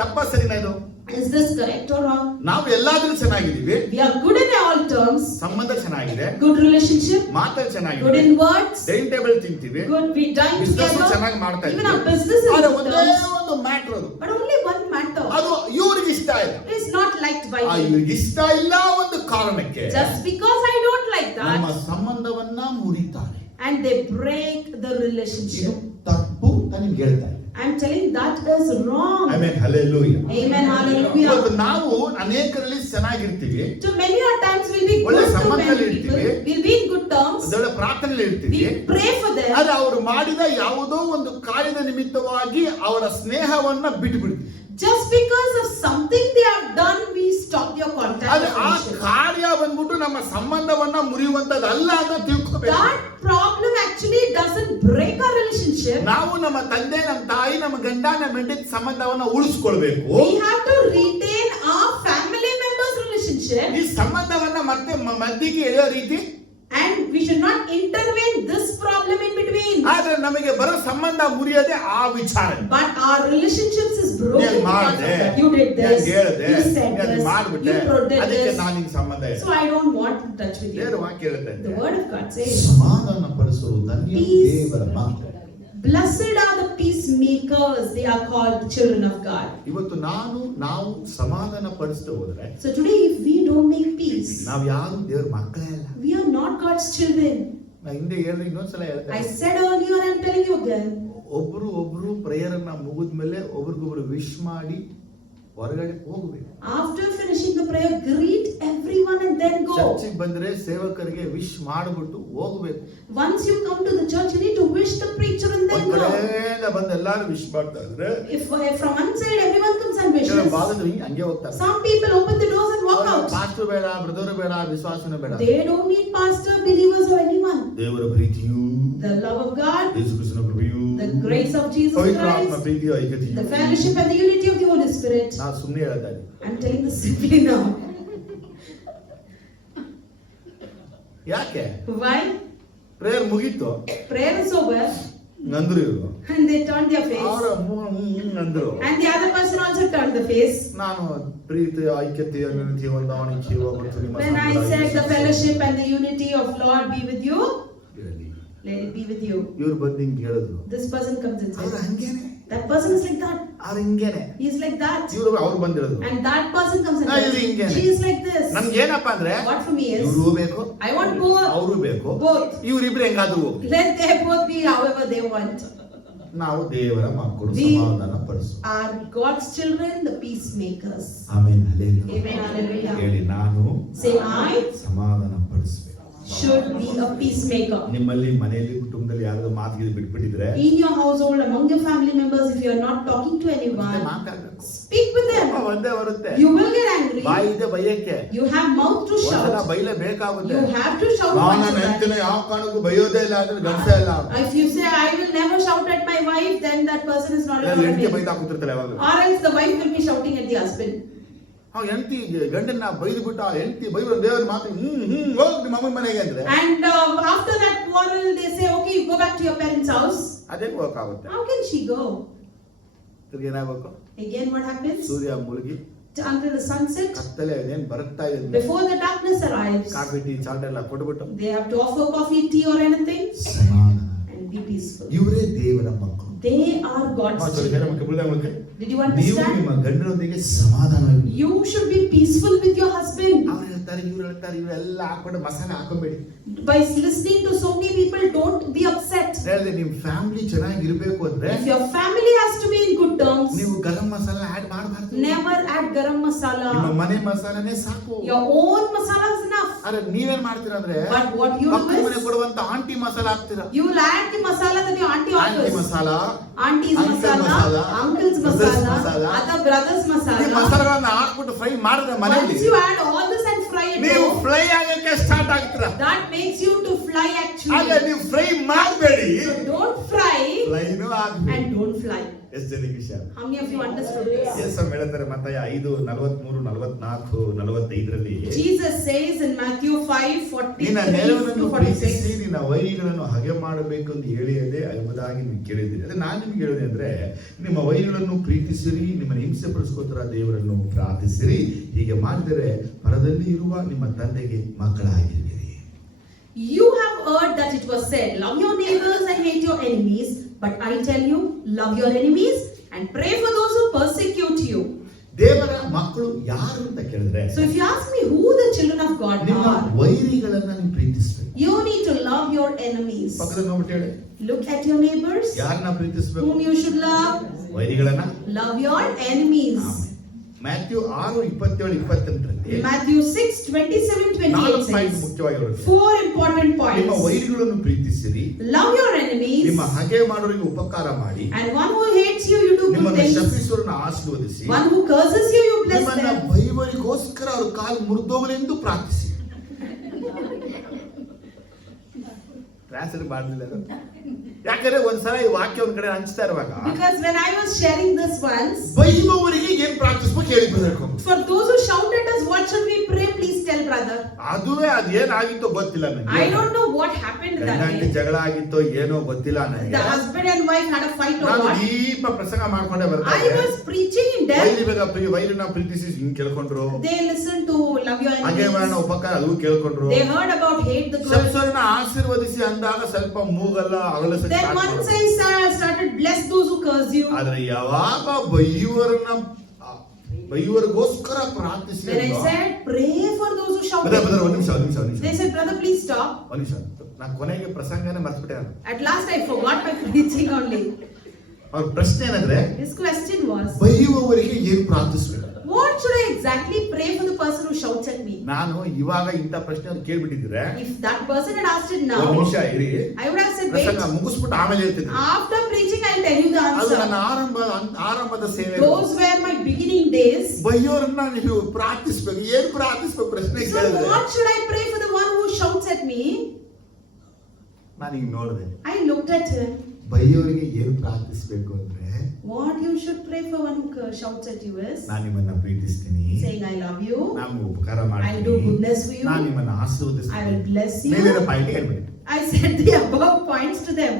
ತಪ್ಪ ಸರಿನಾ ಇದು? Is this correct or wrong? ನಾವು ಎಲ್ಲಾದ್ರೂ ಚೆನ್ನಾಗಿದ್ದೀವಿ, We are good in all terms. ಸಂಬಂಧ ಚೆನ್ನಾಗಿದೆ, Good relationship. ಮಾತು Good ಚೆನ್ನಾಗಿದೆ, in words. ಡೈನಿಂಗ್ ಟೇಬಲ್ ತಿಂತೀವಿ, Good. We dine business together. ಚೆನ್ನಾಗಿ ಮಾಡ್ತಾ Even our ಇದ್ದೀವಿ. business is ಆದ್ರೆ in ಒಂದೇ terms. ಒಂದು ಮ್ಯಾಟ್ರ್ ಅದು, But only one matter ಅದು ಇವ್ರಿಗೆ ಇಷ್ಟ ಇಲ್ಲ. is not liked by ಆ me. ಇವ್ರಿಗೆ ಇಷ್ಟ ಇಲ್ಲ ಒಂದು ಕಾರಣಕ್ಕೆ Just because I don't like ನಮ್ಮ that, ಸಂಬಂಧವನ್ನ ಮುರಿತಾರೆ. and they break the ಇದು relationship. ತಪ್ಪು ಅಂತ ನಿಮ್ಗೆ ಹೇಳ್ತಾ ಇದ್ದೀನಿ. I'm telling that is wrong. Amen, hallelujah. Amen. ಇವತ್ತು Hallelujah. ನಾವು ಅನೇಕರಲ್ಲಿ ಚೆನ್ನಾಗಿರ್ತೀವಿ, To many a times we'll be ಒಳ್ಳೆ good to ಸಂಬಂಧದಲ್ಲಿ many people. ಇರ್ತೀವಿ. We'll be in good terms. ಅದರ ಪ್ರಾರ್ಥನೆಯಲ್ಲಿ ಇರ್ತೀವಿ. We pray for them. ಆದ್ರೆ ಅವರು ಮಾಡಿದ ಯಾವುದೋ ಒಂದು ಕಾರ್ಯದ ನಿಮಿತ್ತವಾಗಿ ಅವರ ಸ್ನೇಹವನ್ನ ಬಿಟ್ಟು ಬಿಡ್ತೀವಿ. Just because of something they have done, we stop your contact. ಆದ್ರೆ or ಆ friendship. ಕಾರ್ಯ ಬಂದ್ಬಿಟ್ಟು ನಮ್ಮ ಸಂಬಂಧವನ್ನ ಮುರಿಯುವಂತದ್ದಲ್ಲ ಅಂತ ತಿಳ್ಕೊಬೇಕು. That problem actually doesn't break our relationship. ನಾವು ನಮ್ಮ ತಂದೆ, ನಮ್ಮ ತಾಯಿ, ನಮ್ಮ ಗಂಡ, ನಮ್ಮ ಹೆಂಡತಿ ಸಂಬಂಧವನ್ನ ಉಳಿಸ್ಕೊಳ್ಬೇಕು. We have to retain our family members' relationship, ಈ ಸಂಬಂಧವನ್ನ ಮತ್ತೆ ಮಧ್ಯಕ್ಕೆ ಎಳೆಯೋ ರೀತಿ, and we should not intervene this problem in between. ಆದ್ರೆ ನಮಗೆ ಬರೋ ಸಂಬಂಧ ಮುರಿಯೋದೇ ಆ ವಿಚಾರ. But our relationships is broken ನೀನ್ because ಮಾಡ್ದೆ, of that. You did this, ಹೇಳ್ದೆ, you said ನೀನ್ this, ಮಾಡ್ಬಿಟ್ಟೆ, you did ಅದಕ್ಕೆ this. ನಾನು ಹಿಂಗ್ ಸಂಬಂಧ ಇಲ್ಲ. So I don't want to touch with ದೇವರ you. ವಾಕ್ಯ ಹೇಳುತ್ತೆ, The word of God says, ಸಮಾಧಾನ ಪಡಿಸುವುದು ಧನ್ಯ Peace. ದೇವರ ಮಾತು. blessed are the peacemakers, they are called the children of God. ಇವತ್ತು ನಾವು ಸಮಾಧಾನ ಪಡಿಸ್ತಾ ಹೋದ್ರೆ So today if we don't make peace, ನಾವ್ ಯಾರು ದೇವ್ರ ಮಕ್ಕಳೇ ಅಲ್ಲ. we are not God's children. ನಾ ಹಿಂದೆ ಹೇಳ್ರಿ, ಇನ್ನೊಂದ್ಸಲ I ಹೇಳ್ತೇನೆ. said earlier, I'm telling you again. ಒಬ್ರು ಪ್ರೇಯರ್ ಅನ್ನ ಮುಗಿದ್ಮೇಲೆ ಒಬ್ರಿಗೊಬ್ರು ವಿಶ್ ಮಾಡಿ ಹೊರಗಡೆ ಹೋಗ್ಬೇಕು. After finishing the prayer, greet everyone and then go. ಚರ್ಚಿಗೆ ಬಂದ್ರೆ ಸೇವಕರಿಗೆ ವಿಶ್ ಮಾಡ್ಬಿಟ್ಟು ಹೋಗ್ಬೇಕು. Once you come to the church, you need to wish the preacher and then ಒಂದ್ go. ಕಡೆಯಿಂದ ಬಂದು ಎಲ್ಲಾರು ವಿಶ್ ಮಾಡ್ತಾ ಇದ್ರೆ If from one side everyone comes and ಕೆಲವು wishes, ಭಾಗದಲ್ಲಿ ಹಂಗೆ ಹೋಗ್ತಾರೆ. some people open the doors and walk out. Pastor ಬೇಡ, ಬ್ರದರ್ ಬೇಡ, ವಿಶ್ವಾಸನ ಬೇಡ. They don't need pastor, believers or anyone. ದೇವರ ಪ್ರೀತಿಯು, The love of God, ಯೇಸು ಕ್ರಿಸ್ತನ ಕೃಪೆಯು, the grace of Jesus ಪವಿತ್ರ ಆತ್ಮ Christ, ಪ್ರೀತಿಯ ಐಕ್ಯತೆಯು, the fellowship and the unity of the Holy Spirit. ನಾನು ಸುಮ್ಮನೆ ಹೇಳ್ತಾ ಇದ್ದೀನಿ. I'm telling this simply now. ಯಾಕೆ Why? ಪ್ರೇಯರ್ ಮುಗೀತು Prayer is over ಅಂದ್ರು ಇವರು, and they turned their face. ಅವರ ಅಂದ್ರು. And the other person also turned the face. ನಾನು ಪ್ರೀತಿ ಐಕ್ಯತೆಯ ವಿನಂತಿ ಹೊಂದಾಣಿಕೆ ಮತ್ತು ನಿಮ್ಮ When I ಸಂಬಂಧ said the Yesu fellowship and the unity of Lord be with you, ಇರಲಿ. let it be with you. ಇವ್ರು ಬಂದು ಹಿಂಗೆ ಹೇಳಿದ್ರು. This person comes and ಅವ್ರು says, ಹಂಗೇನೆ, that person is like that. ಅವ್ರು ಹಿಂಗೇನೆ. He's like that. ಅವ್ರು ಬಂದಿರೋದು. And that person comes and ಇದು says, ಹಿಂಗೇನೆ. she is like this. ನಮ್ಗೆ ಏನಪ್ಪಾ ಅಂದ್ರೆ, What for me is, ಇವ್ರು ಬೇಕು, I want both. ಅವರು ಬೇಕು, Both. ಇವ್ರಿಬ್ರು ಹೆಂಗಾದ್ರು ಹೋಗ್ಲಿ. Let they both be however they want. ನಾವು ದೇವರ ಮಕ್ಕಳು, We ಸಮಾಧಾನ ಪಡಿಸು. are God's children, the peacemakers. Amen, hallelujah. Amen, hallelujah. ಹೇಳಿ, ನಾನು Say, I ಸಮಾಧಾನ ಪಡಿಸ್ಬೇಕು. should be a peacemaker. ನಿಮ್ಮಲ್ಲಿ ಮನೆಯಲ್ಲಿ ಕುಟುಂಬದಲ್ಲಿ ಯಾರಾದ್ರೂ ಮಾತಿಗೆ ಬಿಟ್ಬಿಟ್ಟಿದ್ರೆ In your household, among your family members, if you are not talking to anyone, ಮಾತಾಡ್ಬೇಕು. speak with them. ಒಂದೇ ಬರುತ್ತೆ. You will get angry. ಬಾಯಿ ಇದೆ ಬೈಯಕ್ಕೆ, You have mouth to ಒಂದ್ಸಲ shout. ಬೈಲೇಬೇಕಾಗುತ್ತೆ. You have to shout ನಾನು once ನನ್ನ in a ಹೆಂಡತಿನ ಯಾವ ಕಾರಣಕ್ಕೂ ಬೈಯೋದೇ ಇಲ್ಲ ಅಂದ್ರೆ ಗಂಡಸ ಇಲ್ಲ. while. If you say, I will never shout at my wife, then that person is not a ಹೆಂಡತಿ man. ಬೈತಾ ಕೂತಿರ್ತಾಳೆ ಯಾವಾಗ. Or else the wife will be shouting at the husband. ಹೆಂಡತಿ ಗಂಡನ್ನ ಬೈದು ಬಿಟ್ಟು ಹೆಂಡತಿ ಬೈದು ದೇವರ ಮಾತು ಹೋಗ್ ನಿಮ್ಮ ಅಮ್ಮನ ಮನೆಗೆ ಅಂದ್ರೆ And after that quarrel, they say, okay, you go back to your parents' house. ಅದೇ ಹೋಗಕ್ಕಾಗುತ್ತೆ. How can she go? ತಿರ್ಗಿ ಏನಾಗಬೇಕು? Again, what happens? ಸೂರ್ಯ ಮುಳುಗಿ Until the sunset, ಕತ್ತಲೆ ಏನ್ ಬರುತ್ತಾ ಇದೆ, before the darkness arrives, coffee tea chaat ಎಲ್ಲ ಕೊಟ್ಬಿಟ್ಟು they have to offer coffee, tea, or anything ಸಮಾಧಾನ. and be peaceful. ಇವರೇ ದೇವರ ಮಕ್ಕಳು. They are God's children. Did you ನೀವು understand? ನಿಮ್ಮ ಗಂಡನೊಂದಿಗೆ ಸಮಾಧಾನ. You should be peaceful with your husband. ಅವ್ರು ಹೇಳ್ತಾರೆ, ಇವ್ರು ಹೇಳ್ತಾರೆ, ಇವರೆಲ್ಲ ಹಾಕೊಂಡು ಮಸಾಲೆ ಹಾಕೊಂಬೇಡಿ. By listening to so many people, don't be upset. ಹೇಳಿದ್ರೆ ನಿಮ್ ಫ್ಯಾಮಿಲಿ ಚೆನ್ನಾಗಿರ್ಬೇಕು ಅಂದ್ರೆ If your family has to be in good terms. ನೀವು ಗರಂ ಮಸಾಲ ಆಡ್ ಮಾಡಬಾರ್ದು. Never add garam ನಿಮ್ಮ masala. ಮನೆ ಮಸಾಲನೇ ಸಾಕು. Your own masala is enough. ಅರೆ ನೀವೇನ್ ಮಾಡ್ತೀರಾ ಅಂದ್ರೆ But what you ಪಕ್ಕದ do ಮನೆ is, ಕೊಡುವಂತ ಆಂಟಿ ಮಸಾಲ ಹಾಕ್ತೀರಾ. you will add the masala that your auntie auntie offers. Masala, Auntie's Uncle masala, masala, uncle's brother's masala, masala. other brother's ಈ masala. ಮಸಾಲಗಳನ್ನ ಹಾಕ್ಬಿಟ್ಟು ಫ್ರೈ ಮಾಡಿದ್ರೆ ಮನೆಯಲ್ಲಿ Once you add all this and fry it, ನೀವು down, fry ಆಗಕ್ಕೆ start ಆಗ್ತೀರಾ. that makes you to fly ಆಗ actually. ನೀವು fry ಮಾಡಬೇಡಿ, So don't fry ಫ್ರೈನೂ ಆಗಬೇಕು. and don't fly. ಎಷ್ಟು ಜನಕ್ಕೆ ವಿಷಯ. How many of you understood this? ಯೇಸು ಹೇಳ್ತಾರೆ ಮತ್ತಾಯ 5:43, 44, 45ರಲ್ಲಿ, Jesus says in Matthew 5:43 ನಿನ್ನ ನೆರಳನ್ನು to ಪ್ರೀತಿಸಿ 46. ನಿನ್ನ ವೈರಿಗಳನ್ನು ಹಗೆ ಮಾಡಬೇಕು ಎಂದು ಹೇಳಿಯದೆ ಎಂಬುದಾಗಿ ನೀವು ಕೇಳಿದ್ದೀರಿ. ಅದೇ ನಾನು ನಿಮ್ಗೆ ಹೇಳಿದೆ ಅಂದ್ರೆ, ನಿಮ್ಮ ವೈರಿಗಳನ್ನು ಪ್ರೀತಿಸಿರಿ, ನಿಮ್ಮನ್ನು ಹಿಂಸೆ ಪಡಿಸ್ಕೋತರ ದೇವರನ್ನು ಪ್ರಾರ್ಥಿಸಿರಿ. ಹೀಗೆ ಮಾಡಿದರೆ ಪರದಲ್ಲಿ ಇರುವ ನಿಮ್ಮ ತಂದೆಗೆ ಮಕ್ಕಳಾಗಿರುವಿರಿ. You have heard that it was said, love your neighbors and hate your enemies. But I tell you, love your enemies and pray for those who persecute you. ದೇವರ ಮಕ್ಕಳು ಯಾರು ಅಂತ ಕೇಳಿದ್ರೆ, So if you ask me who the children of God ನಿಮ್ಮ are, ವೈರಿಗಳನ್ನ ನೀವು ಪ್ರೀತಿಸಬೇಕು. you need to love your enemies. ಪಕ್ಕದಲ್ಲಿ ನೋಡ್ಬಿಟ್ಟು ಹೇಳಿ, Look at your neighbors, ಯಾರನ್ನ ಪ್ರೀತಿಸಬೇಕು? whom you should love. ವೈರಿಗಳನ್ನ. Love your enemies. ಮ್ಯಾಥ್ಯೂ 6:27-28ರಲ್ಲಿ Matthew 6:27-28 4 ಪಾಯಿಂಟ್ says, ಮುಖ್ಯವಾಗಿ ಹೇಳುತ್ತೆ. 4 important ನಿಮ್ಮ points. ವೈರಿಗಳನ್ನು ಪ್ರೀತಿಸಿರಿ, Love your enemies, ನಿಮ್ಮ ಹಗೆ ಮಾಡೋರಿಗೆ ಉಪಕಾರ ಮಾಡಿ, and one who hates you, you do good ನಿಮ್ಮನ್ನು things. ಶಪಿಸುವವರನ್ನು ಆಶೀರ್ವದಿಸಿ, One who curses you, you bless ನಿಮ್ಮನ್ನ them. ಬೈವರಿಗೋಸ್ಕರ ಅವ್ರ ಕಾಲು ಮುರಿದೋಗಲೆಂದು ಪ್ರಾರ್ಥಿಸಿ. ಕ್ಲಾಸಲ್ಲಿ ಮಾಡಲಿಲ್ಲ ಅದು. ಯಾಕಂದ್ರೆ ಒಂದ್ಸಲ ಈ ವಾಕ್ಯ ಒಂದ್ ಕಡೆ ಹಂಚ್ತಾ ಇರುವಾಗ Because when I was sharing this once, ಬೈಯುವವರಿಗೆ ಏನ್ ಪ್ರಾರ್ಥಿಸ್ಬೇಕು ಹೇಳಿ ಬರಬೇಕು. for those who shout at us, what should we pray? Please tell brother. ಅದುವೇ ಅದೇನಾಗಿತ್ತೋ ಗೊತ್ತಿಲ್ಲ I ನನಗೆ. don't know what happened that ಗಂಡಂಟಿ day. ಜಗಳ ಆಗಿತ್ತೋ ಏನೋ ಗೊತ್ತಿಲ್ಲ The ನನಗೆ. husband and wife had a fight or ನಾನು what. ದೀಪ ಪ್ರಸಂಗ ಮಾಡ್ಕೊಂಡೆ ಬರ್ತಾ I was preaching in depth. ವೈರಿನ ಪ್ರೀತಿಸಿ ಹಿಂಗ್ ಕೇಳ್ಕೊಂಡ್ರು, They listened to love your ಹಾಗೆ ಮಾಡೋಣ enemies. ಉಪಕಾರ ಅದು ಕೇಳ್ಕೊಂಡ್ರು. They heard about hate the good. ಶಪಿಸೋರನ್ನ ಆಶೀರ್ವದಿಸಿ ಅಂದಾಗ ಸ್ವಲ್ಪ ಮೂಗಲ್ಲ ಅಗಲಸ Then once I started bless those who curse you. ಆದ್ರೆ ಯಾವಾಗ ಬೈಯುವರಿಗೋಸ್ಕರ ಪ್ರಾರ್ಥಿಸಿ When I said pray for those who shout Badr at Badr you, ಒಂದ್ ನಿಮಿಷ they said brother please stop. ನಾನು ಕೊನೆಗೆ ಪ್ರಸಂಗನೇ ಮರ್ತ್ಬಿಟ್ಟೆ. At last I forgot my preaching only. ಅವ್ರ ಪ್ರಶ್ನೆ ಏನಂದ್ರೆ, His question was, ಬೈಯುವವರಿಗೆ ಏನ್ ಪ್ರಾರ್ಥಿಸ್ಬೇಕು? what should I exactly pray for the person who shouts at me? ನಾನು ಇವಾಗ ಇಂಥ ಪ್ರಶ್ನೆ ಅವ್ರು ಕೇಳ್ಬಿಟ್ಟಿದ್ರೆ If that person had asked it ಒಂದ್ now, ನಿಮಿಷ ಇರಿ, I would have said wait. ಪ್ರಸಂಗ ಮುಗಿಸ್ಬಿಟ್ಟು ಆಮೇಲೆ ಹೇಳ್ತಿದ್ದೆ. After preaching I'll tell you the ಅದು ನನ್ನ answer. ಆರಂಭದ ಸೇವೆ. Those were my beginning days. ಬೈಯೋರನ್ನ ನೀವು ಪ್ರಾರ್ಥಿಸ್ಬೇಕು. ಏನ್ ಪ್ರಾರ್ಥಿಸ್ಬೇಕು ಪ್ರಶ್ನೆ So ಕೇಳಿದ್ರೆ what should I pray for the one who shouts at me? ನಾನು ಹಿಂಗ್ ನೋಡಿದೆ. I looked at him. ಬೈಯೋರಿಗೆ ಏನ್ ಪ್ರಾರ್ಥಿಸ್ಬೇಕು ಅಂದ್ರೆ, What you should pray for one who shouts at you is ನಾನು ನಿಮ್ಮನ್ನ ಪ್ರೀತಿಸ್ತೀನಿ, saying I love you, ನಾನು ಉಪಕಾರ I'll do ಮಾಡ್ತೀನಿ, goodness for you, ನಾನು ನಿಮ್ಮನ್ನ I will ಆಶೀರ್ವದಿಸ್ತೀನಿ. bless ನೀವೇನ you. ಪಾಯಿಂಟ್ ಹೇಳ್ಬಿಡಿ. I said the above points to them.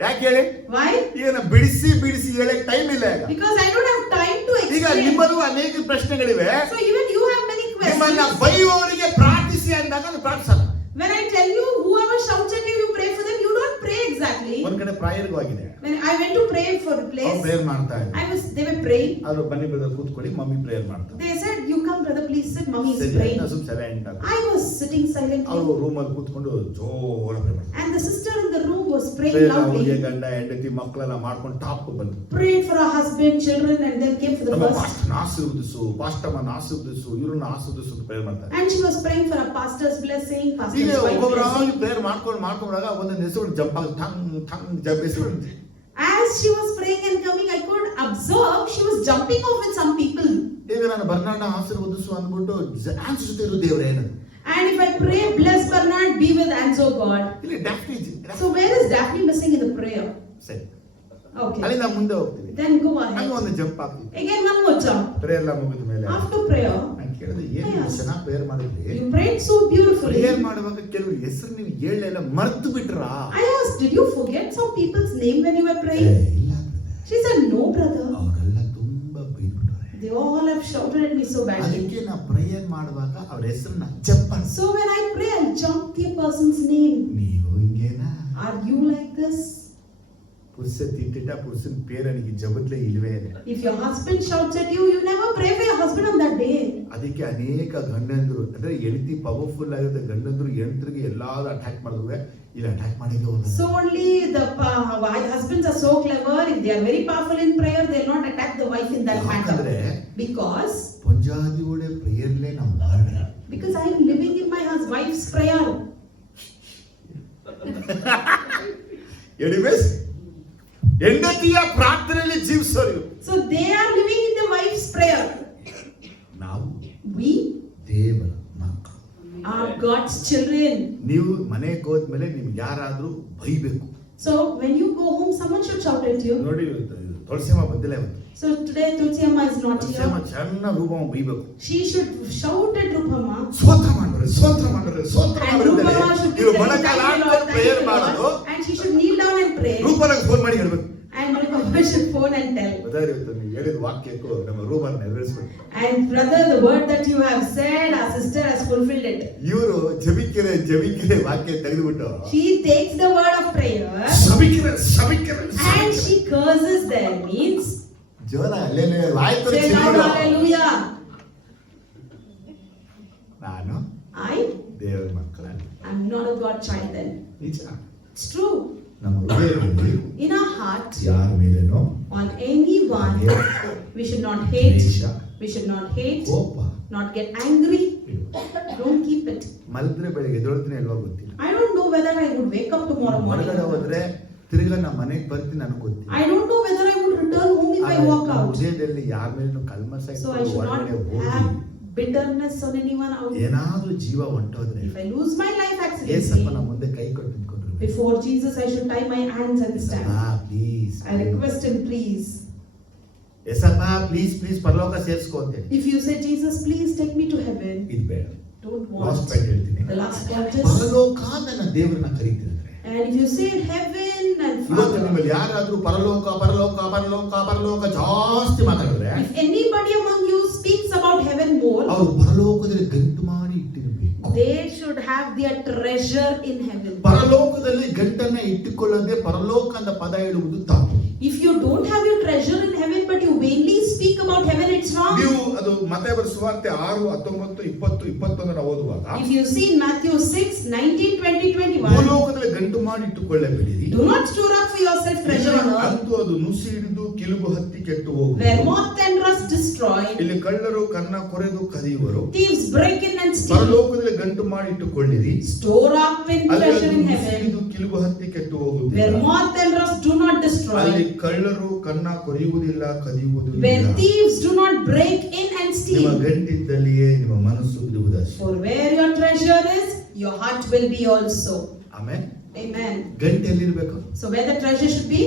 ಯಾಕೆ ಹೇಳಿ? Why? ಈಗ ಬಿಡಿಸಿ ಹೇಳಕ್ ಟೈಮ್ ಇಲ್ಲ ಈಗ. Because I don't have time to ಈಗ explain. ನಿಮ್ಮಲ್ಲೂ ಅನೇಕ ಪ್ರಶ್ನೆಗಳಿವೆ. So even you have many ನಿಮ್ಮನ್ನ questions. ಬೈಯುವವರಿಗೆ ಪ್ರಾರ್ಥಿಸಿ ಅಂದಾಗ ನೀವು ಪ್ರಾರ್ಥಿಸಲ್ಲ. When I tell you whoever shouts at you, you pray for them. You don't pray exactly. ಒಂದ್ ಕಡೆ ಪ್ರಾಯರ್ಗವಾಗಿದೆ. When I went to pray for a place, prayer ಮಾಡ್ತಾ ಇದ್ರು. they were praying. ಅವರು ಬನ್ನಿ ಬ್ರದರ್ ಕೂತ್ಕೊಳ್ಳಿ, ಮಮ್ಮಿ ಪ್ರೇಯರ್ ಮಾಡ್ತಾರೆ. They said, "You come, brother, please sit. Mommy is ಸರಿ, praying." ನಾನು ಸುಮ್ಮನೆ ಸೈಲೆಂಟ್ ಆಗಿ. I was sitting silently, ಅವರು ರೂಮಲ್ಲಿ ಕೂತ್ಕೊಂಡು ಜೋರ ಪ್ರೇಯರ್ ಮಾಡ್ತಾರೆ. and the sister in the room was praying prayer ಅವ್ರಿಗೆ loudly. ಗಂಡ ಹೆಂಡತಿ ಮಕ್ಕಳೆಲ್ಲ ಮಾಡ್ಕೊಂಡು ಟಾಪ್ ಬಂದ್ರು. Prayed for her husband, children, and then came for the ನಮ್ಮ first. ಪಾಸ್ಟರ್ನ ಆಶೀರ್ವದಿಸು, ಪಾಸ್ಟರ್ನ ಆಶೀರ್ವದಿಸು, ಇವ್ರನ್ನ ಆಶೀರ್ವದಿಸು ಅಂತ ಪ್ರೇಯರ್ ಮಾಡ್ತಾರೆ. And she was praying for a pastor's blessing, ಈಗ pastor's wife ಒಬ್ಬೊಬ್ಬರಾಗಿ blessing. ಪ್ರೇಯರ್ ಮಾಡ್ಕೊಂಡಾಗ ಒಂದೊಂದು ಹೆಸರು ಜಂಪ್ ಆಗಿ Thang jump. As she was praying and coming, I could observe she was jumping off with some people. ಈಗ ನಾನು ಬರ್ನಾಡ್ನ ಆಶೀರ್ವದಿಸು ಅಂದ್ಬಿಟ್ಟು ಆನ್ಸುತ್ತಿರು ದೇವರೇ ಏನದು. And if I pray, bless Bernard, be with Anzo God. ಇಲ್ಲಿ ಡ್ಯಾಫ್ನಿ. So where is Daphne missing in the prayer? ಸರಿ, Okay. ಅಲ್ಲಿ ನಾವು ಮುಂದೆ ಹೋಗ್ತೀವಿ. Then go ಹಂಗ ahead. ಒಂದು ಜಂಪ್ ಆಗ್ತೀವಿ. Again, one more jump. Prayer ಎಲ್ಲ ಮುಗಿದ ಮೇಲೆ After prayer, ನಾನು ಕೇಳಿದೆ, ಏನು ಚೆನ್ನಾಗಿ ಪ್ರೇಯರ್ ಮಾಡಿದ್ರಿ? you prayed so beautifully. Prayer ಮಾಡುವಾಗ ಕೆಲವು ಹೆಸರು ನೀವು ಹೇಳಲಿಲ್ಲ, ಮರ್ತು ಬಿಟ್ರಾ? I asked, did you forget some people's name when you were praying? ಇಲ್ಲ She said, no, brother. ಅವರೆಲ್ಲ ತುಂಬಾ ಬೈದ್ಬಿಟ್ಟಾರೆ. They all have shouted at me so badly. ಅದಕ್ಕೆ ನಾ ಪ್ರೇಯರ್ ಮಾಡುವಾಗ ಅವ್ರ ಹೆಸರನ್ನ ಜಂಪ್ ಮಾಡಿ. So when I pray, I'll jump the person's name. ನೀವು ಹಿಂಗೇನಾ? Are you like this? ಪುರುಷ ತಿಟ್ಟಿಟ ಪುರುಷನ ಪೇರನಿಗೆ ಜಗತ್ಲೆ ಇಲ್ವೇ ಇದೆ. If your husband shouts at you, you never pray for your husband on that day. ಅದಕ್ಕೆ ಅನೇಕ ಗಂಡಂದ್ರು ಅಂದ್ರೆ ಹೆಂಡತಿ ಪವರ್ಫುಲ್ ಆಗಿರುತ್ತೆ, ಗಂಡಂದ್ರು ಹೆಂಡತಿಗೆ ಎಲ್ಲಾದ್ರೂ ಅಟ್ಯಾಕ್ ಮಾಡಿದ್ರೆ ಇಲ್ಲ ಅಟ್ಯಾಕ್ ಮಾಡಿಗೆ ಹೋಗೋದು. So only the husbands are so clever. If they are very powerful in prayer, they will not attack the wife in that matter. Because ಪಂಜಾದಿಯೋಡೆ ಪ್ರೇಯರ್ಲೆ ನಾವು ಮಾಡ್ರೆ. Because I am living in my wife's prayer. Anyways, ಹೆಂಡತಿಯ ಪ್ರಾರ್ಥನೆಯಲ್ಲಿ ಜೀವಿಸೋರು. So they are living in the wife's prayer. ನಾವು We ದೇವರ ಮಕ್ಕಳು. are God's children. ನೀವು ಮನೆಗೆ ಹೋದ್ಮೇಲೆ ನಿಮ್ಗೆ ಯಾರಾದ್ರೂ ಬೈಬೇಕು. So when you go home, someone should shout at you. ನೋಡಿ ತುಳಸಿಯಮ್ಮ ಬಂದಿಲ್ಲ ಇವತ್ತು. So today Tulsi Amma is not ತುಳಸಿಯಮ್ಮ here. ಚೆನ್ನಾಗಿ ರೂಪಮ್ಮ ಬೈಬೇಕು. She should shout at Rupama. ಸ್ತೋತ್ರ ಮಾಡ್ರೆ ಸ್ತೋತ್ರ ಮಾಡ್ರೆ ಸ್ತೋತ್ರ And ಮಾಡ್ರೆ. Rupama should be ನೀವು saying, ಮೊಣಕಾಲು "Thank you, ಹಾಕ್ಕೊಂಡು Lord, ಪ್ರೇಯರ್ thank you, ಮಾಡೋದು. Lord." And she should kneel down and pray. ರೂಪನಿಗೆ ಫೋನ್ ಮಾಡಿ ಹೇಳ್ಬೇಕು. And Rupama should phone and tell. ಗೊತ್ತಾಗ್ರಿ ಇವತ್ತು ನೀವು ಹೇಳಿದ ವಾಕ್ಯಕ್ಕೂ ನಮ್ಮ ರೂಪನ ನೆರವೇರಿಸ್ಬೇಕು. And brother, the word that you have said, our sister has fulfilled it. ಇವರು ಜಬಿಕೆರೆ ವಾಕ್ಯ ತೆಗೆದುಬಿಟ್ಟು She takes the word of prayer ಸಭಿಕೆರೆ and she curses them. Means ಜೋರ ಅಲ್ಲೇನೆ ವಾಯ್ತು say loud hallelujah. ನಾನು I ದೇವರ ಮಕ್ಕಳಲ್ಲ. am not a God child then. ನಿಜ. It's true. ನಮ್ಮ ಹೃದಯದಲ್ಲಿ In our heart, ಯಾರ ಮೇಲೇನೋ on anyone, we should not hate. ದ್ವೇಷ, We should not hate, ಕೋಪ not get angry. ಇಡು. Don't keep it. ಮಲಗಿದ್ರೆ ಬೆಳಿಗ್ಗೆ ಎದ್ದೇಳ್ತೀನಿ ಅಲ್ವಾ ಗೊತ್ತಿಲ್ಲ. I don't know whether I would wake up tomorrow morning. ಹೊರಗಡೆ ಹೋದ್ರೆ ತಿರ್ಗಾ ನಮ್ಮ ಮನೆಗೆ ಬರ್ತೀನಿ ನನಗೆ ಗೊತ್ತಿಲ್ಲ. I don't know whether I would return home if I walk out. ಹೃದಯದಲ್ಲಿ ಯಾರ ಮೇಲೇನೋ ಕಲ್ಮಶ So I should not ಹೊರಗಡೆ have ಹೋಗಿ bitterness on anyone out. ಏನಾದ್ರೂ ಜೀವ ಹೊಂಟೋದ್ರೆ If I lose my life ಏಸಪ್ಪನ accidentally, ಮುಂದೆ ಕೈ ಕೊಟ್ಟು ನಿಂತ್ಕೊಂಡ್ರು. before Jesus I should tie my hands and stand. Please I request him, please. ಎಸಪ್ಪ ಪ್ಲೀಸ್ ಪರಲೋಕ ಸೇರಿಸ್ಕೊ ಅಂತೇಳಿ. If you say, Jesus, please take me to heaven, ಇದು ಬೇಡ. don't last want. ಪಾಯಿಂಟ್ ಹೇಳ್ತೀನಿ. The last point is, ಪರಲೋಕ ನನ್ನ ದೇವರನ್ನ ಕರೀತಿದ್ರೆ and if you say heaven and ಇವತ್ತು Father, ನಿಮ್ಮಲ್ಲಿ ಯಾರಾದ್ರೂ ಪರಲೋಕ ಜಾಸ್ತಿ ಮಾತಾಡಿದ್ರೆ if anybody among you speaks about heaven more, ಅವರು ಪರಲೋಕದಲ್ಲಿ ಗಂಟು ಮಾಡಿ ಇಟ್ಟಿರಬೇಕು. they should have their treasure in heaven. ಪರಲೋಕದಲ್ಲಿ ಗಂಟನ್ನ ಇಟ್ಟುಕೊಳ್ಳದೆ ಪರಲೋಕ ಅಂತ ಪದ ಹೇಳುವುದು ತಪ್ಪು. If you don't have your treasure in heaven but you vainly speak about heaven, it's wrong. ನೀವು ಅದು ಮತ್ತಾಯನ ಸುವಾರ್ತೆ 6, 19, 20, 21 ಓದುವಾಗ If you see in Matthew 6, 19, 20, 21, ಭೂಲೋಕದಲ್ಲಿ ಗಂಟು ಮಾಡಿ ಇಟ್ಟುಕೊಳ್ಳಬೇಡಿರಿ. do not store up for yourself treasure on earth, ಅಂತೂ ಅದು ನುಸಿ ಹಿಡಿದು ಕಿಲುಬು ಹತ್ತಿ ಕೆಟ್ಟು ಹೋಗುವುದು. where moth and rust destroy, ಇಲ್ಲಿ ಕಳ್ಳರು ಕನ್ನ ಕೊರೆದು ಕದಿಯುವರು. thieves break in and steal. ಪರಲೋಕದಲ್ಲಿ ಗಂಟು ಮಾಡಿ ಇಟ್ಟುಕೊಳ್ಳಿರಿ. Store up in ಅಲ್ಲಿ treasure in ನುಸಿ heaven, ಹಿಡಿದು ಕಿಲುಬು ಹತ್ತಿ ಕೆಟ್ಟು where ಹೋಗುವುದಿಲ್ಲ. moth and rust do not ಅಲ್ಲಿ destroy, ಕಳ್ಳರು ಕನ್ನ ಕೊರೆಯುವುದಿಲ್ಲ ಕದಿಯುವುದು where ಇಲ್ಲ. thieves do not break in and ನಿಮ್ಮ steal. ಗಂಟಿದ್ದಲ್ಲಿಯೇ ನಿಮ್ಮ ಮನಸ್ಸು ಇರುವುದಷ್ಟೇ. For where your treasure is, your heart will be also. ಆಮೇಲೆ Amen. ಗಂಟೆ ಎಲ್ಲಿರ್ಬೇಕು? So where the treasure should be?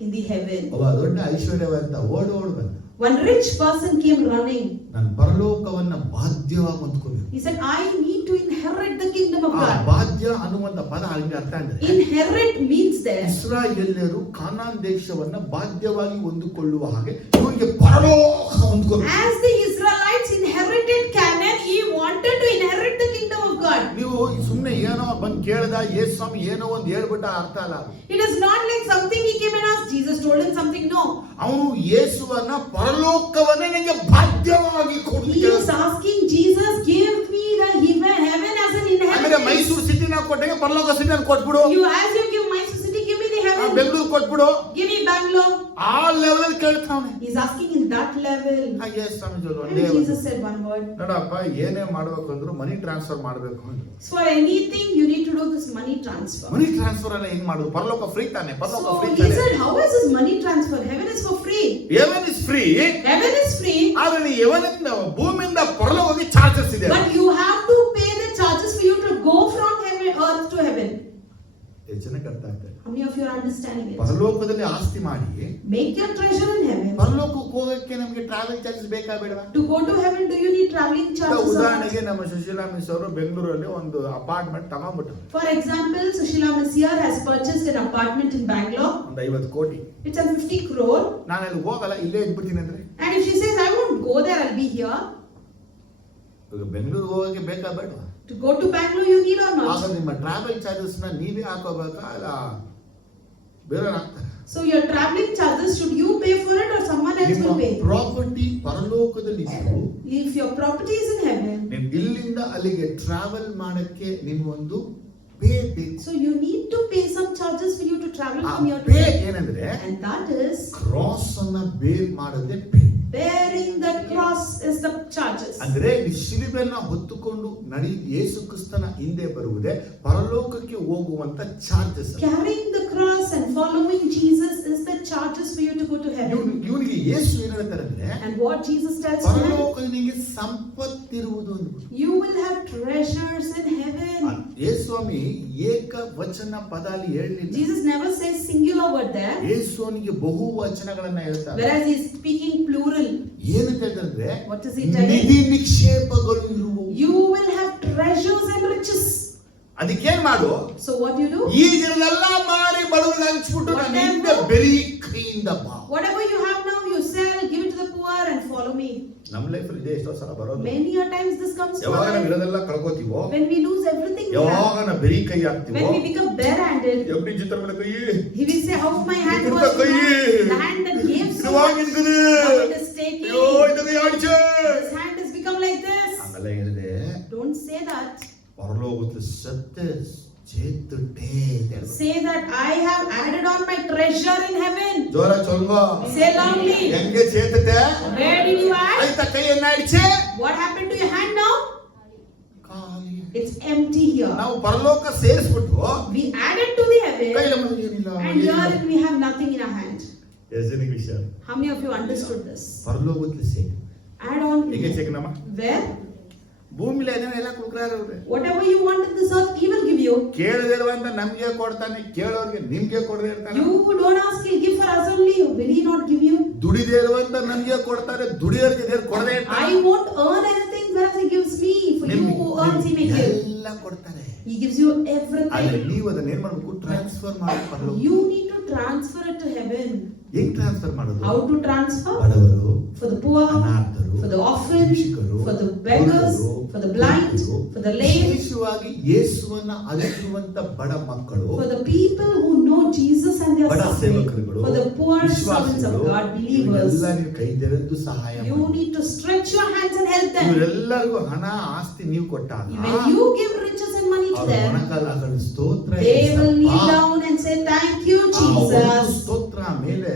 In the heaven. ಒಬ್ಬ ದೊಡ್ಡ ಐಶ್ವರ್ಯವಂತ ಓಡು ಬಂದ. One rich person came running. ನಾನು ಪರಲೋಕವನ್ನ ಬಾಧ್ಯವಾಗಿ ಹೊಂದ್ಕೋಬೇಕು. He said, I need to inherit the kingdom of ಆ God. ಬಾಧ್ಯ ಅನ್ನುವಂತ ಪದ ಅಲ್ಲಿ ಅರ್ಥ ಅಂದ್ರೆ Inherit means that ಇಸ್ರಾಯೇಲ್ಯರು ಕಾನಾನ್ ದೇಶವನ್ನ ಬಾಧ್ಯವಾಗಿ ಹೊಂದಿಕೊಳ್ಳುವ ಹಾಗೆ ಇವರಿಗೆ ಪರಲೋಕ ಹೊಂದ್ಕೋಬೇಕು. as the Israelites inherited Canaan, he wanted to inherit the kingdom of God. ನೀವು ಸುಮ್ಮನೆ ಏನೋ ಬಂದು ಕೇಳ್ದ ಯೇಸು ಸ್ವಾಮಿ ಏನೋ ಒಂದು ಹೇಳ್ಬಿಟ್ಟ ಅರ್ಥ ಅಲ್ಲ. It is not like something he came and asked. Jesus told him something. No. ಅವನು ಯೇಸುವನ್ನ ಪರಲೋಕವನ್ನೇ ನನಗೆ ಬಾಧ್ಯವಾಗಿ ಕೊಡು. He is asking Jesus, give me the heaven as an ಆಮೇಲೆ inheritance. ಮೈಸೂರು ಸಿಟಿನ ಕೊಟ್ಟೆ ಪರಲೋಕ ಸಿಟಿನ ಕೊಟ್ಬಿಡು. You, as you give Mysore city, give me the heaven. Bengaluru ಕೊಟ್ಬಿಡು. Give me Bangalore. ಆ level ಕೇಳ್ತಾವನೆ. He is asking in that level. Yesu Swami And Jesus said one word. ನೋಡಪ್ಪ ಏನೇ ಮಾಡ್ಬೇಕು ಅಂದ್ರು ಮನಿ ಟ್ರಾನ್ಸ್ಫರ್ ಮಾಡ್ಬೇಕು ಅಂದ್ರು. For anything you need to do this money transfer. Money transfer ಎಲ್ಲ ಹೆಂಗ್ ಮಾಡುದು? ಪರಲೋಕ ಫ್ರೀ ತಾನೆ. ಪರಲೋಕ So ಫ್ರೀ he ತಾನೆ. said, how is this money transfer? Heaven is for free. Heaven is free. Heaven is free. ಆದ್ರೆ ನೀ Heaven ಭೂಮಿಯಿಂದ ಪರಲೋಕಕ್ಕೆ ಚಾರ್ಜಸ್ ಇದೆ. But you have to pay the charges for you to go from heaven, earth to heaven. ಎಷ್ಟು ಜನಕ್ಕೆ ಅರ್ಥ ಆಗ್ತದೆ? How many of you are understanding it? ಪರಲೋಕದಲ್ಲಿ ಆಸ್ತಿ ಮಾಡಿ Make your treasure in heaven. ಪರಲೋಕಕ್ಕೆ ಹೋಗಕ್ಕೆ ನಮಗೆ ಟ್ರಾವೆಲ್ ಚಾರ್ಜಸ್ ಬೇಕಾ ಬೇಡವಾ? To go to heaven, do you need traveling charges? or not? ಉದಾಹರಣೆಗೆ ನಮ್ಮ ಸುಶೀಲಾ ಮಿಸ್ ಅವರು ಬೆಂಗಳೂರಲ್ಲಿ ಒಂದು apartment ತಗೊಂಡ್ಬಿಟ್ರು. For example, Sushila Messiah has purchased an apartment in Bangalore. ಒಂದು 50 ಕೋಟಿ. It's a 50 crore. ನಾನು ಅಲ್ಲಿ ಹೋಗಲ್ಲ, ಇಲ್ಲೇ ಇದ್ಬಿಡ್ತೀನಿ ಅಂದ್ರೆ And if she says, I won't go there, I'll be here. ಈಗ ಬೆಂಗಳೂರು ಹೋಗಕ್ಕೆ ಬೇಕಾ ಬೇಡವಾ? To go to Bangalore, you need or ಆಗ not? ನಿಮ್ಮ ಟ್ರಾವೆಲ್ ಚಾರ್ಜಸ್ ನ ನೀವೇ ಹಾಕೋಬೇಕಾ? ಅಲ್ಲ ಬೇರೆಯವ್ರು ಹಾಕ್ತಾರೆ. So your traveling charges, should you pay for it or someone else ನಿಮ್ಮ will pay? ಪ್ರಾಪರ್ಟಿ ಪರಲೋಕದಲ್ಲಿ ಇದ್ದು If your property is in heaven, ನೀವು ಇಲ್ಲಿಂದ ಅಲ್ಲಿಗೆ ಟ್ರಾವೆಲ್ ಮಾಡಕ್ಕೆ ನಿಮ್ಗೊಂದು ಪೇ ಬೇಕು. so you need to pay some charges for you to travel ಆ from your ಪೇ place. ಏನಂದ್ರೆ And that is ಕ್ರಾಸ್ ಅನ್ನ ಬೇರ್ ಮಾಡದೆ pay. bearing that cross is the charges. ಅಂದ್ರೆ ಈ ಶಿಲುಬೆಯನ್ನ ಹೊತ್ತುಕೊಂಡು ಯೇಸು ಕ್ರಿಸ್ತನ ಹಿಂದೆ ಬರುವುದೇ ಪರಲೋಕಕ್ಕೆ ಹೋಗುವಂತ charges. Carrying the cross and following Jesus is the charges for you to go to heaven. ಇವನಿಗೆ ಯೇಸು ಏನ್ ಹೇಳ್ತಾರೆ ಅಂದ್ರೆ And what Jesus tells him, ಪರಲೋಕನಿಗೆ ಸಂಪತ್ತಿರುವುದು ಅಂದ್ಬಿಟ್ಟು. you will have treasures in heaven. ಯೇಸುಸ್ವಾಮಿ ಏಕ ವಚನ ಪದ ಅಲ್ಲಿ ಹೇಳಲಿಲ್ಲ. Jesus never says singular word there, ಯೇಸುವನಿಗೆ ಬಹು ವಚನಗಳನ್ನ ಹೇಳ್ತಾರೆ. whereas he is speaking plural. ಏನಂತ ಹೇಳ್ತಾರೆ? What is he telling? Nidhi ನಿಕ್ಷೇಪಗಳು ಇರುವು. You will have treasures and riches. ಅದಕ್ಕೇನ್ ಮಾಡು? So what you do? ಈಗಿರಲೆಲ್ಲ ಮಾರಿ ಬಡವರಿಗೆ ಹಂಚ್ಬಿಟ್ಟು ನನ್ನ ಹಿಂದೆ ಬರೀ ಕೈಯಿಂದ ಬಾ. Whatever you have now, you sell, give it to the poor and follow me. ನಮ್ಮ ಲೈಫ್ ಅಲ್ಲಿ ಇದೆ ಎಷ್ಟೋ ಸಲ ಬರೋದು. Many a times this comes to ಯಾವಾಗ our ನಾವು life. ಇರೋದೆಲ್ಲ ಕಳ್ಕೋತೀವೋ, When we lose everything we ಯಾವಾಗ have, ನಾವು ಬರೀ ಕೈ ಹಾಕ್ತಿವೋ, when we become barehanded, ಎಬ್ಡಿ ಚಿತ್ರ ಮೇಲೆ ಕೈ he will say, how my hand ಇದ್ದ was ಕೈ the hand that gave so ಇರುವಾಗ much, ನಿಂತಿದೆ. now it is taking. ಅಯ್ಯೋ ಇದು ಕೈ ಆಡ್ಚೆ. This hand has become like this. ಹಂಗಲ್ಲ ಹೇಳಿದೆ. Don't say that. ಪರಲೋಕದ ಸತ್ಯ ಚೇತುಟೇ ಅಂತ ಹೇಳ್ತಾರೆ. Say that I have added on my treasure in heaven. ಜೋರ ಚೊಲ್ವ. Say loudly. ಹೆಂಗೆ ಚೇತತೆ? Where did you add? ಆಯ್ತಾ ಕೈಯನ್ನ ಆಡ್ಚೆ. What happened to your hand now? ಖಾಲಿ. It's empty here. ನಾವು ಪರಲೋಕ ಸೇರಿಸ್ಬಿಟ್ಟು We added to the heaven, ಕೈಲ ಏನಿಲ್ಲ. and here we have nothing in our hand. ಎಷ್ಟನೇ ವಿಷಯ? How many of you understood this? ಪರಲೋಕದಲ್ಲಿ ಸೇರಿ. Add on. ಹೇಗೆ ಚೆಕ್ನಮ್ಮ? Where? ಭೂಮಿಲಿ ಅದನ್ನೆಲ್ಲ ಕುಡ್ಕ್ರಾರೆ. Whatever you want in this earth, He will give you. ಕೇಳದಿರುವಂತ ನಮ್ಗೆ ಕೊಡ್ತಾನೆ, ಕೇಳೋರ್ಗೆ ನಿಮ್ಗೆ ಕೊಡದೆ ಇರ್ತಾನೆ. You don't ask, He'll give for us only. Will He not give you? ದುಡಿದೇ ಇರುವಂತ ನಮ್ಗೆ ಕೊಡ್ತಾರೆ, ದುಡಿಯೋರ್ಗೆ ದೇವ್ರು ಕೊಡದೆ ಇರ್ತಾನೆ. I won't earn anything, whereas He gives me. For you who earns, He may give. ಎಲ್ಲ ಕೊಡ್ತಾರೆ. He gives you ಆದ್ರೆ everything. ನೀವು ಅದನ್ನ ಏನ್ ಮಾಡ್ಬೇಕು? ಟ್ರಾನ್ಸ್ಫರ್ ಮಾಡಿ ಪರಲೋಕ. You need to transfer it to heaven. ಹೆಂಗ್ ಟ್ರಾನ್ಸ್ಫರ್ ಮಾಡೋದು? How to transfer? ಬಡವರು, For the poor, ಅನಾಥರು, for the orphan, ಭಿಕ್ಷುಕರು, for the beggars, for the blind, for the lame, ವಿಶೇಷವಾಗಿ ಯೇಸುವನ್ನ ಅರಿತಿರುವಂತ ಬಡ ಮಕ್ಕಳು, for the people who know Jesus and they are ಬಡ suffering, ಸೇವಕರುಗಳು, for the poor servants of ವಿಶ್ವಾಸಿಗಳು, God, believers. ಇವರೆಲ್ಲ ನೀವು ಕೈ ತೆರೆದು ಸಹಾಯ You ಮಾಡಿ. need to stretch your hands and help them. ಇವರೆಲ್ಲರಿಗೂ ಹಣ ಆಸ್ತಿ ನೀವು ಕೊಟ್ಟಾಗ When you give riches and money to ಅವ್ರ them, ಮೊಣಕಾಲು ಹಾಕೊಂಡು ಸ್ತೋತ್ರ they will kneel Yesappa. down and say, thank you, ಆ ಒಂದು Jesus. ಸ್ತೋತ್ರ ಮೇಲೆ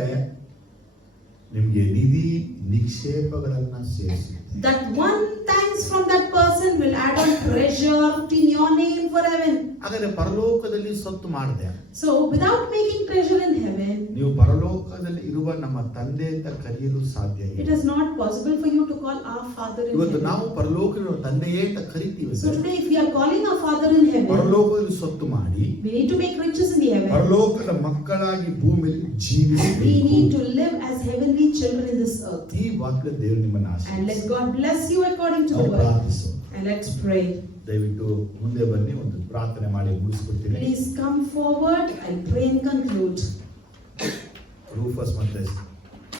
ನಿಮ್ಗೆ ನಿಧಿ ನಿಕ್ಷೇಪಗಳನ್ನ ಸೇರಿಸುತ್ತೆ. That one thanks from that person will add on treasure in your name for heaven. ಹಾಗಾದ್ರೆ ಪರಲೋಕದಲ್ಲಿ ಸೊತ್ತು ಮಾಡಿದೆ. So without making treasure in heaven, ನೀವು ಪರಲೋಕದಲ್ಲಿ ಇರುವ ನಮ್ಮ ತಂದೆ ಅಂತ ಕರೆಯಲು ಸಾಧ್ಯ it ಇಲ್ಲ. is not possible for you to call our Father in ಇವತ್ತು heaven. ನಾವು ಪರಲೋಕದ ತಂದೆಯೇ ಅಂತ ಕರಿತೀವಿ. So today if we are calling our Father in heaven, ಪರಲೋಕದಲ್ಲಿ ಸೊತ್ತು ಮಾಡಿ we need to make riches in the heaven. ಪರಲೋಕದ ಮಕ್ಕಳಾಗಿ ಭೂಮಿಯಲ್ಲಿ We ಜೀವಿಸಬೇಕು. need to live as heavenly children in this earth. ಈ ವಾಕ್ಯ ದೇವರು ನಿಮ್ಮನ್ನು And let ಆಶೀರ್ವದಿಸಲಿ. God bless you according to the ನಾವು word. ಪ್ರಾರ್ಥಿಸೋಣ. And let's pray. ದಯವಿಟ್ಟು ಮುಂದೆ ಬನ್ನಿ, ಒಂದು ಪ್ರಾರ್ಥನೆ ಮಾಡಿ ಮುಗಿಸ್ಕೊಡ್ತೀನಿ. Please come forward and pray and conclude. ರೂಫಸ್ ಮತ್ತೆ